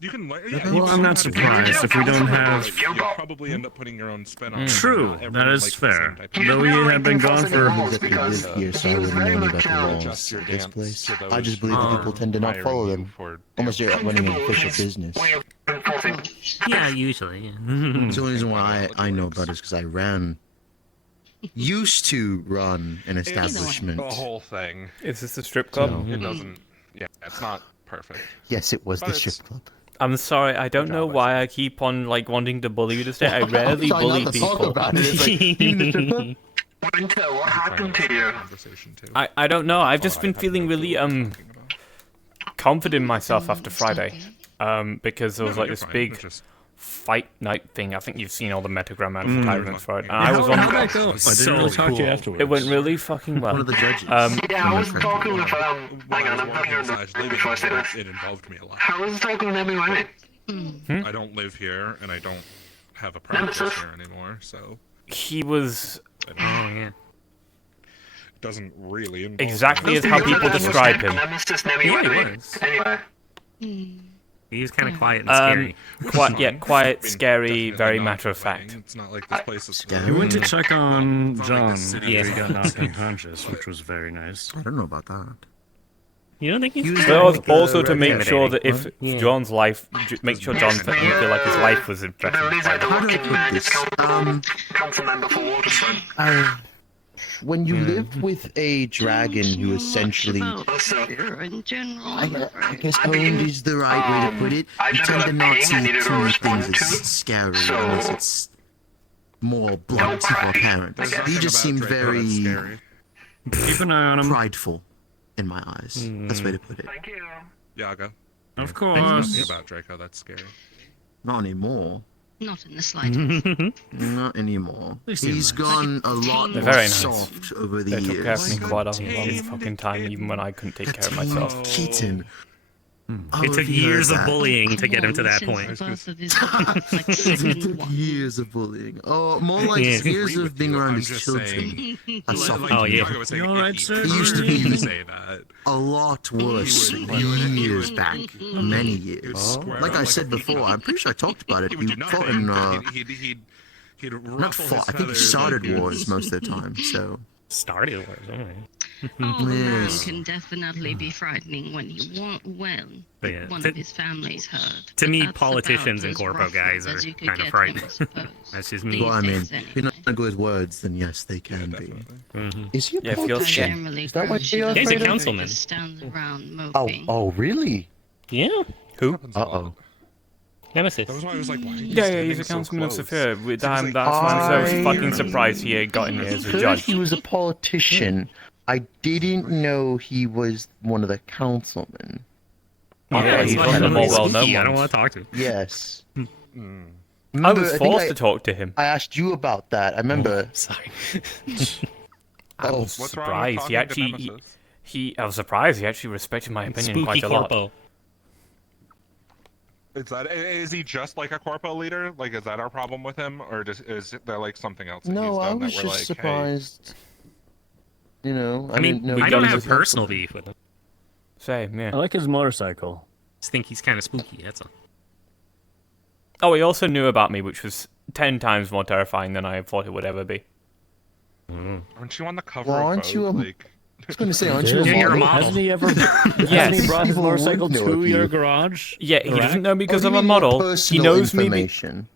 You can. Well, I'm not surprised if we don't have. You'll probably end up putting your own spin on it. True, Not that everyone is likes the fair. same type of- Though we have been gone for. That they live here, so I wouldn't know any about the laws of this place. I just believe that people tend to not follow them, unless you're running an official business. Yeah, usually. Yeah. The only reason why I know about it is because I used to run an establishment. The whole thing. Is this a strip club? So- It doesn't. Yeah, it's not perfect. Yes, it was But the it's- strip club. I'm sorry, I don't know why I keep on like wanting to bully you to stay. I rarely Try bully not to talk people. about it. It's like, "You in the strip club?" Winter, what happened to you? I don't know. I've just been feeling really confident in myself after Friday, because there was like this big fight night thing. I think you've seen all the Metagram advertisements for it. And I was on. How did that go? I didn't really talk to you afterwards. It went really fucking well. One of the judges. Yeah, I was talking with, hang on, I'm putting you on the before I say this. It involved me a lot. How was talking with everyone? I don't live here, and I don't have a practice here anymore, so He was Oh, yeah. it doesn't really involve exactly as how people describe him. Yeah, he was. Anyway. He was kind of quiet and scary. Quiet, scary, very matter of fact. It's not like this place is. You went to check on John city. after he got knocked unconscious, which was very nice. I don't know about that. You don't think he's That was also to make sure that if Yeah. John's life, make sure John didn't feel like his life was threatened. How do I put this? Council member for Waterfront. When you live with a dragon who essentially, Fear in general. I guess owned is the right way to put it, you tend to not see too many things as scary unless it's more blunt or apparent. He just seemed very Keep an eye on him. prideful in my eyes. That's the way to put it. Thank you. Yaga. Of Think course. about Draco. That's scary. Not anymore. Not in the slightest. Not anymore. They seem He's nice. gone a lot They're more very nice. soft over the They took care of me years. quite a long fucking time, even when I couldn't take care of myself. Keaton. It took years of bullying to get him to that point. Both of his, like, It second took one. years of bullying. Oh, more like Yeah. years of being around I'm his just children. saying. That's Like, soft. Oh, yeah. Yaga was saying, You alright, sir? He used to be say that. a lot worse years back. Many years. Square Like up I said before, I'm pretty sure I talked about it. He would You do fought nothing. in, He'd not ruffle fought, his I think he feathers started like he wars was- most of the time, so. Started wars, alright. Oh, the man Yes. can definitely be frightening when he But yeah, one to- of his family's hurt. To But me, that's politicians about and as corpo rough guys are as you could kind of get frightening. him, I suppose. That's just me. Well, I mean, These days, if you're not good with words, then yes, they can be. Is he a Yeah, if you're politician? Generally Is that what grows you're Yeah, he's a afraid of? councilman. just stands around Oh, moping. oh, really? Yeah. Who? Uh-oh. Nemesis. That was why I was like, why are you Yeah, he's standing a so councilman of close? Sophia. That's like, why I'm so I- fucking surprised he got in here as a Heard judge. he was a politician. I didn't know he was one of the councilmen. Yeah, he's he's one one of the more spooky. well-known I don't ones. want to talk to him. Yes. I Remember, was think forced to talk to him. I asked you about that. I remember. Sorry. I was What's wrong with surprised. talking He to actually, Nemesis? I was surprised. He actually respected my opinion Spooky quite a lot. corpo. Is he just like a corpo leader? Like, is that our problem with him, or is there like something else that No, he's I done was that we're just like, surprised. You know, I mean, didn't know I he don't was have a personal councilman. beef with him. Same, yeah. I like his motorcycle. Just think he's kind of spooky, that's all. Oh, he also knew about me, which was 10 times more terrifying than I thought it would ever be. Aren't you on the cover Well, of aren't Vogue? you a- Like, I was going to say, aren't you a Yeah, you're a model? model. Hasn't he ever? Hasn't Yes. he brought his People would motorcycle know to of your you. garage? Yeah, he Correct? doesn't know me because Oh, I'm you a mean more model. He personal knows me. information.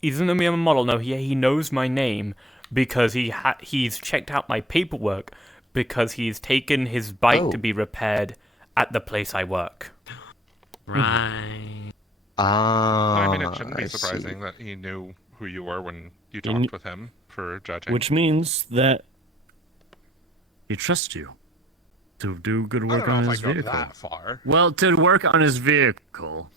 He doesn't know me. I'm a model. No, he knows my name because he's checked out my paperwork because he's taken his bike Oh. to be repaired at the place I work. Right. Ah, I mean, it shouldn't be I see. surprising that he knew who you were when you And- talked with him for judging. Which means that he trusts you to do good I work don't know on if his I go vehicle. that far. Well, to work on his vehicle.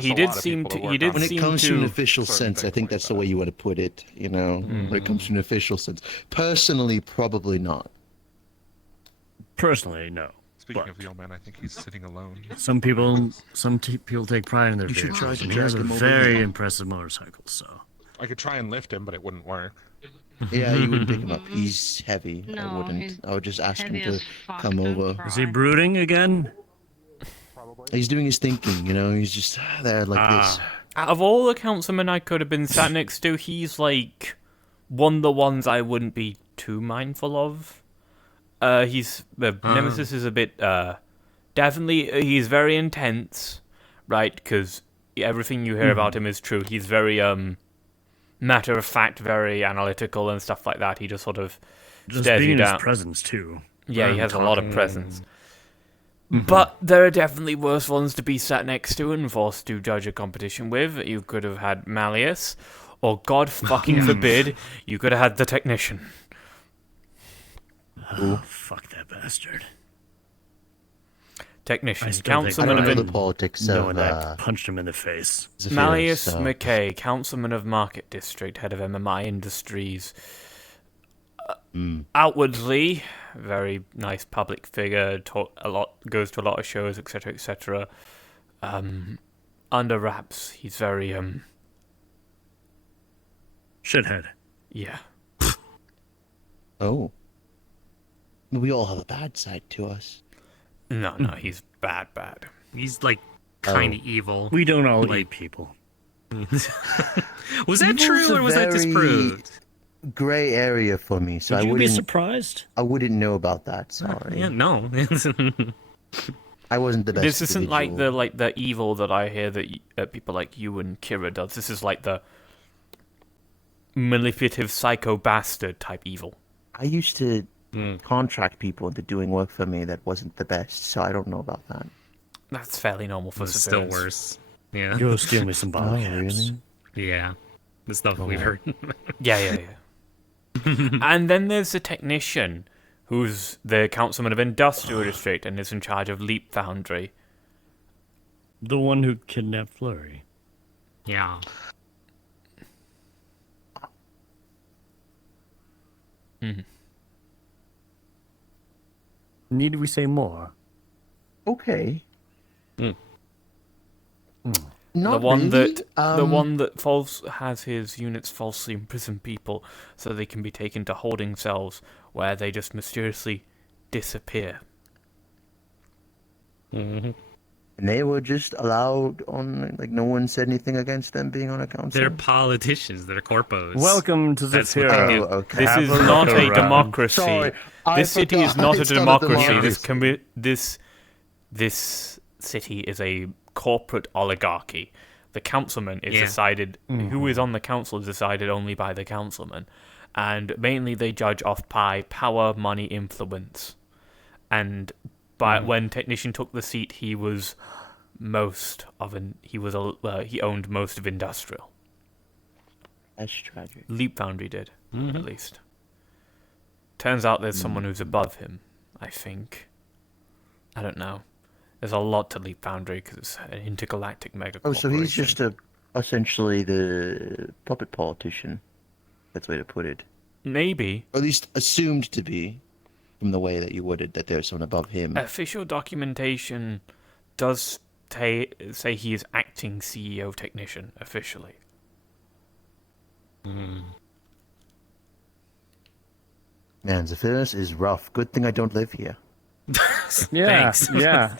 He did seem to. He did When it seem comes to an official certain sense, I think that's the way you want to put it. You know, when it comes to an official sense. Personally, probably not. Personally, no. Speaking of the old man, I think he's sitting alone. Some people take pride in their You should vehicles. try to And he has a drag him over very here. impressive motorcycle. So I could try and lift him, but it wouldn't work. Yeah, you wouldn't pick him up. He's heavy. I No, wouldn't. he's I would just ask him heavy to as fuck, come don't over. cry. is he brooding again? He's doing his thinking, you know. He's just there like this. Out of all the councilmen I could have been sat next to, he's like one of the ones I wouldn't be too mindful of. Nemesis is a bit definitely he's very intense, right? Because everything you hear about him is true. He's very matter of fact, very analytical and stuff like that. He just sort of Just stares being you in his down. presence too. Yeah, he has a lot of Talking. presence. But there are definitely worse ones to be sat next to and forced to judge a competition with. You could have had Malleus, or God fucking forbid, you could have had the technician. Oh, fuck that bastard. Technician, I still think councilman of know the politics knowing of that punched him in the face. Malleus so- McKay, councilman of Market District, head of MMI Industries. Outwardly, very nice public figure. Goes to a lot of shows, etc., etc. Under wraps, he's very Shithead. yeah. Oh. We all have a bad side to us. No, he's bad. He's like kind of evil. We don't all eat people. Was that Evil's true a or was that very disproved? Gray area for me, so Would I you be wouldn't. surprised? I wouldn't know about that. Sorry. Yeah, no. I wasn't the best. This isn't individual. like the evil that I hear that people like you and Kira does. This is like the manipulative psycho bastard type evil. I used to contract people into doing work for me that wasn't the best, so I don't know about that. That's fairly normal for It's still civilians. worse. Yeah. Go steal me some bottle Oh, caps. really? Yeah. The stuff we've heard. Yeah. And then there's the technician, who's the councilman of Industrial District and is in charge of Leap Foundry. The one who kidnapped Flurry. Yeah. Need we say more? Okay. The Not one really. that has his units falsely imprison people so they can be taken to holding cells where they just mysteriously disappear. And they were just allowed on, like, no one said anything against them being on a council. They're politicians. They're corpos. Welcome to the That's what hero. they get. okay. This Have is a not look a around. democracy. Sorry, I This city is forgot not a it's not a democracy. democracy. This city is a corporate oligarchy. The councilman is Yeah. decided. Who is on the council is decided only by the councilman, and mainly they judge off by power, money, influence. And when technician took the seat, he was he owned most of industrial. That's tragic. Leap Foundry did, at least. Turns out there's someone who's above him, I think. I don't know. There's a lot to Leap Foundry because it's an intergalactic mega Oh, corporation. so he's just essentially the puppet politician. That's the way to put it. Maybe. Or at least assumed to be, from the way that you worded, that there's someone above him. Official documentation does say he is acting CEO technician, officially. Man, Zephyrus is rough. Good thing I don't live here. Yeah, Thanks. yeah.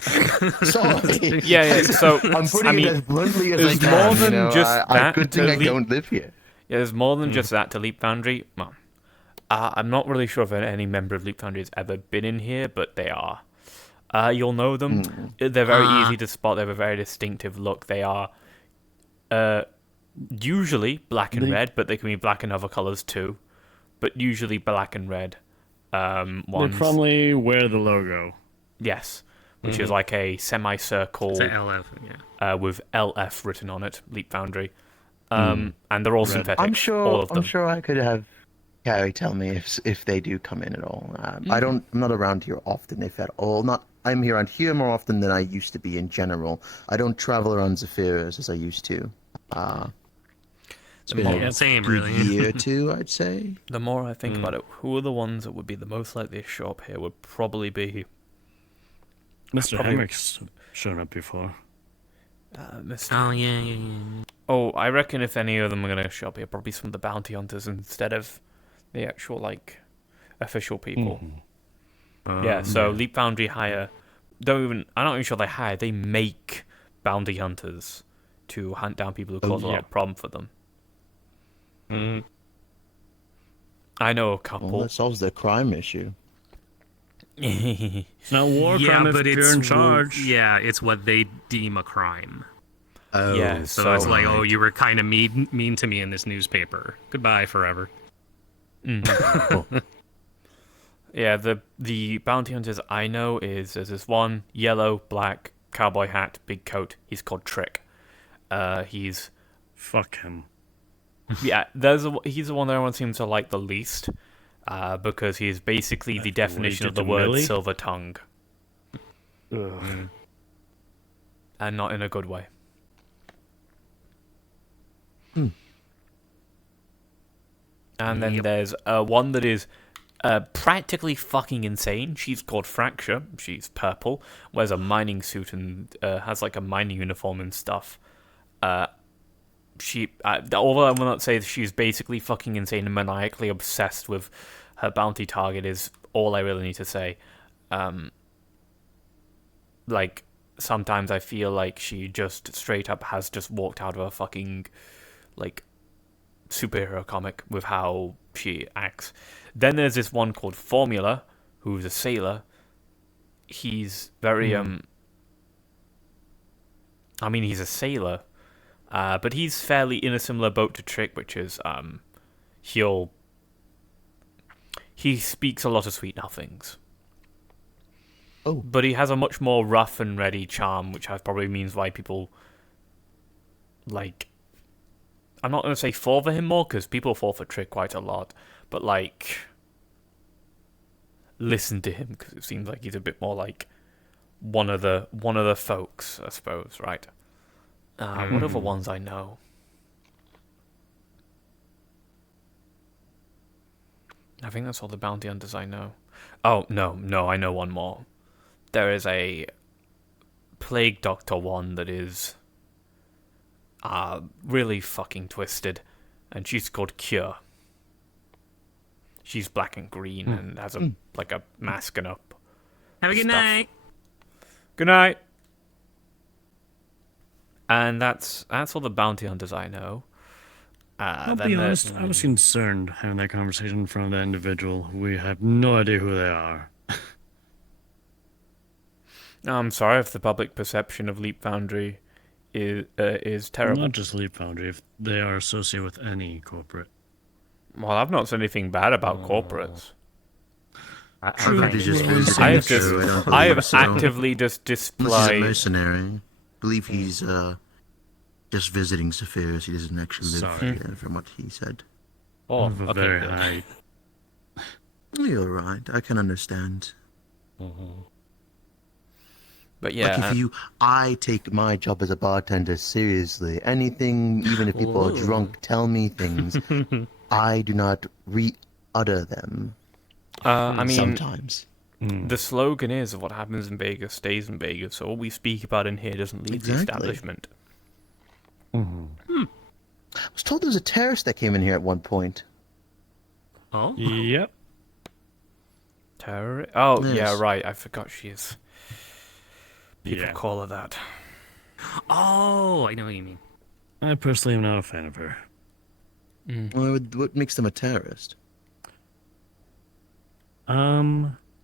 Sorry. Yeah, so, I'm putting I mean, it as bluntly as I there's can. more than you know? just that Good to thing I Leap- don't live here. Yeah, there's more than just that to Leap Foundry. Well, I'm not really sure if any member of Leap Foundry has ever been in here, but they are. You'll know them. They're very easy to spot. They have a very distinctive look. They are usually black and red, but they can be black and other colors too. But usually black and red They ones. probably wear the logo. Yes, which is like a semicircle It's a LF, yeah. with LF written on it, Leap Foundry. And they're all synthetic. I'm sure. all of them. I'm sure I could have Carrie tell me if they do come in at all. I'm not around here often, if at all. I'm here around here more often than I used to be in general. I don't travel around Zephyros as I used to. It's been a same, good really. year or two, I'd say. The more I think about it, who are the ones that would be the most likely to show up here would probably be... Mr. Henrik's shown up before. Mr. Oh, yeah. Oh, I reckon if any of them are going to show up here, probably some of the bounty hunters instead of the actual, like, official people. Yeah, so Leap Foundry hire... I'm not even sure they hire, they make bounty hunters to hunt down people who cause a lot of problem for them. I know a couple. Well, that solves the crime issue. It's not war crime if you're in charge. Yeah, it's what they deem a crime. Oh, yeah, so it's like, oh, you were kind of mean to me in this newspaper. Goodbye forever. Yeah, the bounty hunters I know there's this one yellow, black, cowboy hat, big coat. He's called Trick. He's... Fuck him. Yeah, he's the one that everyone seems to like the least, because he's basically the definition of the word Millie? silver tongue. Ugh. And not in a good way. And then there's one that is practically fucking insane. She's called Fracture. She's purple, wears a mining suit and has like a mining uniform and stuff. Although I will not say that she's basically fucking insane and maniacally obsessed with her bounty target is all I really need to say. Like, sometimes I feel like she just straight up has just walked out of a fucking, like, superhero comic with how she acts. Then there's this one called Formula, who's a sailor. He's very, I mean, he's a sailor, but he's fairly in a similar boat to Trick, which is, he speaks a lot of sweet nothings. Oh. But he has a much more rough and ready charm, which probably means why people, like, I'm not going to say fall for him more, because people fall for Trick quite a lot, but, like, listen to him, because it seems like he's a bit more like one of the folks, I suppose, right? What other ones I know? I think that's all the bounty hunters I know. Oh, no, I know one more. There is a plague doctor one that is really fucking twisted, and she's called Cure. She's black and green and has a mask and up. Have a good night. Good night. And that's all the bounty hunters I know. I'll be honest, I was concerned having that conversation in front of that individual. We have no idea who they are. I'm sorry if the public perception of Leap Foundry is terrible. Not just Leap Foundry, if they are associated with any corporate. Well, I've not said anything bad about corporates. I have actively just displayed... This is a mercenary. I believe he's just visiting Zephyros. He doesn't actually live here, from what he said. Oh, okay, very high. You're right. I can understand. But yeah, like I take my job as a bartender seriously. Anything, even if people are drunk, tell me things. I do not re-utter them. I mean, sometimes. The slogan is what happens in Vegas stays in Vegas, so all we speak about in here doesn't leave the establishment. I was told there was a terrorist that came in here at one point. Oh? Yep. Terrorist? Oh, yes. Yeah, right. I forgot she is. People call her that. Oh, I know what you mean. I personally am not a fan of her. Well, what makes them a terrorist?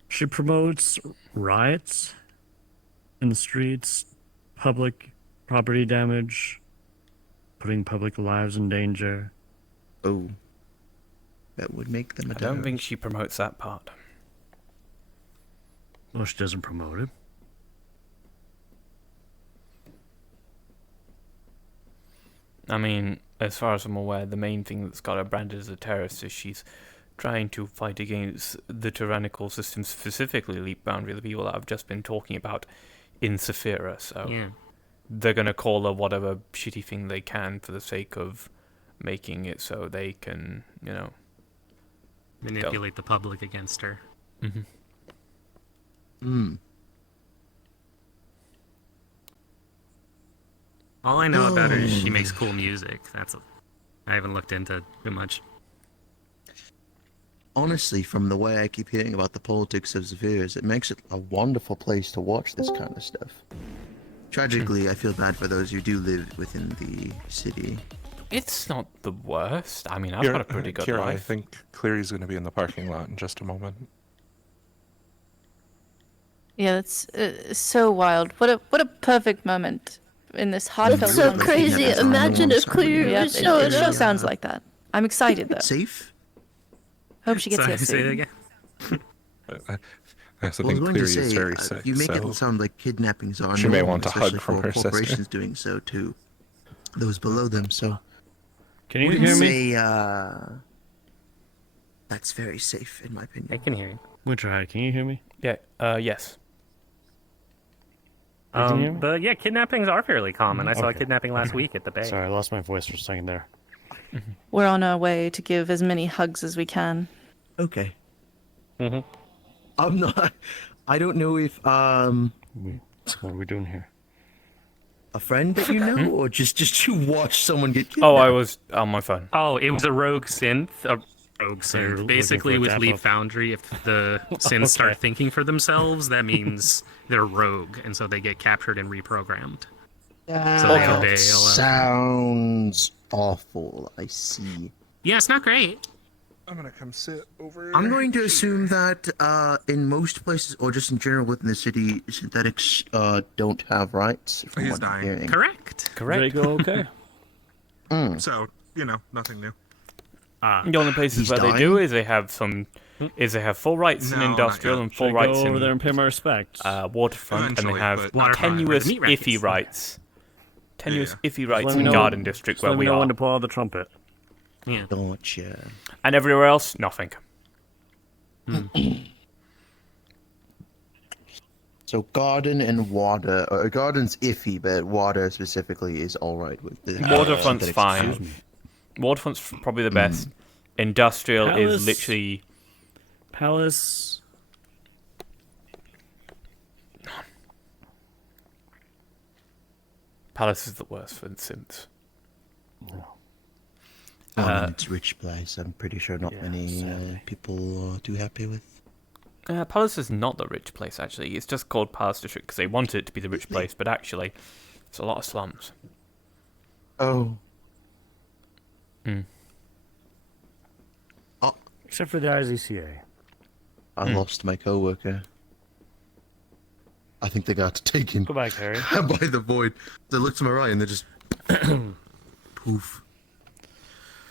She promotes riots in the streets, public property damage, putting public lives in danger. Oh, that would make them a terrorist. I don't think she promotes that part. Well, she doesn't promote it. I mean, as far as I'm aware, the main thing that's got her branded as a terrorist is she's trying to fight against the tyrannical system, specifically Leap Boundary, the people that I've just been talking about in Saphira. So Yeah. they're gonna call her whatever shitty thing they can for the sake of making it so they can, Manipulate the public against her. All I know about her is she makes cool music. I haven't looked into too much. Honestly, from the way I keep hearing about the politics of Zephyrus, it makes it a wonderful place to watch this kind of stuff. Tragically, I feel bad for those who do live within the city. It's not the worst. I mean, I've got a pretty good Kira, I life. think Cleary's going to be in the parking lot in just a moment. Yeah, that's so wild. What a perfect moment in this heartfelt. It's so conversation. crazy. Imagine if Clear Yeah, it sure sounds like that. I'm excited though. Safe? Hope she gets Sorry, here say that soon. again. I also Well, I was think going to Cleary is say, very sick, you make so it sound like kidnappings are she may normal, want a hug especially from for her sister. corporations doing so too. Those below them, so. Can you Wouldn't hear me? say, that's very safe, in my opinion. I can hear you. We tried. Can you hear me? Yeah. Yes. You can hear me? But yeah, kidnappings are fairly common. I saw a Okay. kidnapping last week at the Bay. Sorry, I lost my voice for a second there. We're on our way to give as many hugs as we can. Okay. Mm-hmm. I'm not. I don't know if What are we doing here? a friend that you know, or just to watch someone get kidnapped. Oh, I was on my phone. Oh, it was a rogue synth. A rogue So you're synth. looking Basically, for a with tap Leap up? Foundry, if the synths start thinking for themselves, that means they're rogue, and so they get captured and reprogrammed. So they obey. Sounds awful. I see. Yeah, it's not great. I'm gonna come sit over. I'm going to assume that in most places, or just in general within the city, synthetics don't have rights. From He's what I'm dying. hearing. Correct. They go okay. So nothing new. The only places He's where they dying? do is they have full rights in No, not industrial yet. and full Should rights go over in there and pay my respects. waterfront, and Eventually, they have but- Waterfront, tenuous, where the meat iffy rackets. rights. Tenuous, Yeah. iffy rights Let in me know- Garden District, Just where let me we know are, when to pull out the trumpet. Yeah. Gotcha. and everywhere else, nothing. So garden and water, or garden's iffy, but water specifically is all right with the Waterfront's synthetics. fine. Waterfront's probably the best. Industrial Palace- is literally Palace. Palace is the worst for the Sims. Well, it's a rich place. I'm pretty sure not yeah, many sadly. people are too happy with. Palace is not the rich place, actually. It's just called Palace District because they wanted it to be the rich place, but actually, it's a lot of slums. Oh. Except for the IZCA. I lost my coworker. I think they got taken Goodbye, Carrie. by the void. They look to my right and they just poof.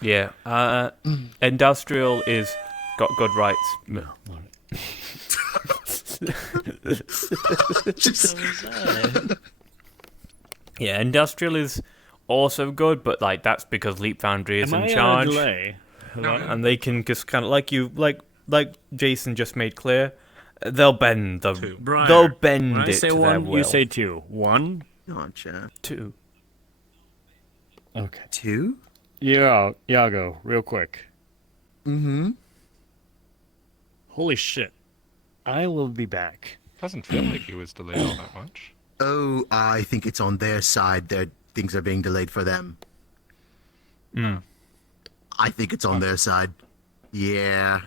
Yeah, industrial is got good rights. No. Just- Yeah, industrial is also good, but like that's because Leap Foundry is Am in I charge, on a delay? and they can just kind of like Jason just made clear, they'll bend the Briar, they'll bend when I it say to one, their will. you say two. One? Gotcha. 2. Okay. 2? Yeah, Iago, real quick. Mm-hmm. Holy shit. I will be back. Doesn't feel like he was delayed all that much. Oh, I think it's on their side. Their things are being delayed for them. I think it's on their side. Yeah.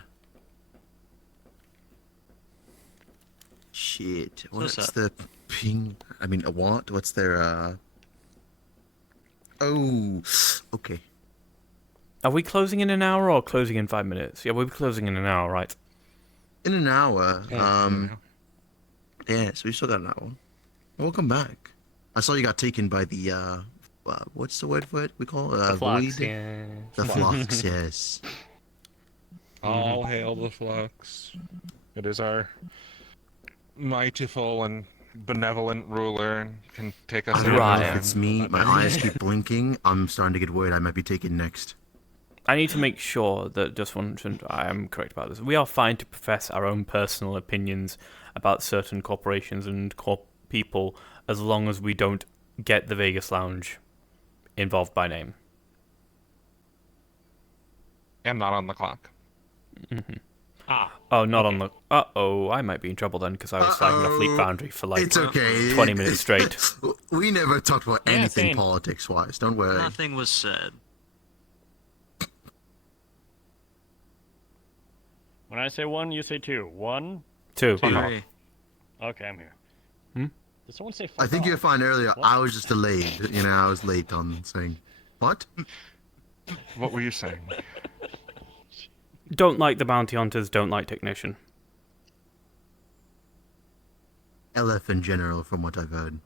Shit. What's that? the ping? I mean, a what? What's their, Oh, okay. Are we closing in an hour or closing in 5 minutes? Yeah, we'll be closing in an hour, right? In an hour. Yeah. Yeah, so we still got an hour. Welcome back. I saw you got taken by the, what's the word for it? We call it, The flux, void? yeah. The flux, yes. All hail the flux. It is our mightiful and benevolent ruler and can take us I don't anywhere. know if it's me. My eyes keep blinking. I'm starting to get worried I might be taken next. I need to make sure that I am correct about this. We are fine to profess our own personal opinions about certain corporations and people as long as we don't get the Vegas Lounge involved by name. And not on the clock. Mm-hmm. Ah. Oh, not on the... Uh-oh, I might be in trouble then, because I was slagging off Leap Foundry for like It's okay. 20 minutes straight. We never talked about anything same. politics-wise. Don't worry. Nothing was said. When I say 1, you say 2. 1? 2. Three. Okay, I'm here. Hmm? Did someone say I think you were fine earlier. What? I was just delayed. You know, I was late on saying, what? What were you saying? Don't like the bounty hunters, don't like technician. LF in general, from what I've heard.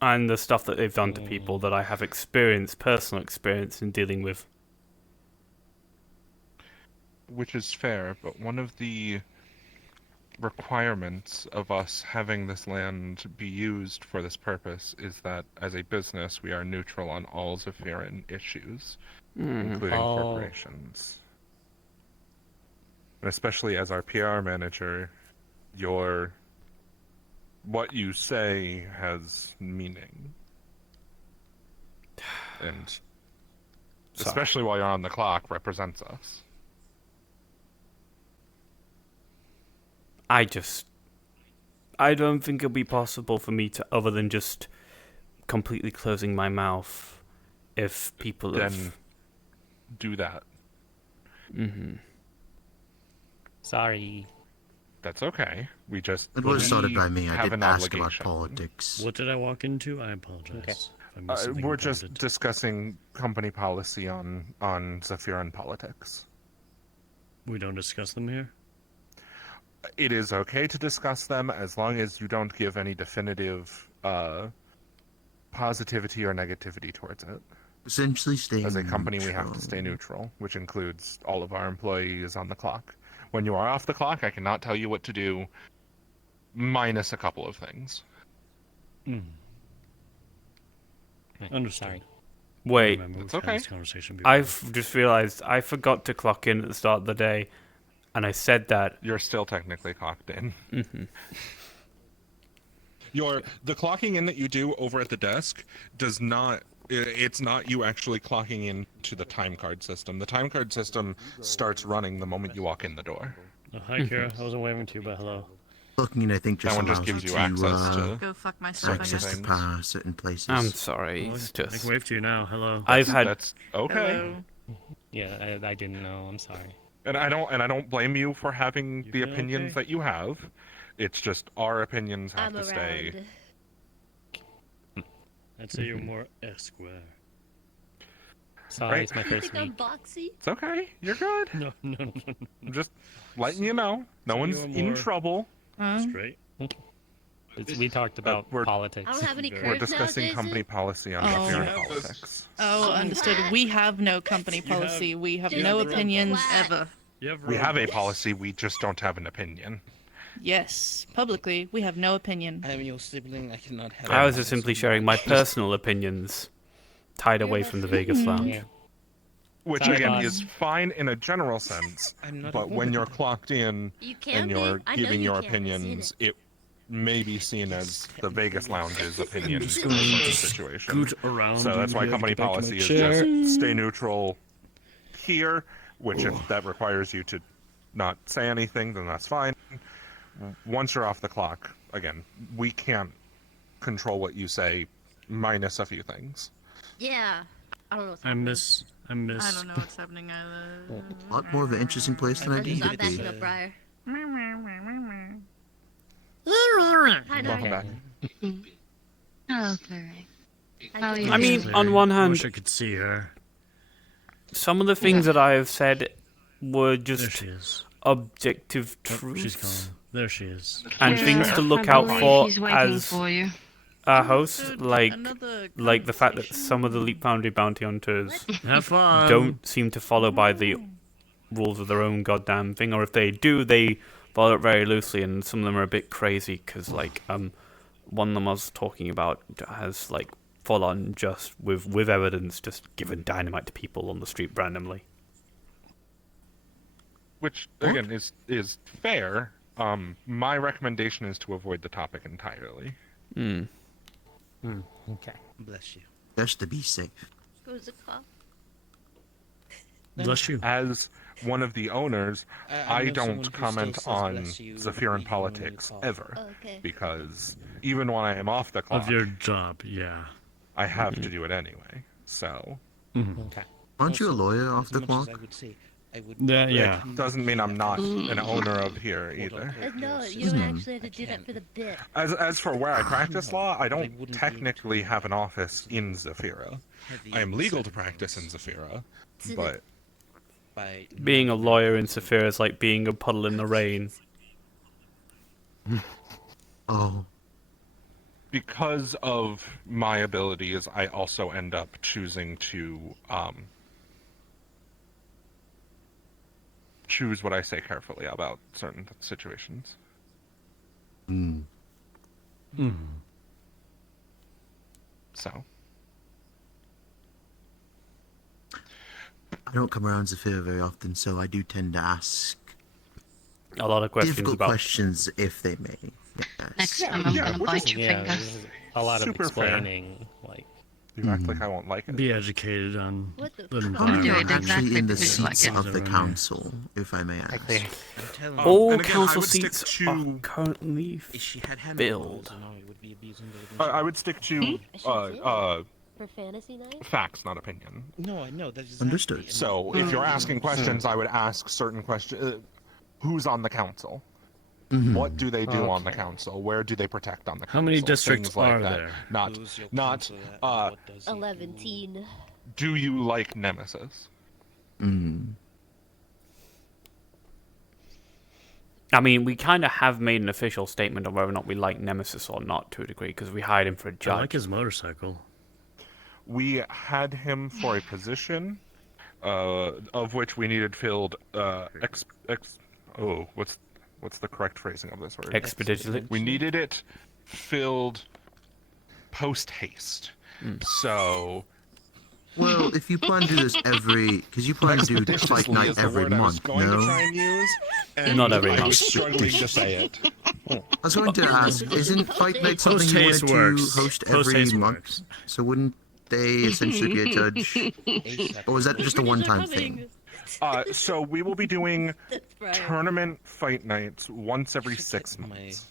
And the stuff that they've done to people that I have personal experience in dealing with. Which is fair, but one of the requirements of us having this land be used for this purpose is that, as a business, we are neutral on all Zephyrin issues, including corporations. And especially as our PR manager, what you say has meaning. And especially while you're on the clock, represents us. I don't think it'll be possible for me to, other than just completely closing my mouth, if people then do that. Mm-hmm. Sorry. That's okay. We just It was started by me. I have did an ask about obligation. politics. What did I walk into? I apologize. Okay. if I missed something We're just important. discussing company policy on Zephyrin politics. We don't discuss them here? It is okay to discuss them as long as you don't give any definitive positivity or negativity towards it. Essentially staying As a company, we have to stay neutral, which includes all of our employees on the clock. When you are off the clock, I cannot tell you what to do, minus a couple of things. Understood. Wait, it's okay. I've just realized I forgot to clock in at the start of the day, and I said that. You're still technically clocked in. Mm-hmm. The clocking in that you do over at the desk does not. It's not you actually clocking into the time card system. The time card system starts running the moment you walk in the door. Oh, hi, Kira. I wasn't waving to you, but hello. Clocking in, I think, just That one allows just gives you to, access to Go fuck myself, I access guess. to pass certain places. I'm sorry. Well, It's I just can wave to you now. Hello. That's okay. Hello. Yeah, I didn't know. I'm sorry. And I don't blame you for having the feel opinions okay? that you have. It's just our opinions have I'm to stay. around. I'd say you're more Esquire. Sorry, Right. it's my You first think I'm week. boxy? It's okay. You're good. No. I'm just letting you know. No So one's you're in more- trouble. Straight. We talked about we're- politics. I don't have any We're We're curves now, discussing Jason. company policy on Oh. Zephyrin politics. Oh, understood. We have no company You have- policy. We have Jason, no it's a opinions flat. ever. We have a policy. We just don't have an opinion. Yes, publicly, we have no opinion. I am your sibling. I cannot have. I was just simply sharing my personal opinions, tied away from the Vegas Lounge. Yeah. Which Sorry, again boss. is fine in a general sense, I'm not a but when you're clocked in You can and be. you're I know giving you your can. I've seen opinions, it may be seen as the Vegas Lounge's opinion of just the gonna situation. scoot around So that's you, why like, company get back to my policy is chair. just stay neutral here, which if that requires you to not say anything, then that's fine. Once you're off the clock, again, we can't control what you say, minus a few things. Yeah. I don't know what's I miss. I don't know what's happening either. A lot more of an interesting place than I I'm needed to backing be. up Briar. Welcome back. Oh, okay. How I mean, on one I hand, wish I could see her. some of the things that I have said were There just she is. objective Oh, she's truths gone. There she is. and Yeah, things to look I out believe for she's waiting as for you. a host, like Another the fact that some of the Leap Foundry bounty hunters Have fun. don't seem to follow by the rules of their own goddamn thing, or if they do, they follow it very loosely, and some of them are a bit crazy because, like, one of them I was talking about has like full on just with evidence just given dynamite to people on the street randomly. which again is fair. My recommendation is to avoid the topic entirely. Okay. Bless you. Just to be safe. Who's a cop? Bless you. As one of the owners, I know someone don't who comment still says on bless you Zephyran even when you politics cough. ever, Okay. because even when I am off the clock, Of your job, yeah. I have to do it anyway. So. Okay. Aren't you a Also, lawyer off as the much clock? as I would say, I would Yeah. It doesn't mean I'm not an owner of here either. No, you don't actually have to do that for the bit. As for where I practice law, I don't technically have an office in Zephyra. I am legal to practice in Zephyra, but Being a lawyer in Saphira is like being a puddle in the rain. Oh. because of my abilities, I also end up choosing to choose what I say carefully about certain situations. So. I don't come around Zephyr very often, so I do tend to ask a lot of questions difficult about questions, if they may. Yes. Next time I'm gonna bite your finger. there's a lot of Super fair. explaining, like. You act like I won't like it. Be educated on What the the fuck? environment. do it I'm actually exactly in the because you like seats it. of the council, if I may ask. All and again, I council would stick seats to- are currently filled. I would stick to For fantasy night? facts, not opinion. No, I know that is Understood. So if you're asking questions, I would ask certain questions. Who's on the council? What do they do on the council? Where do they protect on the council? How many districts Things like are that. there? Not, Who's your not. council at and what does he 11 do? teen. Do you like Nemesis? I mean, we kind of have made an official statement on whether or not we like Nemesis or not to a degree, because we hired him for a I judge. like his motorcycle. We had him for a position, of which we needed filled. What's the correct phrasing of this word? Expeditiously. We needed it filled post haste. So. Well, if you plan to do this because you plan to do fight Expeditiously night is the every word I was month, going to try no? and use, and Not every I month. was struggling to say it. I was going to ask, isn't fight night something you wanted Post-haste to works. host every Post-haste month? works. So wouldn't they essentially be a judge? Or was that just a one-time thing? So we will be doing That's right. tournament fight nights once every 6 months.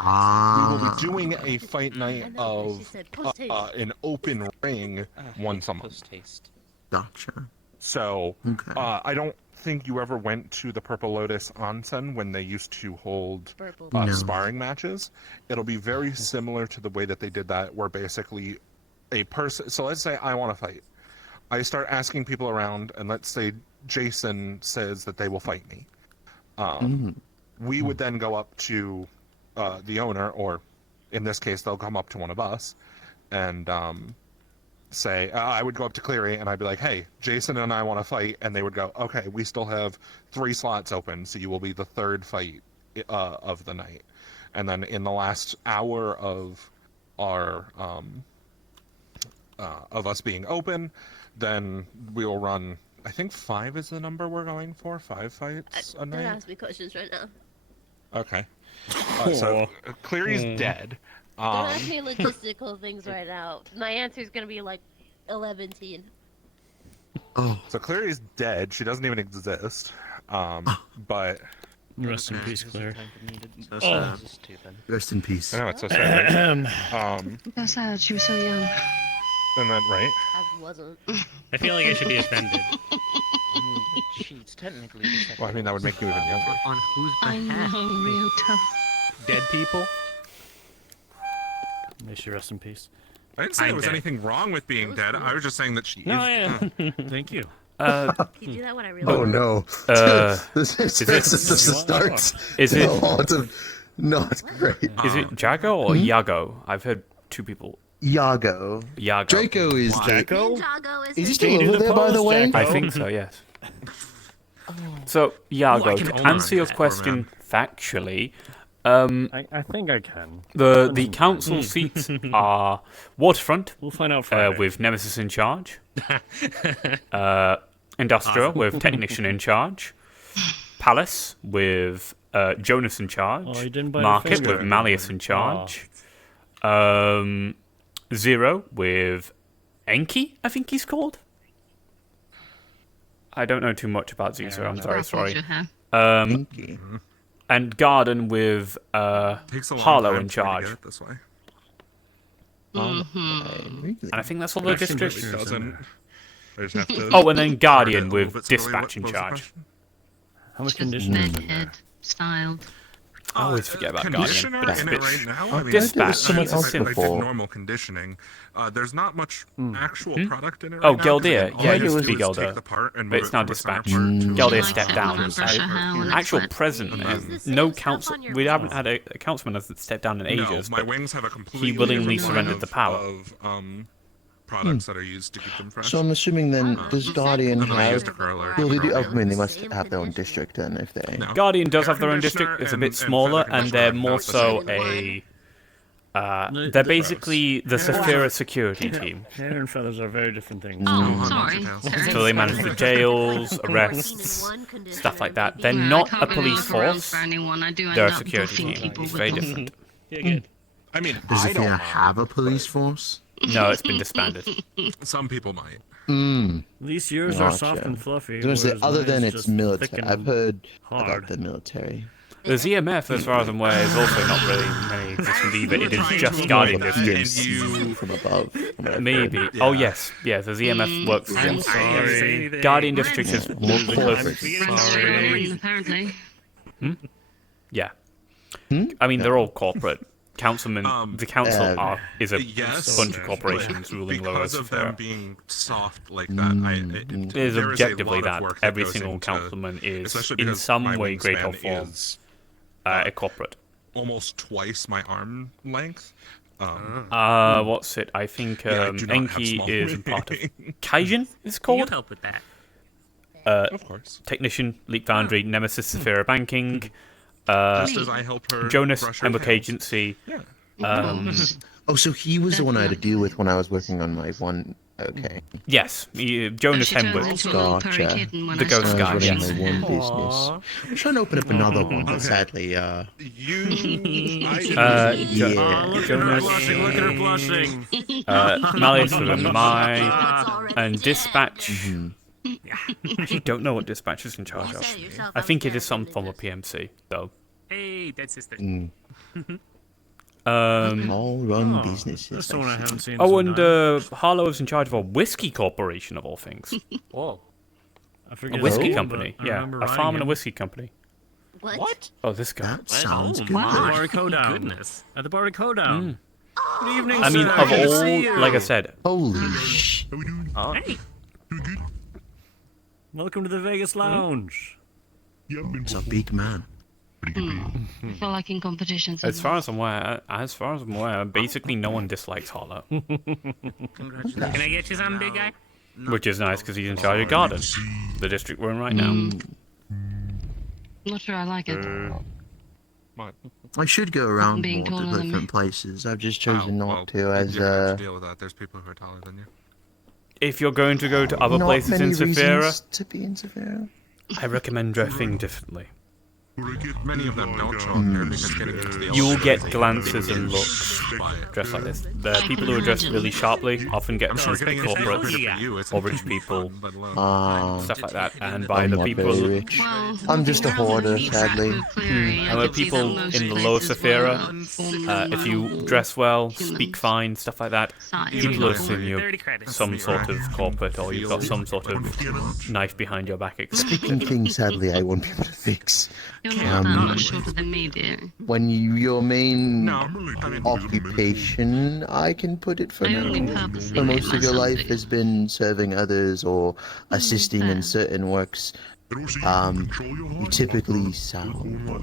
We Ah. will be doing a fight night I know, but she of said post-haste. an open ring once a month. Post-haste. Gotcha. So Okay. I don't think you ever went to the Purple Lotus Onsen when they used to hold Purple. No. sparring matches. It'll be very similar to the way that they did that, where basically a person. So let's say I want to fight. I start asking people around, and let's say Jason says that they will fight me. We would then go up to the owner, or in this case, they'll come up to one of us, and say, I would go up to Cleary, and I'd be like, hey, Jason and I want to fight, and they would go, okay, we still have 3 slots open, so you will be the 3rd fight of the night. And then in the last hour of our of us being open, then we will run. I think 5 is the number we're going for. 5 fights a Don't night. ask me questions right now. Okay. So Cleary's dead. Don't ask me logistical things right now. My answer is gonna be like 11 teen. Oh. So Cleary's dead. She doesn't even exist. But Rest in peace, Claire. So sad. Rest in peace. I know it's so sad. Right? So sad. She was so young. And then right. I wasn't. I feel like I should be offended. She's technically the second. Well, I mean that would make you even younger. On whose I behalf? know, real tough. Dead people? May she rest in peace. I didn't say there I'm was dead. anything wrong with being dead. I was just saying that she No, is. yeah. Thank you. Can you do that when I really? Oh no. is This is it- just the start. Is it- A lot of not great. Is it Jago or Yago? I've heard 2 people. Yago. Yago. Draco is Ninjago Is he his still name. over there, by the way? I think so, yes. So, Yago, I can to own answer your that, question factually, I think I can. the council seats are Waterfront, We'll find out Friday. with Nemesis in charge, Industrial with Technician in charge, Palace with Jonas in charge. Oh, you didn't buy a Market finger. with Malleus in charge. Zero with Enki, I think he's called. I don't know too much about Zero. I'm sorry. And Garden with Harlow in charge. This way. And I think that's all the districts. I just have to Oh, and then Guardian a little bit with slowly. Dispatch in What was the charge. question? How much Just conditioning? is in there? bedhead styled. I always forget about Guardian. Conditioner But that's in a it bit... right now. Oh, I mean, Dispatch. someone is else simple. I did normal conditioning. There's not much actual product in it right Oh, now. 'cause Geldir. all Yeah, I it used to do be is take Geldir. the part and But move it's it now from a center Dispatch. part to Geldir a stepped center down. part. brush her hair when it's Actual wet. present, no council. We haven't had a councilman that's stepped down in ages. No, my but wings have a completely he willingly different surrendered line the power. of products that are used to keep them fresh. So I'm assuming then, does Guardian And then I have... used a curler. Well, I mean, they must have their own district then, if they... No. Guardian does Air have their own district. conditioner It's a bit and smaller, feather and they're conditioner more are so not the a. They're basically the Saphira security team. Hair and feathers are very different things. Oh, sorry. So they manage the jails, arrests, stuff like that. They're Yeah, not I a can't really police look around force. for anyone. I do end They're a up security buffing team. people It's with very them. different. Yeah, good. I mean, Does I it don't mind, have a police force? No, it's been disbanded. Some people might. These yours are soft Gotcha. and fluffy. I was gonna say, whereas other than mine's it's just thick military, and I've heard hard. about the military. The ZMF, as far as I'm aware, is also not really many existent either. It is just Guardian districts. From above. Maybe. Oh, yes. Yeah, the ZMF works. I'm with sorry. Guardian districts is more close. Apparently. Yeah. I mean, they're all corporate. Councilmen, the council is a Yes, bunch of corporations ruling lower because of them Saphira. being soft like that. It is there objectively a lot of that work every goes single into- councilman is, especially in because some my way, great or wingspan form, is, a corporate. almost twice my arm length. What's it? I think Yeah, I do not have Enki small is part of wings. Kaijin, it's You called. help with that. Of course. Technician, Leap Foundry, Nemesis, Saphira Banking, Just as I help her Jonas, brush her Embark tail. Agency. Yeah. Oh, so he was the one I had to deal with when I was working on my one... Okay. Yes, Jonas She turns Hemwood. into a little purry Gotcha. kitten when The I ghost start guy, I was running brushing yes. my her hair. one business. I'm trying to open up another one, but sadly, You, I Yeah, Look at her Jonas, blushing, look at her blushing. Malleus with a My, and Dispatch. I actually don't know what Dispatch is in charge of. I think it is some form of PMC, though. Hey, dead sister. all run Oh, businesses. That's the one I haven't seen. in Oh, some and time. Harlow is in charge of a whiskey corporation, of all things. Whoa. I A forget his whiskey name, company, but I yeah. remember A riding farm and a him. whiskey company. What? Oh, this guy. That sounds Oh, good. my. At the Bar Codown. Goodness. At the Bar Codown. Good evening, I mean, sir. of Good to see all, you. like I said, Holy sh... Oh. Hey. Welcome to the Vegas Lounge. It's a big man. I feel like in competitions. as far as I'm aware, basically no one dislikes Harlow, Can I get you some, big guy? which is nice because he's in charge of Garden, the district we're in right now. Not sure I like it. I should go around being more taller to than different me. places. I've just chosen well, not to, as you have to deal with that. There's people who are taller than you. If you're going to go to other not places many in Saphira, reasons to be in Saphira. I recommend dressing differently. Many of them don't show up here because getting into the You will elevator get is a glances big and issue. looks But dressed like this. The people who are dressed really sharply often get I'm sure sent by getting into the elevator corporates for you isn't or rich gonna be people, fun, let alone- stuff like that. And by I'm the not people, very rich. I'm just a hoarder, sadly. and the people in the lower Saphira, if you dress well, speak fine, stuff like that, people assume you're 30 credits. some sort of corporate or you've got some sort of knife behind your back, etc. Speaking things, sadly, I won't be able to fix. You're not that much shorter than me, dear. When your main occupation, I can put it for I only now. purposely For made most of your myself life big. has been serving others or assisting in certain works. You typically sound more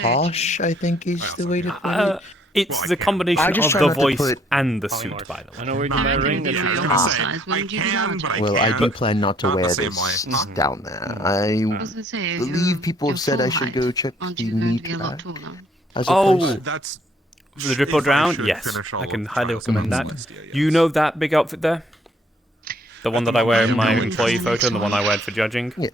posh, I think is the way to put it. It's the combination I just of try the not to voice put- and the suit, by the way. I know where you get my ring. That You're you your size. Why would you do that? Well, I do plan not to Not the wear same this way. down there. I was gonna say, believe people have said I your should full go height. check Aren't the you going to meat be a lot rack. taller? As Oh, opposed- That's the Dripple if I Drown? should Yes, finish all I can of highly Trials recommend on that. this list, yeah, You know that big outfit there? The one that I wear in my employee photo and the one I wear for judging? At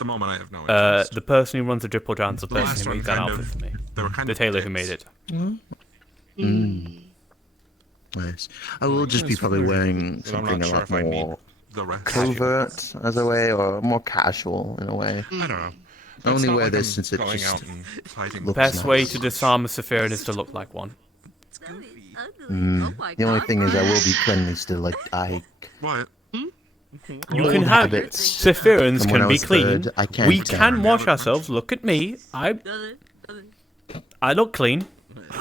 the moment, I have no interest. The person who runs the Dripple Drown's the The person last who one made that kind outfit of- for me. they were kind The of tailor who dicks. made it. Nice. I will just be probably wearing But I'm something not a sure lot if I need more the rest. covert as a way, or more casual in a way. I don't know. I only It's not wear like this I'm since it going just out and fighting The looks best nice. way to disarm a Sephiroth is to look like one. The only thing is, I will be cleanly still. Like What? You Old can have habits Sephiroths from when I can be was clean. third, I can't We tell. can wash ourselves. Look at me. I look clean.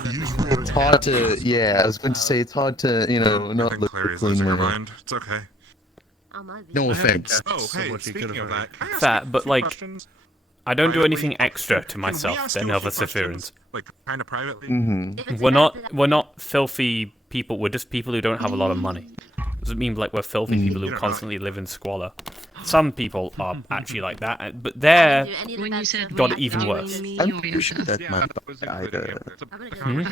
It's hard to, yeah. I was going to say it's hard to, not look Clary's clean losing her when you're- mind. It's okay. No offense. Oh, hey, speaking of that, can I ask That, you but two like, questions? I don't do Privately? anything extra to Can we myself ask than you a other few questions, Sephiroths. like kind of privately. We're not filthy people. We're just people who don't have a lot of money. Doesn't mean like we're filthy people who constantly live in squalor. Some people are actually like that, but they're got it even worse. I'm pretty sure that might be either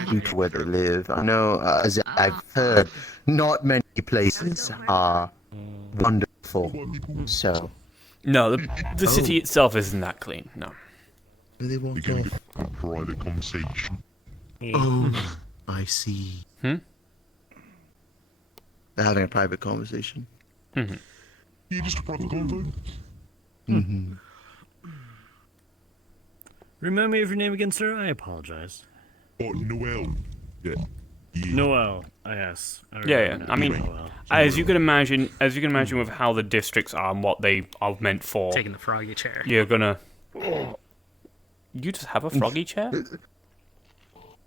due to where they live. I know, as I've heard, not many places are wonderful. So. No, the city itself isn't that clean. No. They walk off. A private conversation. Oh, I see. They're having a private conversation. Yeah, just a private convo. Remind me of your name again, sir? I apologize. Oh, Noel. Yeah. Noel. Yes. Yeah. I mean, as you can imagine, with how the districts are and what they are meant for, Taking the froggy chair. you're gonna. You just have a froggy chair?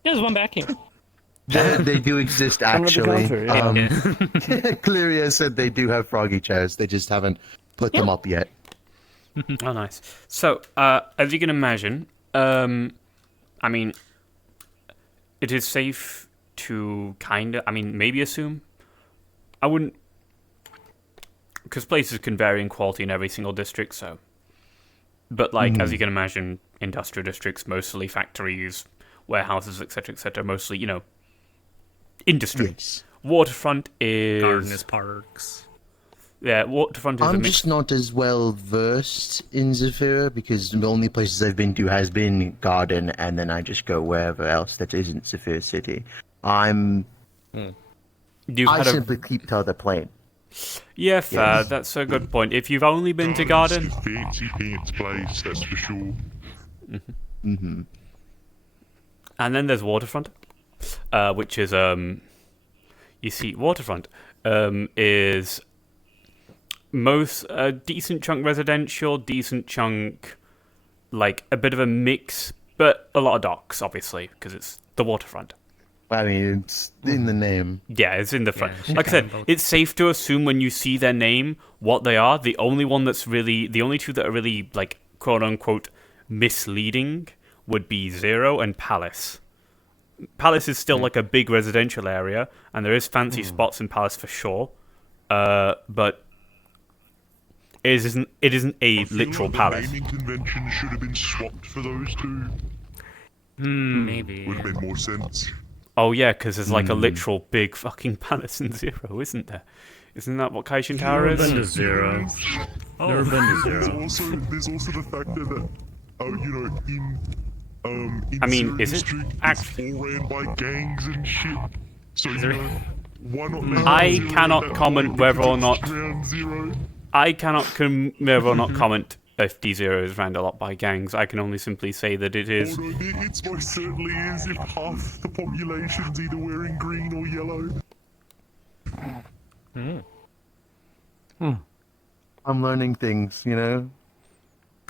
There's one back here. They do exist, Come to the actually. counter, Cleria said they do have froggy chairs. They just haven't put them up yet. Oh, nice. So, as you can imagine, I mean, it is safe to maybe assume. I wouldn't, because places can vary in quality in every single district, so. But, as you can imagine, industrial districts, mostly factories, warehouses, etc., mostly, industry. Yes. Waterfront is... Gardeners parks. Yeah, waterfront is a I'm mix. just not as well versed in Zephyr because the only places I've been to has been Garden, and then I just go wherever else that isn't Zephyr City. I simply keep to the plane. Yeah, fair. That's a good point. If you've only been to Garden... Fancy pants place, that's for sure. Mm-hmm. And then there's Waterfront, which is, you see, Waterfront is most decent chunk residential, decent chunk, like a bit of a mix, but a lot of docks, obviously, because it's the Waterfront. I mean, it's in the name. Yeah, it's in the front. Yeah, like I said, it's safe to assume when you see their name what they are. The only two that are really, like, quote unquote, misleading would be Zero and Palace. Palace is still like a big residential area, and there is fancy spots in Palace for sure, but it isn't a literal palace. The naming convention should have been swapped for those two. Maybe. Would have made more sense. Oh yeah, because there's like a literal big fucking palace in Zero, isn't there? Isn't that what Kaishin Tower Never is? been to Zero. Never been to Zero. There's also the factor that, in I mean, Zero is it District, actually? it's all ran by gangs and shit. So why not? let I Zero cannot that comment way whether or because not. it's Ground Zero? I cannot whether or not comment if D0 is ran a lot by gangs. I can only simply say that it is. Oh, no, it's most certainly is if half the population's either wearing green or yellow. I'm learning things,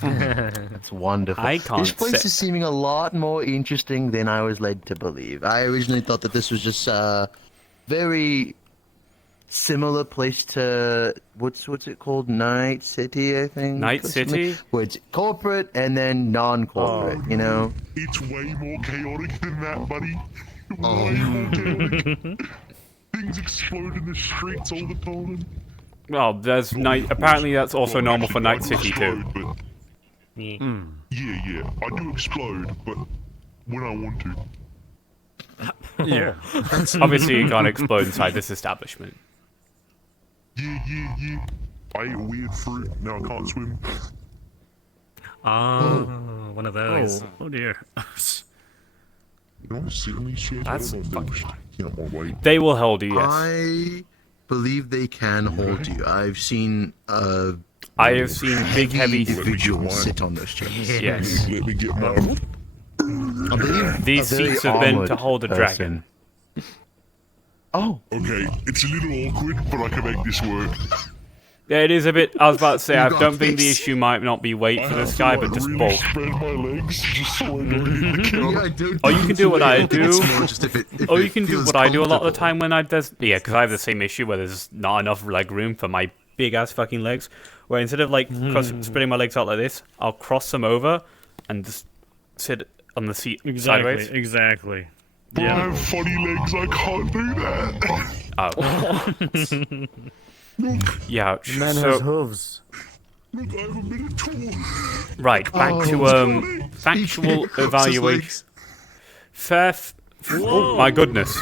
That's wonderful. I can't This place say- is seeming a lot more interesting than I was led to believe. I originally thought that this was just a very similar place to what's it called? Night City, I think. Night or something, City? where it's corporate and then non-corporate. It's way more chaotic than that, buddy. Oh. Way more chaotic. Things explode in the streets all the time. Well, there's night. Apparently, that's also normal for Night City too. Yeah, I do explode, but when I want to. Yeah. Obviously, you can't explode inside this establishment. Yeah. I ate a weird fruit. Now I can't swim. Oh, one of those. Oh dear. You want to sit on these chairs? That's Can't my weight. They will hold you, yes. I believe they can hold you. I've seen I have seen big, heavy individuals sit on those chairs. Yes. Let me get my. I believe These a very seats have been to armored hold a dragon. Oh. Okay, it's a little awkward, but I can make this work. Yeah, it is a bit. I was about to say, You I got don't think the this. issue might not be weight for this guy, but just really bulk. spread my legs just so I don't hit the counter. Yeah, I don't Or you think can do what I it's do. more just if it Or you can do feels what I do a lot of the comfortable. time when I does. Yeah, because I have the same issue where there's not enough leg room for my big ass fucking legs. Where instead of like spreading my legs out like this, I'll cross them over and just sit on the seat sideways. Exactly. But I have funny legs, I can't do that. Oh. Yeah. The man has hooves. Look, I have a minute tall. Right, back to factual evaluation. Oh my goodness.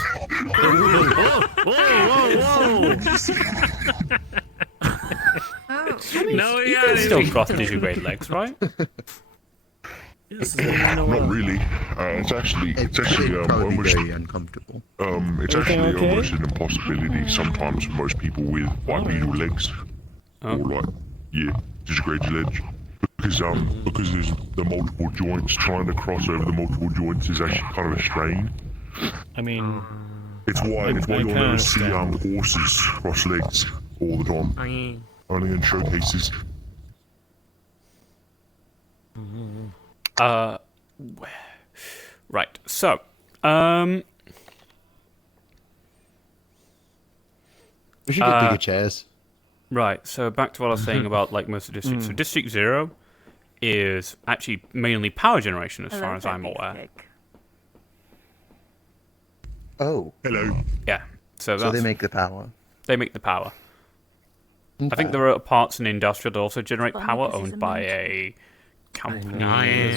Whoa. No, You can still cross digitigrade legs, right? Not really. It's actually probably almost very uncomfortable. it's actually almost an impossibility sometimes for most people with bipedal legs, or like digitigrade legs, because there's the multiple joints. Trying to cross over the multiple joints is actually kind of a strain. I mean, It's why you'll never see horses cross legs all the time. Only in showcases. Right. So, We should get bigger chairs. right. So back to what I was saying about like most of the districts. So District 0 is actually mainly power generation, as far as I'm aware. Oh. Hello. Yeah. So So they that's, make the power. they make the power. I think there are parts in industrial that also generate Funny, power, this is owned by a company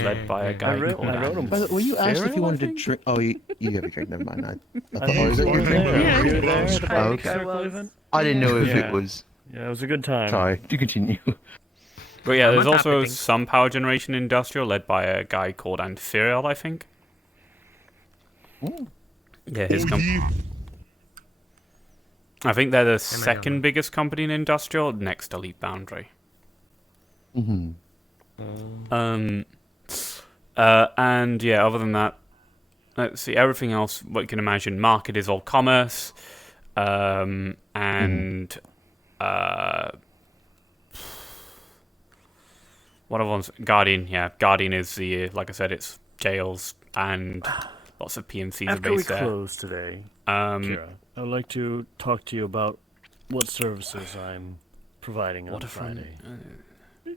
led by a guy called. By the way, were you asked if you wanted to drink? Oh, you have a drink. Never mind. I thought, was it your drink? Yeah, you were there at the Oh, okay. I didn't know if it was. Yeah, it was a good time. Sorry, do continue. But yeah, there's I'm also happening. some power generation industrial led by a guy called Anthuriel, I think. Yeah, his company. I think they're the second biggest company in industrial, next to Leap Boundary. Mm-hmm. And yeah, other than that, let's see, everything else, what you can imagine, market is all commerce, and what other ones? Guardian, yeah, Guardian is the, like I said, it's jails and lots of PMCs are After we based there. close today, Kira, I would like to talk to you about what services I'm providing on Friday.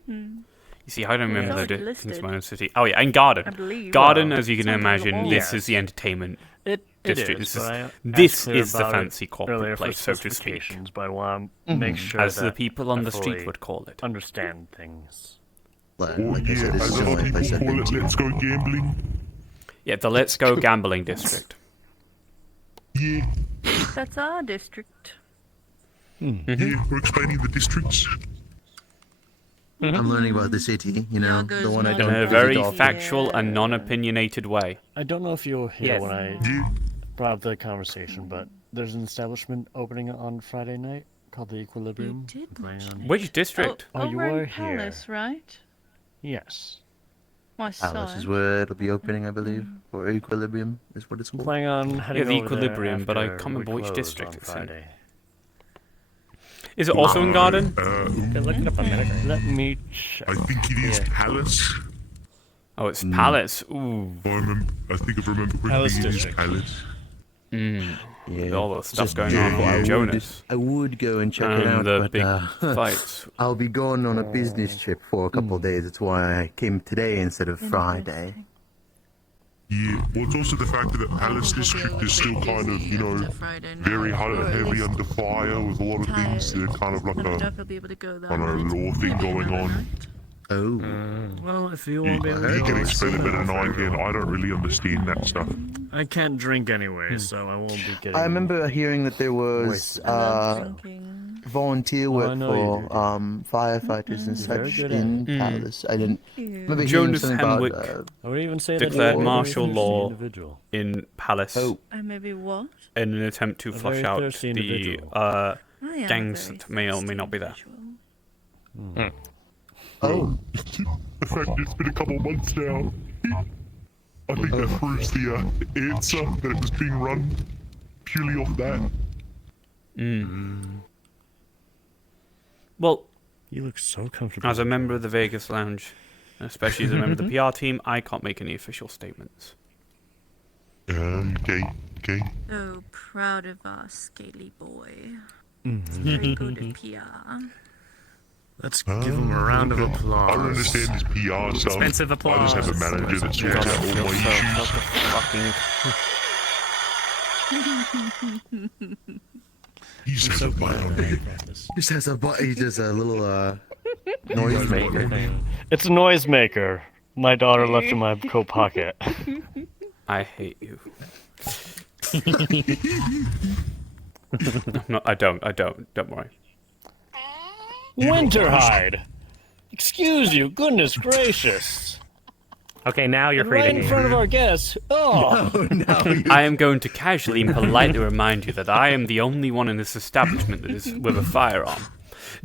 You see, I don't It's remember already the things listed. in my own city. Oh yeah, and Garden. I believe. Garden, Well, as you can it's on the imagine, wall. this is Yes. the entertainment It district. is, This but is, I this asked her is the about it fancy corporate earlier for place, so to speak. specifications, but I want to make sure As that the people on I the street fully would call it. understand things. Like Or I said, this is the only place I've been to. Let's go gambling. Yeah, the Let's Go Gambling District. Yeah. That's our district. Yeah, we're expanding the districts. I'm learning about the city, you know, the one I In don't a visit very often. factual and non-opinionated way. I don't know if you were here Yes. when I brought up the conversation, but there's an establishment opening on Friday night called the Equilibrium. You did Playing on- Which district? Oh, you over were in here. Palace, right? Yes. I saw Palace is it. where it'll be opening, I believe, or Equilibrium is what it's called. Planning on heading Yeah, the over there Equilibrium, but I after can't remember we which close district on it's in. Friday. Is it also in Garden? Look it up a minute. Let me check. I think it is Palace. Oh, it's Palace. Ooh. I think I remember correctly. Palace it is District. Palace. Mm. Yeah, With all the stuff just- going on I with would- Jonas. I would go and check it And out, the but big fights. I'll be going on a business trip for a couple of days. That's why I came today instead of Friday. Yeah, well, it's also the fact that the Palace District is still kind of, you know, very heavy under fire with a lot of things. They're kind of like I don't know a, if I'll be able to go there. I don't know, law thing going on. Oh. Well, if you You, won't be able to you go, can it's explain it still better than I can. I don't really understand that stuff. I can't drink anyway, so I won't be getting. I remember hearing that there was volunteer work for firefighters and such in Palace. I didn't remember hearing Jonas something Henwick about. I would even say declared that's martial very law individual. in Palace Maybe what? in an attempt to A flush very out thirsty the individual. I am a gangs very that may or may not be there. Oh. The fact it's been a couple of months now. I think that proves the answer that it was being run purely off that. Well, you look so comfortable. As a member of the Vegas Lounge, and especially as a member of the PR team, I can't make any official statements. Okay. Oh, proud of our scaly boy. Mhm. He's very good at PR. Let's give him a round of applause. I don't understand this PR stuff. Expensive applause. I just have a manager that sorts out all my issues. He says a button. Just has a he does a little noise maker. It's a noisemaker. My daughter left in my coat pocket. I hate you. No, I don't. Don't worry. Winterhide! Excuse you, goodness gracious! Okay, now you're free right to in front of our guests. Oh! I am going to casually and politely remind you that I am the only one in this establishment that is with a firearm.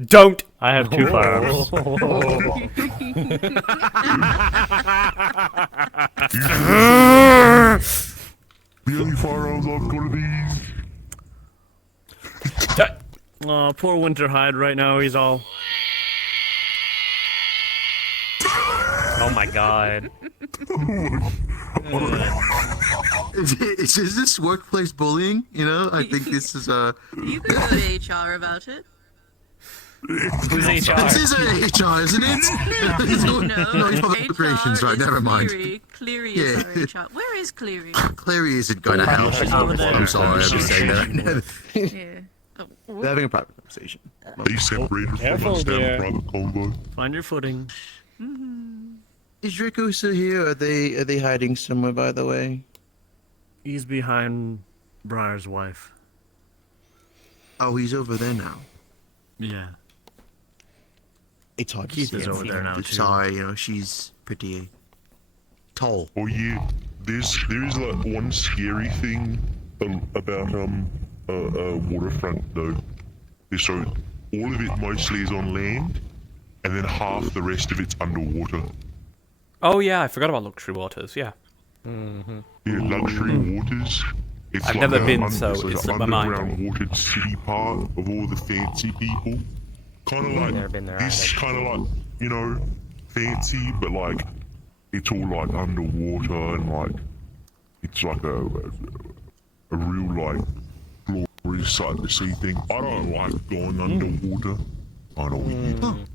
Don't! I have 2 firearms. The only firearms I've got are these. Oh, poor Winterhide right now, he's all... Oh my god. Is this workplace bullying? You know, I think this is You can go to HR about it. Who's HR? This is HR, isn't it? No, he's public operations, right? Never mind. Cleary is our HR. Where is Cleary? Cleary isn't going to help. I'm sorry, I'm just saying that. Yeah. They're having a private conversation. They separated from us down a private convo. Find your footing. Is Draco still here? Are they hiding somewhere, by the way? He's behind Briar's wife. Oh, he's over there now. Yeah. It's hard to Keith see. is over there now, too. Sorry, you know, she's pretty tall. Oh yeah, there is like one scary thing about waterfront though. So all of it mostly is on land, and then half the rest of it's underwater. Oh yeah, I forgot about Luxury Waters, yeah. Yeah, luxury waters. It's I've like never been, so it's it's an in my mind. underground watered city part of all the fancy people. Kind of like Never been there this, either. kind of like, you know, fancy, but like it's all like underwater and like it's like a real like glorious sight to see thing. I don't like going underwater. I don't eat. I'm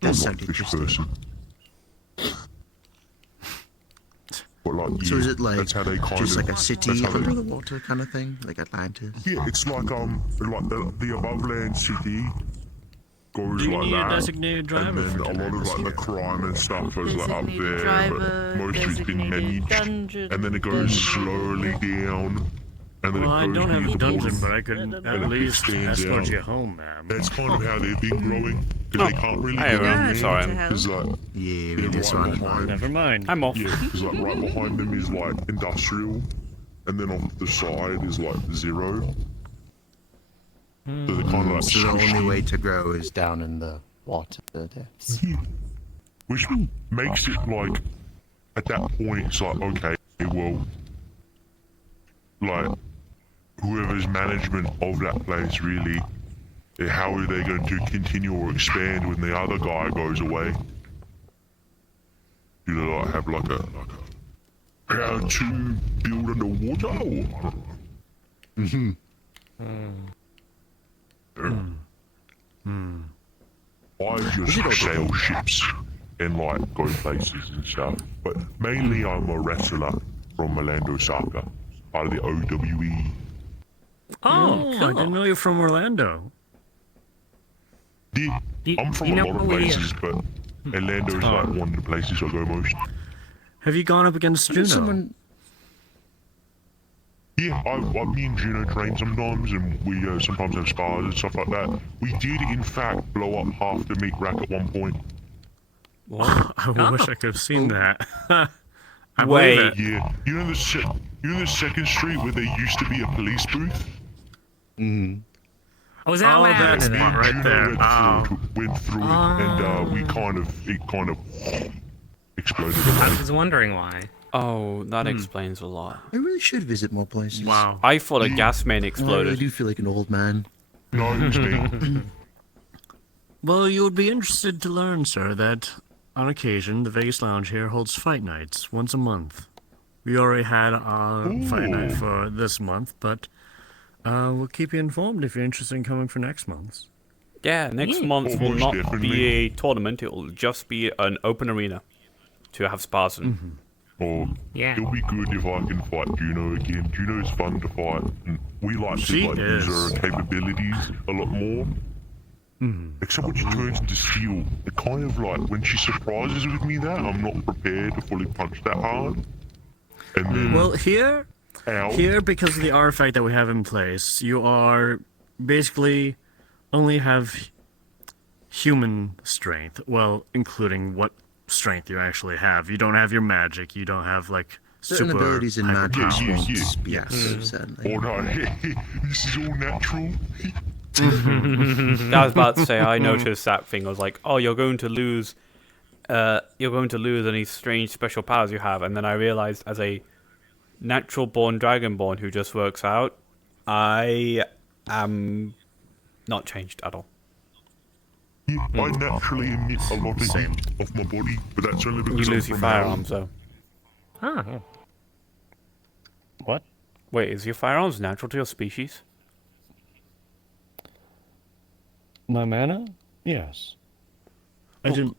That's not a fish person. But like, So yeah, is it like that's how they kind just of, like a city that's how they- under the water kind of thing, like Atlantis? Yeah, it's like the above land city goes Do you like need a that, designated driver and then for a lot of like the crime and stuff is like up Designated there, driver, but mostly it's been designated managed, dungeon, and then it goes slowly down, and then Well, I it goes don't have near a the dungeon, bottom, but I could and at then it least stands escort out. you home, ma'am. That's kind of how they've been growing, because they can't really Hi, go everyone. in Sorry. there, because like Yeah, they're this right one. behind. Never mind. I'm off. Yeah, because like right behind them is like industrial, and then off the side is like zero. So they're kind of like So the only squishy. way to grow is down in the water depths. Which makes it like, at that point, it's like, okay, well, like, whoever's management of that place really, how are they going to continue or expand when the other guy goes away? Do they like have like a how to build underwater? Or, I don't know. I just sail ships and like go places and stuff. But mainly I'm a wrestler from Orlando Soccer, part of the OWE. Oh, I didn't know you're from Orlando. Yeah, I'm from a lot of places, but Orlando's like one of the places I go most. Have you gone up against Juno? Yeah, me and Juno train sometimes, and we sometimes have spars and stuff like that. We did, in fact, blow up half the meat rack at one point. What? I wish I could have seen that. I believe it. Yeah, you know the second street where there used to be a police booth? Mm-hmm. Oh, is that what happened? That's to part that? right there. Oh. Went through it, and it kind of exploded I away. was wondering why. Oh, that explains a lot. I really should visit more places. Wow. I thought a gas main I exploded. really do feel like an old man. No, it was me. Well, you would be interested to learn, sir, that on occasion the Vegas Lounge here holds fight nights once a month. We already had our fight night for this month, but we'll keep you informed if you're interested in coming for next month's. Yeah, next month will not be a tournament, it will just be an open arena to have spars in. Oh, yeah. It'll be good if I can fight Juno again. Juno's fun to fight. And we like to use her capabilities a lot more. Except when she turns into steel, it kind of like when she surprises with me that I'm not prepared to fully punch that hard. And then, Well, here, because of the artifact that we have in place, you are basically only have human strength. Well, including what strength you actually have. You don't have your magic. You don't have like Certain super abilities in magic hyperpowers. won't be yes, sadly. oh no, this is all natural. I was about to say, I noticed that thing. I was like, oh, you're going to lose any strange special powers you have. And then I realized, as a natural-born dragonborn who just works out, I am not changed at all. I naturally emit a lot of heat off my body, but that's only because You I'm lose your from firearms, though. Oh. What? Wait, is your firearms natural to your species? My mana? Yes. I didn't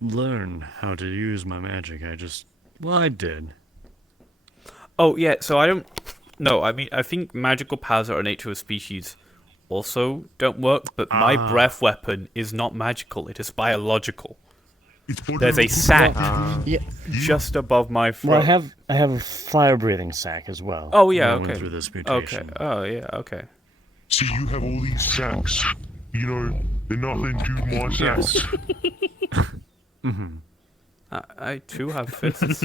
learn how to use my magic. I did. Oh, yeah, so I don't... No, I mean, I think magical powers that are nature of species also don't work, but my breath weapon is not magical, it is biological. There's a sack just above my throat. Well, I have a fire-breathing sack as well. Oh, yeah, I okay. went through this mutation. Okay, oh, yeah, okay. See, you have all these sacks. You know, they're nothing to my sacks. I too have fists.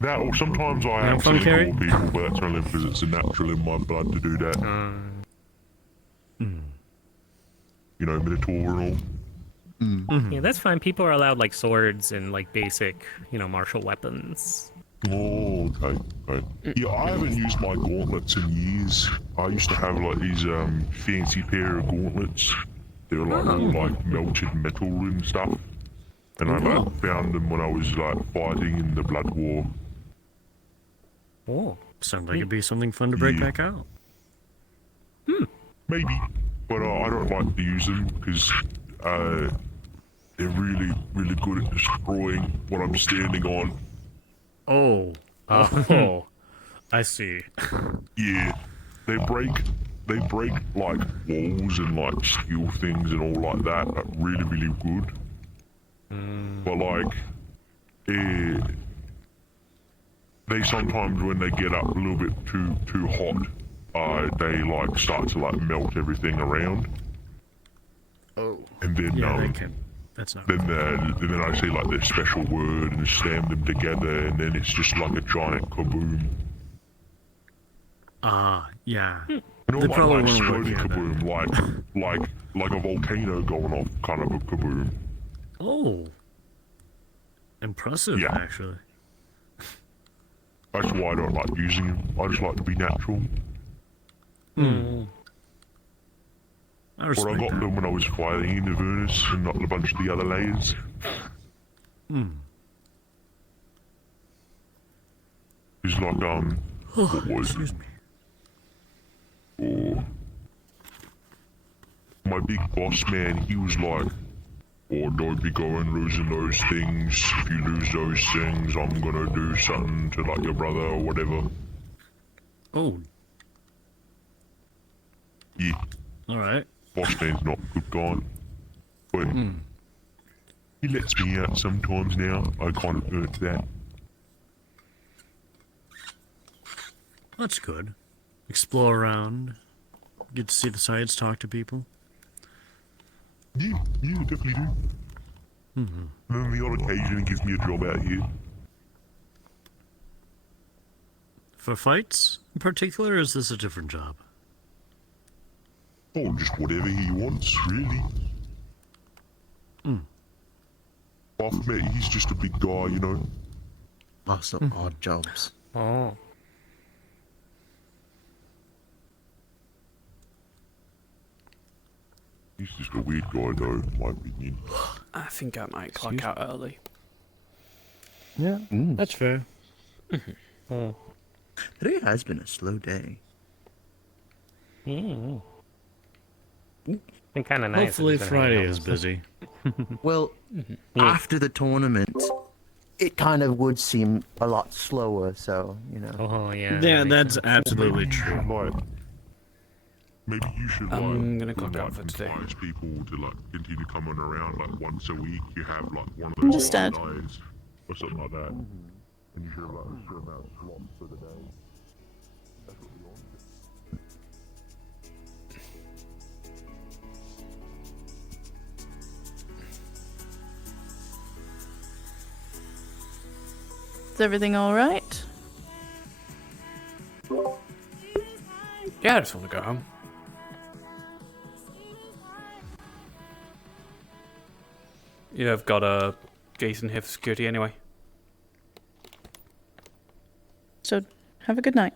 That, or sometimes I actually call people, but that's only because it's natural in my blood to do that. You know, Minotaur and all. Yeah, that's fine. People are allowed like swords and like basic, martial weapons. Oh, okay. Yeah, I haven't used my gauntlets in years. I used to have like these fancy pair of gauntlets. They were like all like melted metal and stuff. And I found them when I was like fighting in the Blood War. Oh, sounds like it'd be something fun to break back out. Maybe, but I don't like to use them because they're really, really good at destroying what I'm standing on. Oh, I see. Yeah, they break like walls and like steel things and all like that. Like, really, really good. But like, they sometimes when they get up a little bit too hot, they like start to like melt everything around. Oh. And then they can. That's not. Then I say like their special word and slam them together, and then it's just like a giant kaboom. Yeah. You know, They like probably won't exploding work kaboom, like a volcano going off, kind of a kaboom. Oh. Impressive, actually. That's why I don't like using them. I just like to be natural. I But I got them when I was fighting in Avernus and not a bunch of the other layers. It's like, what was Excuse me. Oh. My big boss man, he was like, oh, don't be going losing those things. If you lose those things, I'm gonna do something to like your brother or whatever. Oh. Yeah. Alright. Boss man's not a good guy. But he lets me out sometimes now. I kind of earned that. That's good. Explore around, get to see the sights, talk to people. Yeah, definitely do. Mm-hmm. And on the odd occasion, it gives me a job out here. For fights in particular, or is this a different job? Oh, just whatever he wants, really. I've met, he's just a big guy, you know. Some odd jobs. Oh. He's just a weird guy, though, in my opinion. I think I might clock out early. Yeah, that's fair. Today has been a slow day. Been kind of nice. Hopefully Friday is busy. Well, after the tournament, it kind of would seem a lot slower, so, you know. Oh, yeah. Yeah, that's absolutely true. Maybe you should, I'm gonna clock out for today. Encourage people to, like, continue coming around, like, once a week. You have, like, one of Understand. those days or something like that. And you should have, like, a certain amount of slots for the day. That's what we want. Is everything alright? Yeah, I just want to go home. Yeah, I've got Jason here for security anyway. So, have a good night.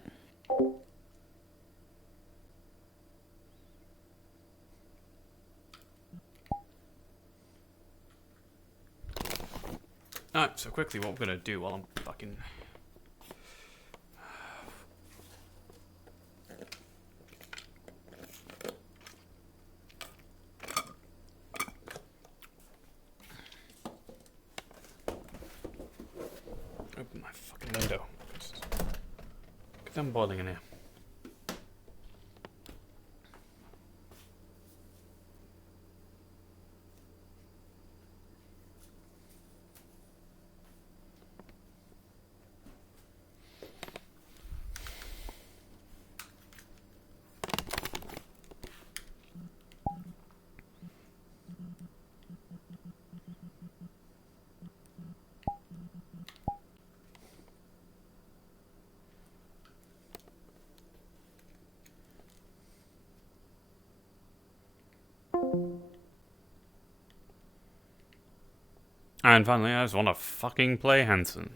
Alright, so quickly what I'm gonna do while I'm fucking... Open my fucking window. Because I'm boiling in here. And finally, I just want to fucking play Hanson.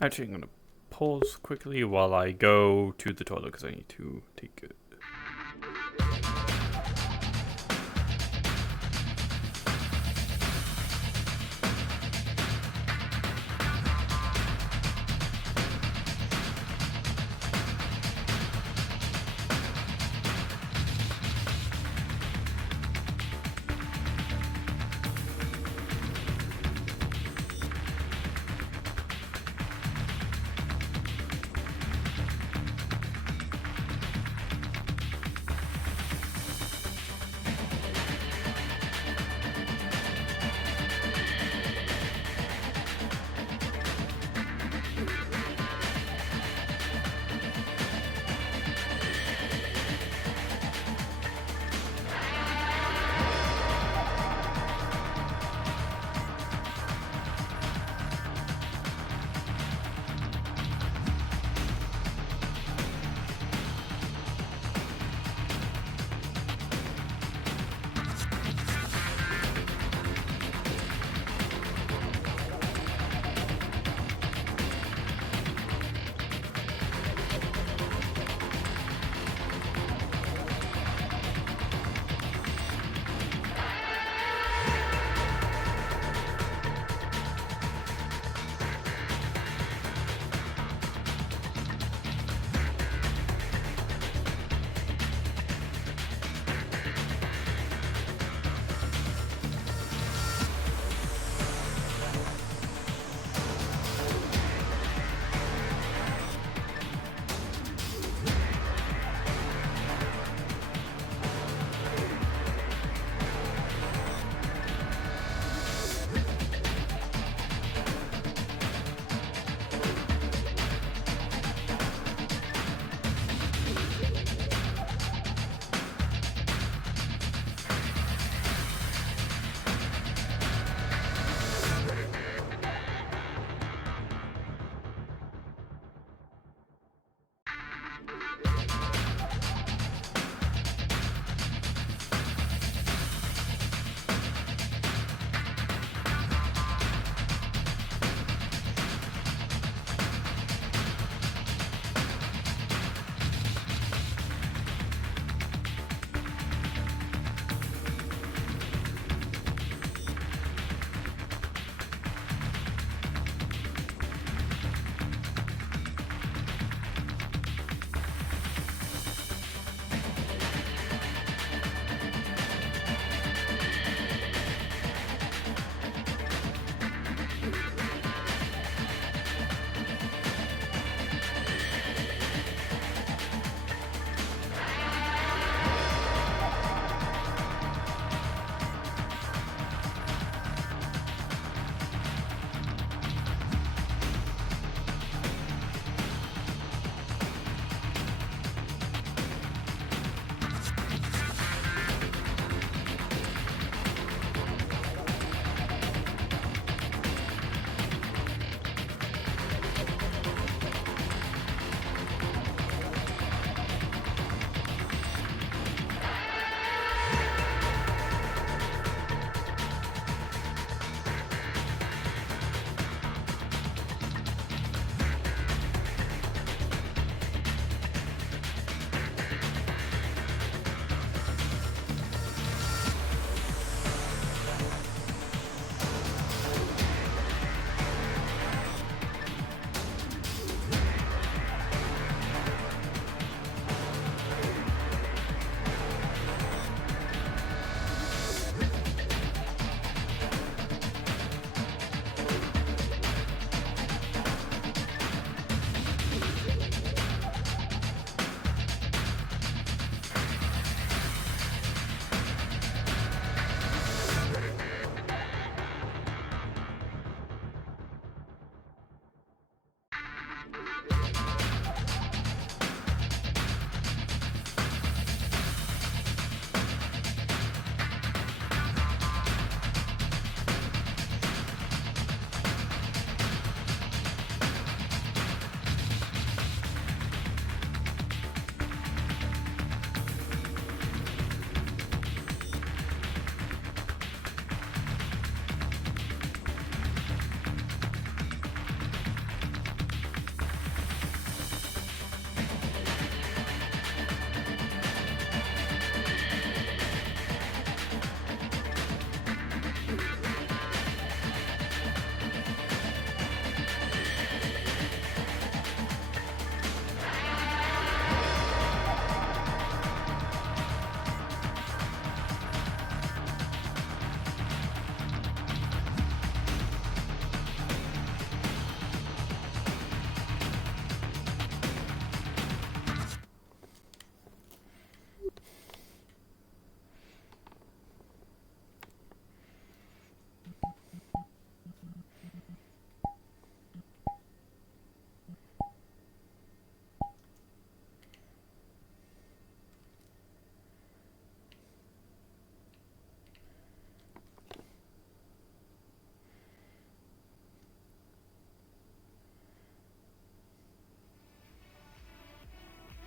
Actually, I'm going to pause quickly while I go to the toilet because I need to take it.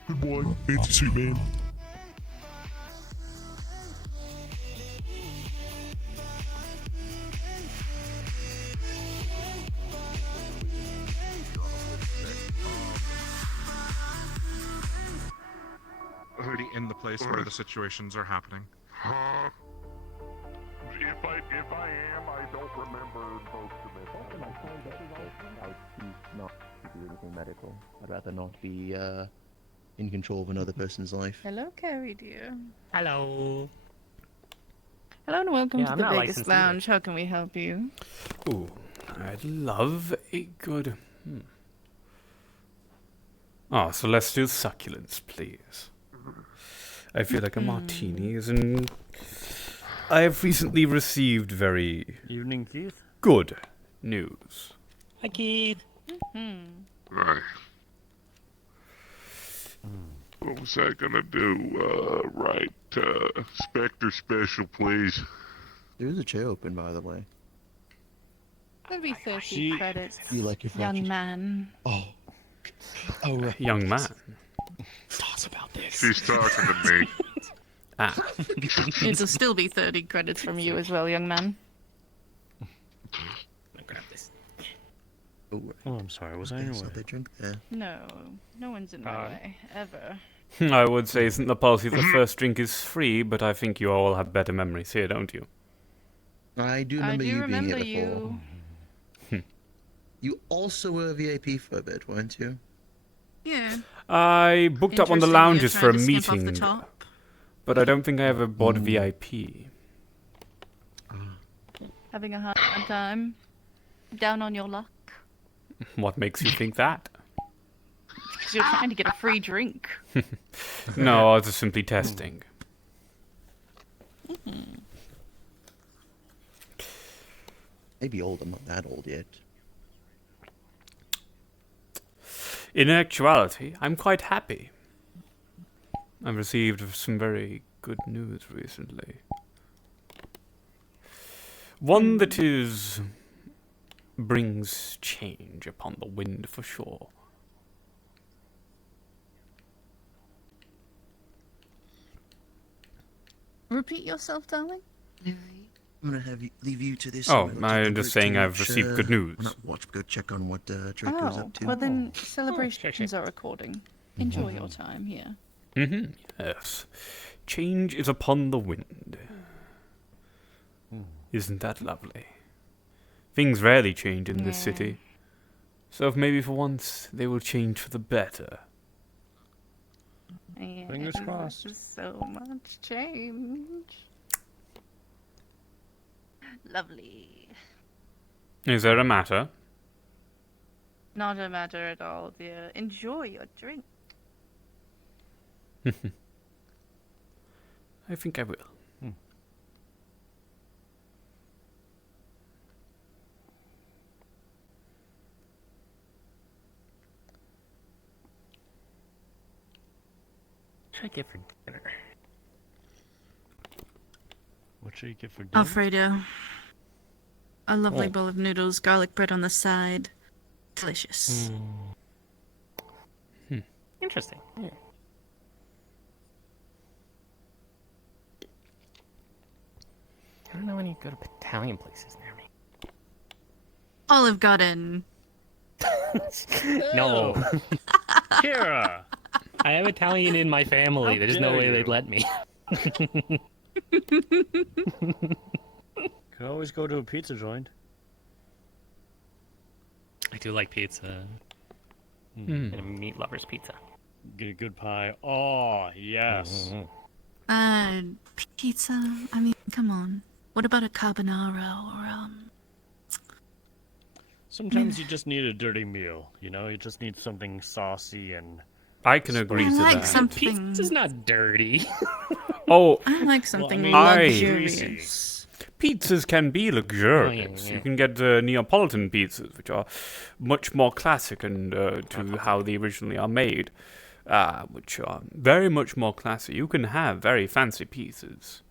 Goodbye, anti-suit man. Already in the place where the situations are happening. If I am, I don't remember most of it. I would choose not to do anything medical. I'd rather not be in control of another person's life. Hello, Carrie dear. Hello. Hello and welcome Yeah, to I'm the not Vegas licensed either. Lounge. How can we help you? Ooh, I'd love a good. Oh, celestial succulents, please. I feel like a martini is in. I have recently received very Evening, Keith. good news. Hi, Keith. Right. What was I gonna do? Right. Spectre special, please. There's a chair open, by the way. That'd be 30 credits. You like your young fractures? man. Oh, right. Young man. Tell us about this. She's talking to me. Ah. It'll still be 30 credits from you as well, young man. I'll grab this. Oh, I'm sorry, was I in your way? They drink there. No, no one's in my way, ever. I would say isn't the policy the first drink is free, but I think you all have better memories here, don't you? I do I remember do you remember being here before. you. You also were a VIP for a bit, weren't you? Yeah. I booked up on the Interesting, you're lounges for a trying to skimp off the meeting, top. but I don't think I ever bought VIP. Having a hard time. Down on your luck. What makes you think that? Because you're trying to get a free drink. No, I was just simply testing. Maybe old, I'm not that old yet. In actuality, I'm quite happy. I've received some very good news recently. One that is brings change upon the wind for sure. Repeat yourself, darling. I'm gonna leave you to this. Oh, I'm I'm just saying I've received good news. Not watch, go check on what Draco's up to. Well then, celebrations are recording. Enjoy your time here. Yes. Change is upon the wind. Isn't that lovely? Things rarely change in this city. So if maybe for once they will change for the better. Fingers crossed. So much change. Lovely. Is there a matter? Not a matter at all, dear. Enjoy your drink. I think I will. What should I get for dinner? What should you get for dinner? Alfredo. A lovely Oh. bowl of noodles, garlic bread on the side. Delicious. Interesting. Yeah. I don't know any good Italian places near me. Olive Garden. No. Kira! I have Italian in my family. How There's no dare way you. they'd let me. Could always go to a pizza joint. I do like pizza. And a meat lover's pizza. Get a good pie. Oh, yes. Pizza? I mean, come on. What about a carbonara or, Sometimes you just need a dirty meal, you know? You just need something saucy and... I can agree I to like that. something... Pizza's not dirty. Oh, I like something I- luxurious. pizzas can be luxurious. yeah. You can get Neapolitan pizzas, which are much more classic and to how they originally are made, which are very much more classy. You can have very fancy pizzas,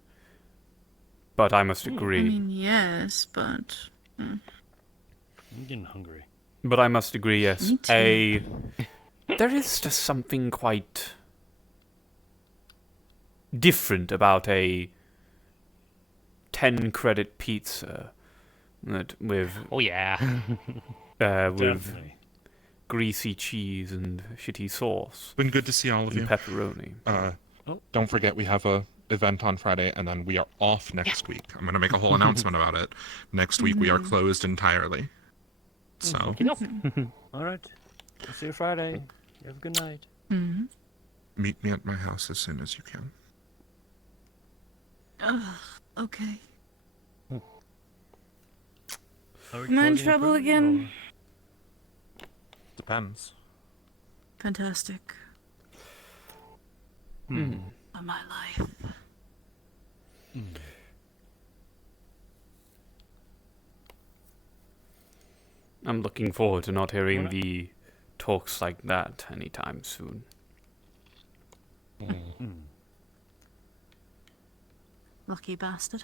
but I must agree. I mean, yes, but... I'm getting hungry. But I must agree, yes. Me too. There is just something quite different about a 10 credit pizza with Oh yeah. with Definitely. greasy cheese and shitty sauce. Been good to see all of and you. Pepperoni. Don't forget we have a event on Friday, and then we are off next week. I'm gonna make a whole announcement about it. Next week we are closed entirely. So. All right. I'll see you Friday. You have a good night. Meet me at my house as soon as you can. Okay. Are we Am I in closing trouble early, again? Depends. Fantastic. Of my life. I'm looking forward to not hearing the talks like that anytime soon. Lucky bastard.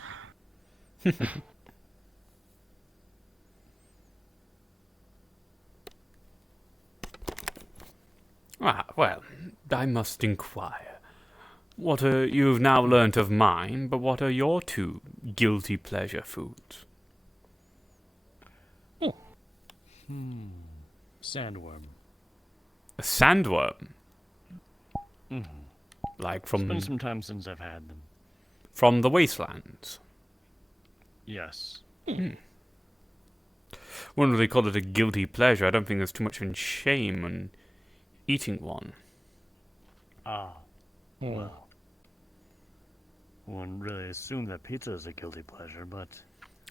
Well, I must inquire. What are you've now learnt of mine, but what are your two guilty pleasure foods? Sandworm. A sandworm? Like It's from been some time since I've had them. from the wastelands? Yes. Wouldn't really call it a guilty pleasure. I don't think there's too much in shame in eating one. Well. Wouldn't really assume that pizza is a guilty pleasure, but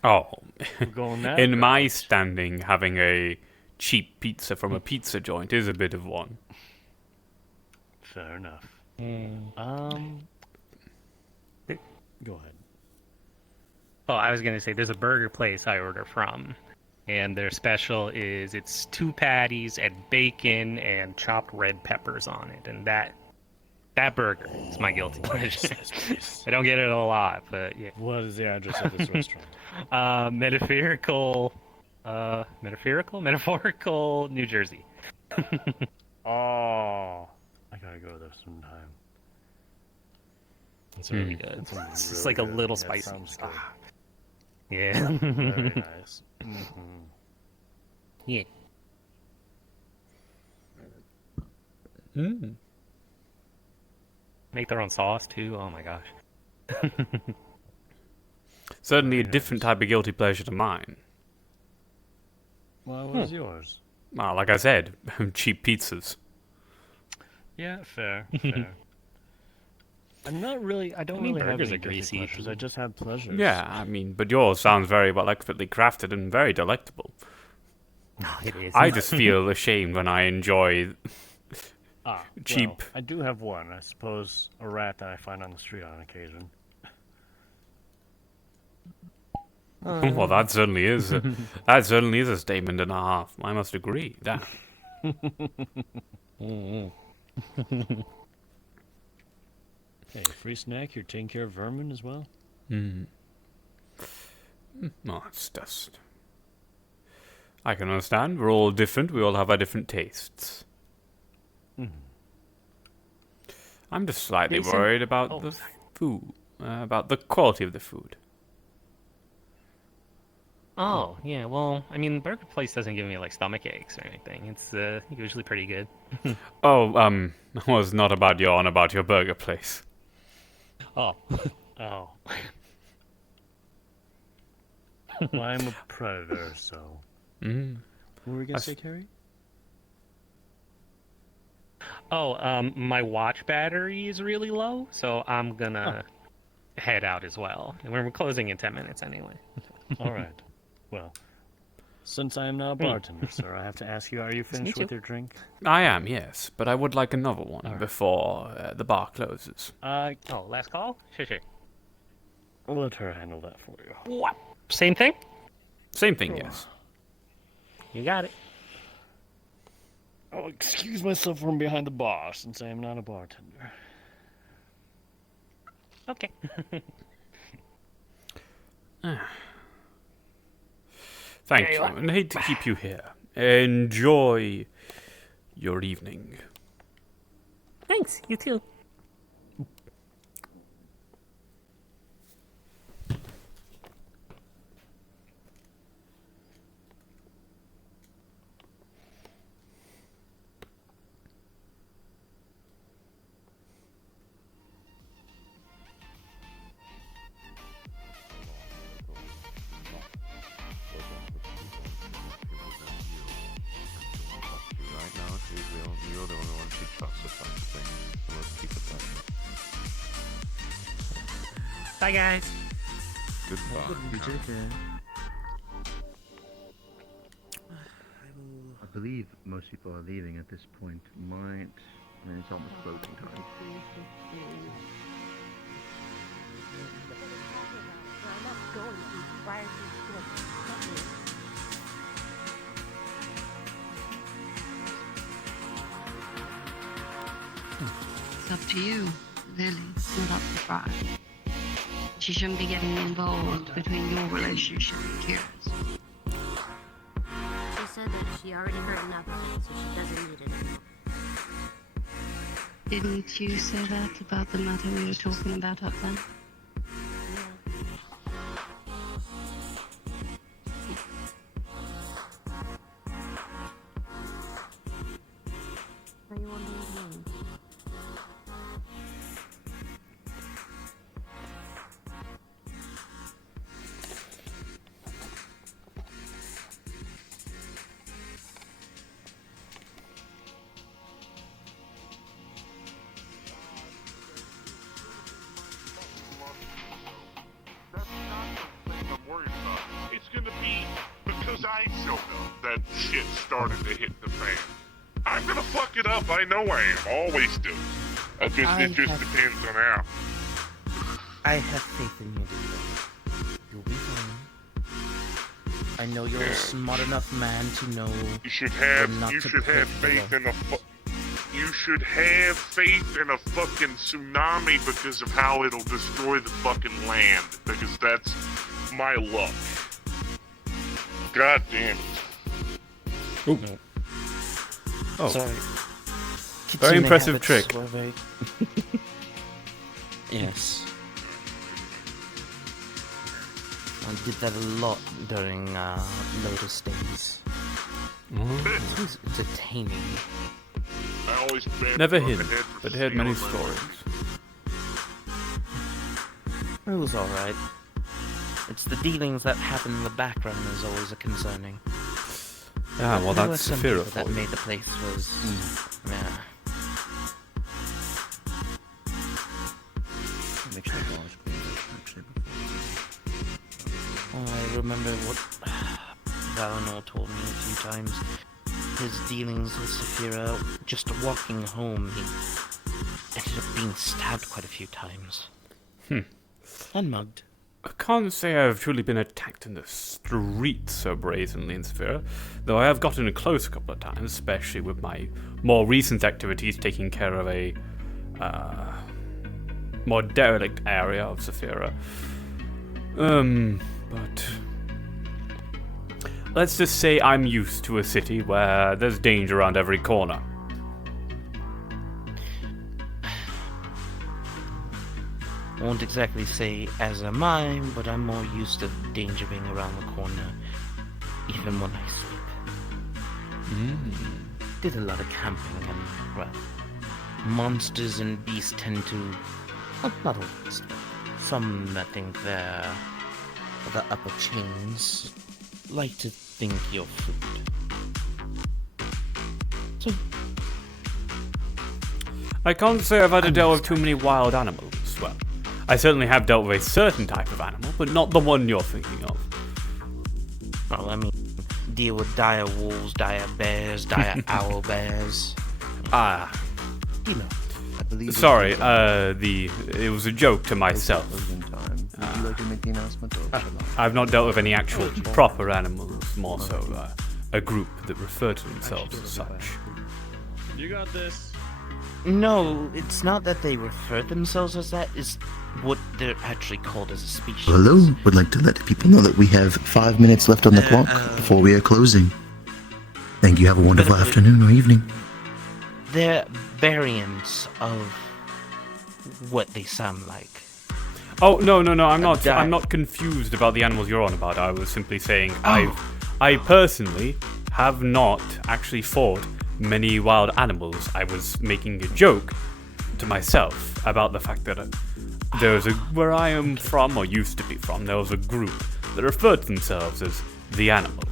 Oh, we're going that in my route. standing, having a cheap pizza from a pizza joint is a bit of one. Fair enough. Go ahead. Oh, I was gonna say there's a burger place I order from, and their special is it's 2 patties and bacon and chopped red peppers on it, and that burger is my guilty pleasure. I don't get it a lot, but yeah. What is the address of this restaurant? Metaphorical, New Jersey. Oh, I gotta go there sometime. It's really good. That sounds It's just really like a good. little That spicy. sounds good. Yeah. Very nice. Yeah. Make their own sauce too. Oh my gosh. Certainly a different type of guilty pleasure to mine. Well, what was yours? Well, like I said, cheap pizzas. Yeah, fair. I'm not really. I don't I mean, really have burgers any are guilty greasy. pleasures. I just have pleasures. Yeah, I mean, but yours sounds very well expertly crafted and very delectable. It is. I just feel ashamed when I enjoy cheap. Well, I do have one. I suppose a rat that I find on the street on occasion. Well, that certainly is. That certainly is a statement and a half. I must agree. That. Hey, free snack. You're taking care of vermin as well. No, it's just. I can understand. We're all different. We all have our different tastes. I'm just slightly Jason? worried about Oh, the sorry. food, about the quality of the food. Oh, yeah, well, I mean, burger place doesn't give me, like, stomach aches or anything. It's usually pretty good. Oh, was not about your burger place. Oh. Oh. Well, I'm a predator, so. What were we gonna say, Carrie? Oh, my watch battery is really low, so I'm gonna head out as well. And we're closing in 10 minutes anyway. All right. Well, since I am now a bartender, sir, I have to ask you: are you finished too. with your drink? I am, yes, but I would like another one before the bar closes. Oh, last call? Sure. I'll let her handle that for you. What? Same thing? Same thing, yes. You got it. I'll excuse myself from behind the bar since I am not a bartender. Okay. Thank There you, you are. and I hate to keep you here. Enjoy your evening. Thanks, you too. Bye, guys. Goodbye. You take care. I believe most people are leaving at this point. It's almost closing time. It's up to you, Lily, not up to Fry. She shouldn't be getting involved between your relationship and Kira's. She said that she already heard enough of it, so she doesn't need it anymore. Didn't you say that about the matter we were talking about up then? Are you wondering alone? It's gonna be because I showed up that shit started to hit the fan. I'm gonna fuck it up, I know I am, always do. It just depends on how. I have faith in you, Lily. You'll be fine. I know you're a smart enough man to know. You should have faith in a you should have faith in a fucking tsunami because of how it'll destroy the fucking land. Because that's my luck. God damn it. Oh. Oh. Sorry. Very Kitsune impressive habits trick. were very- Yes. I did that a lot during Lotus days. It was entertaining. I always Never hidden, but heard many stories. It was alright. It's the dealings that happen in the background is always a concerning. Ah, well, There were that's some Saphira people that for you. made the place was... Yeah. Oh, I remember what Valinor told me a few times. His dealings with Saphira, just walking home, he ended up being stabbed quite a few times. And mugged. I can't say I've truly been attacked in the street so brazenly in Saphira, though I have gotten close a couple of times, especially with my more recent activities taking care of a more derelict area of Saphira. But let's just say I'm used to a city where there's danger around every corner. I won't exactly say as am I, but I'm more used to danger being around the corner, even when I sleep. Did a lot of camping and, well, monsters and beasts tend to, well, not always, some that think they're the upper chains like to think you're food. So, I can't say I've had to deal with too many wild animals. Well, I certainly have dealt with a certain type of animal, but not the one you're thinking of. well, I mean, deal with dire wolves, dire bears, dire owl bears. Ah. You know. I believe Sorry, it was a joke to myself. Would you like to make the announcement? I've not dealt with any actual proper animals, more so a group that refer to themselves as such. You got this. No, it's not that they refer themselves as that, it's what they're actually called as a species. Hello, would like to let people know that we have 5 minutes left on the clock before we are closing. Thank you. Have a wonderful afternoon or evening. They're variants of what they sound like. Oh no, I'm not confused about the animals you're on about. I was simply saying I personally have not actually fought many wild animals. I was making a joke to myself about the fact that where I am from, or used to be from, there was a group that referred to themselves as the animals.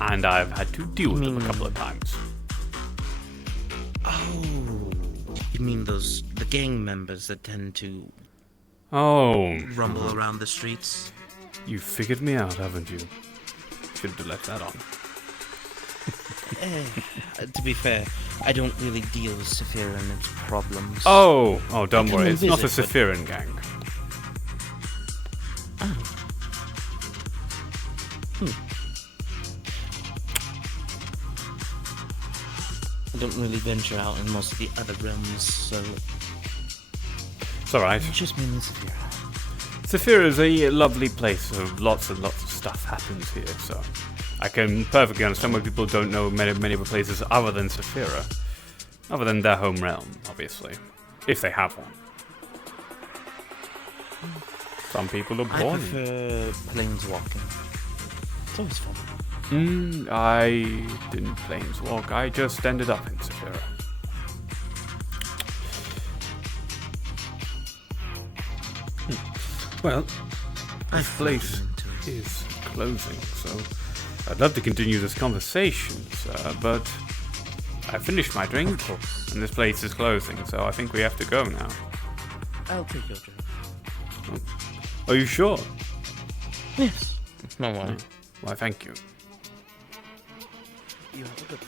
And I've had to deal with them a couple of times. Oh, you you mean the gang members that tend to rumble around the streets? You figured me out, haven't you? Should have left that on. To be fair, I don't really deal with Saphira and its problems. Oh, don't I worry, come it's and not a visit, Saphiran gang. I don't really venture out in most of the other realms, so... It's alright. Just me and Saphira. Saphira is a lovely place, so lots and lots of stuff happens here, so I can perfectly understand why people don't know many other places other than Saphira. Other than their home realm, obviously. If they have one. Some people are born. I prefer planeswalking. It's always fun. I didn't planeswalk, I just ended up in Saphira. Well, this place is closing, so I'd love to continue this conversation, sir, but I finished my drink, and this place is closing, so I think we have to go now. I'll take your drink. Are you sure? Yes. No worry. Why, thank you. You have a good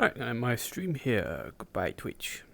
Alright, my stream here. Goodbye, Twitch.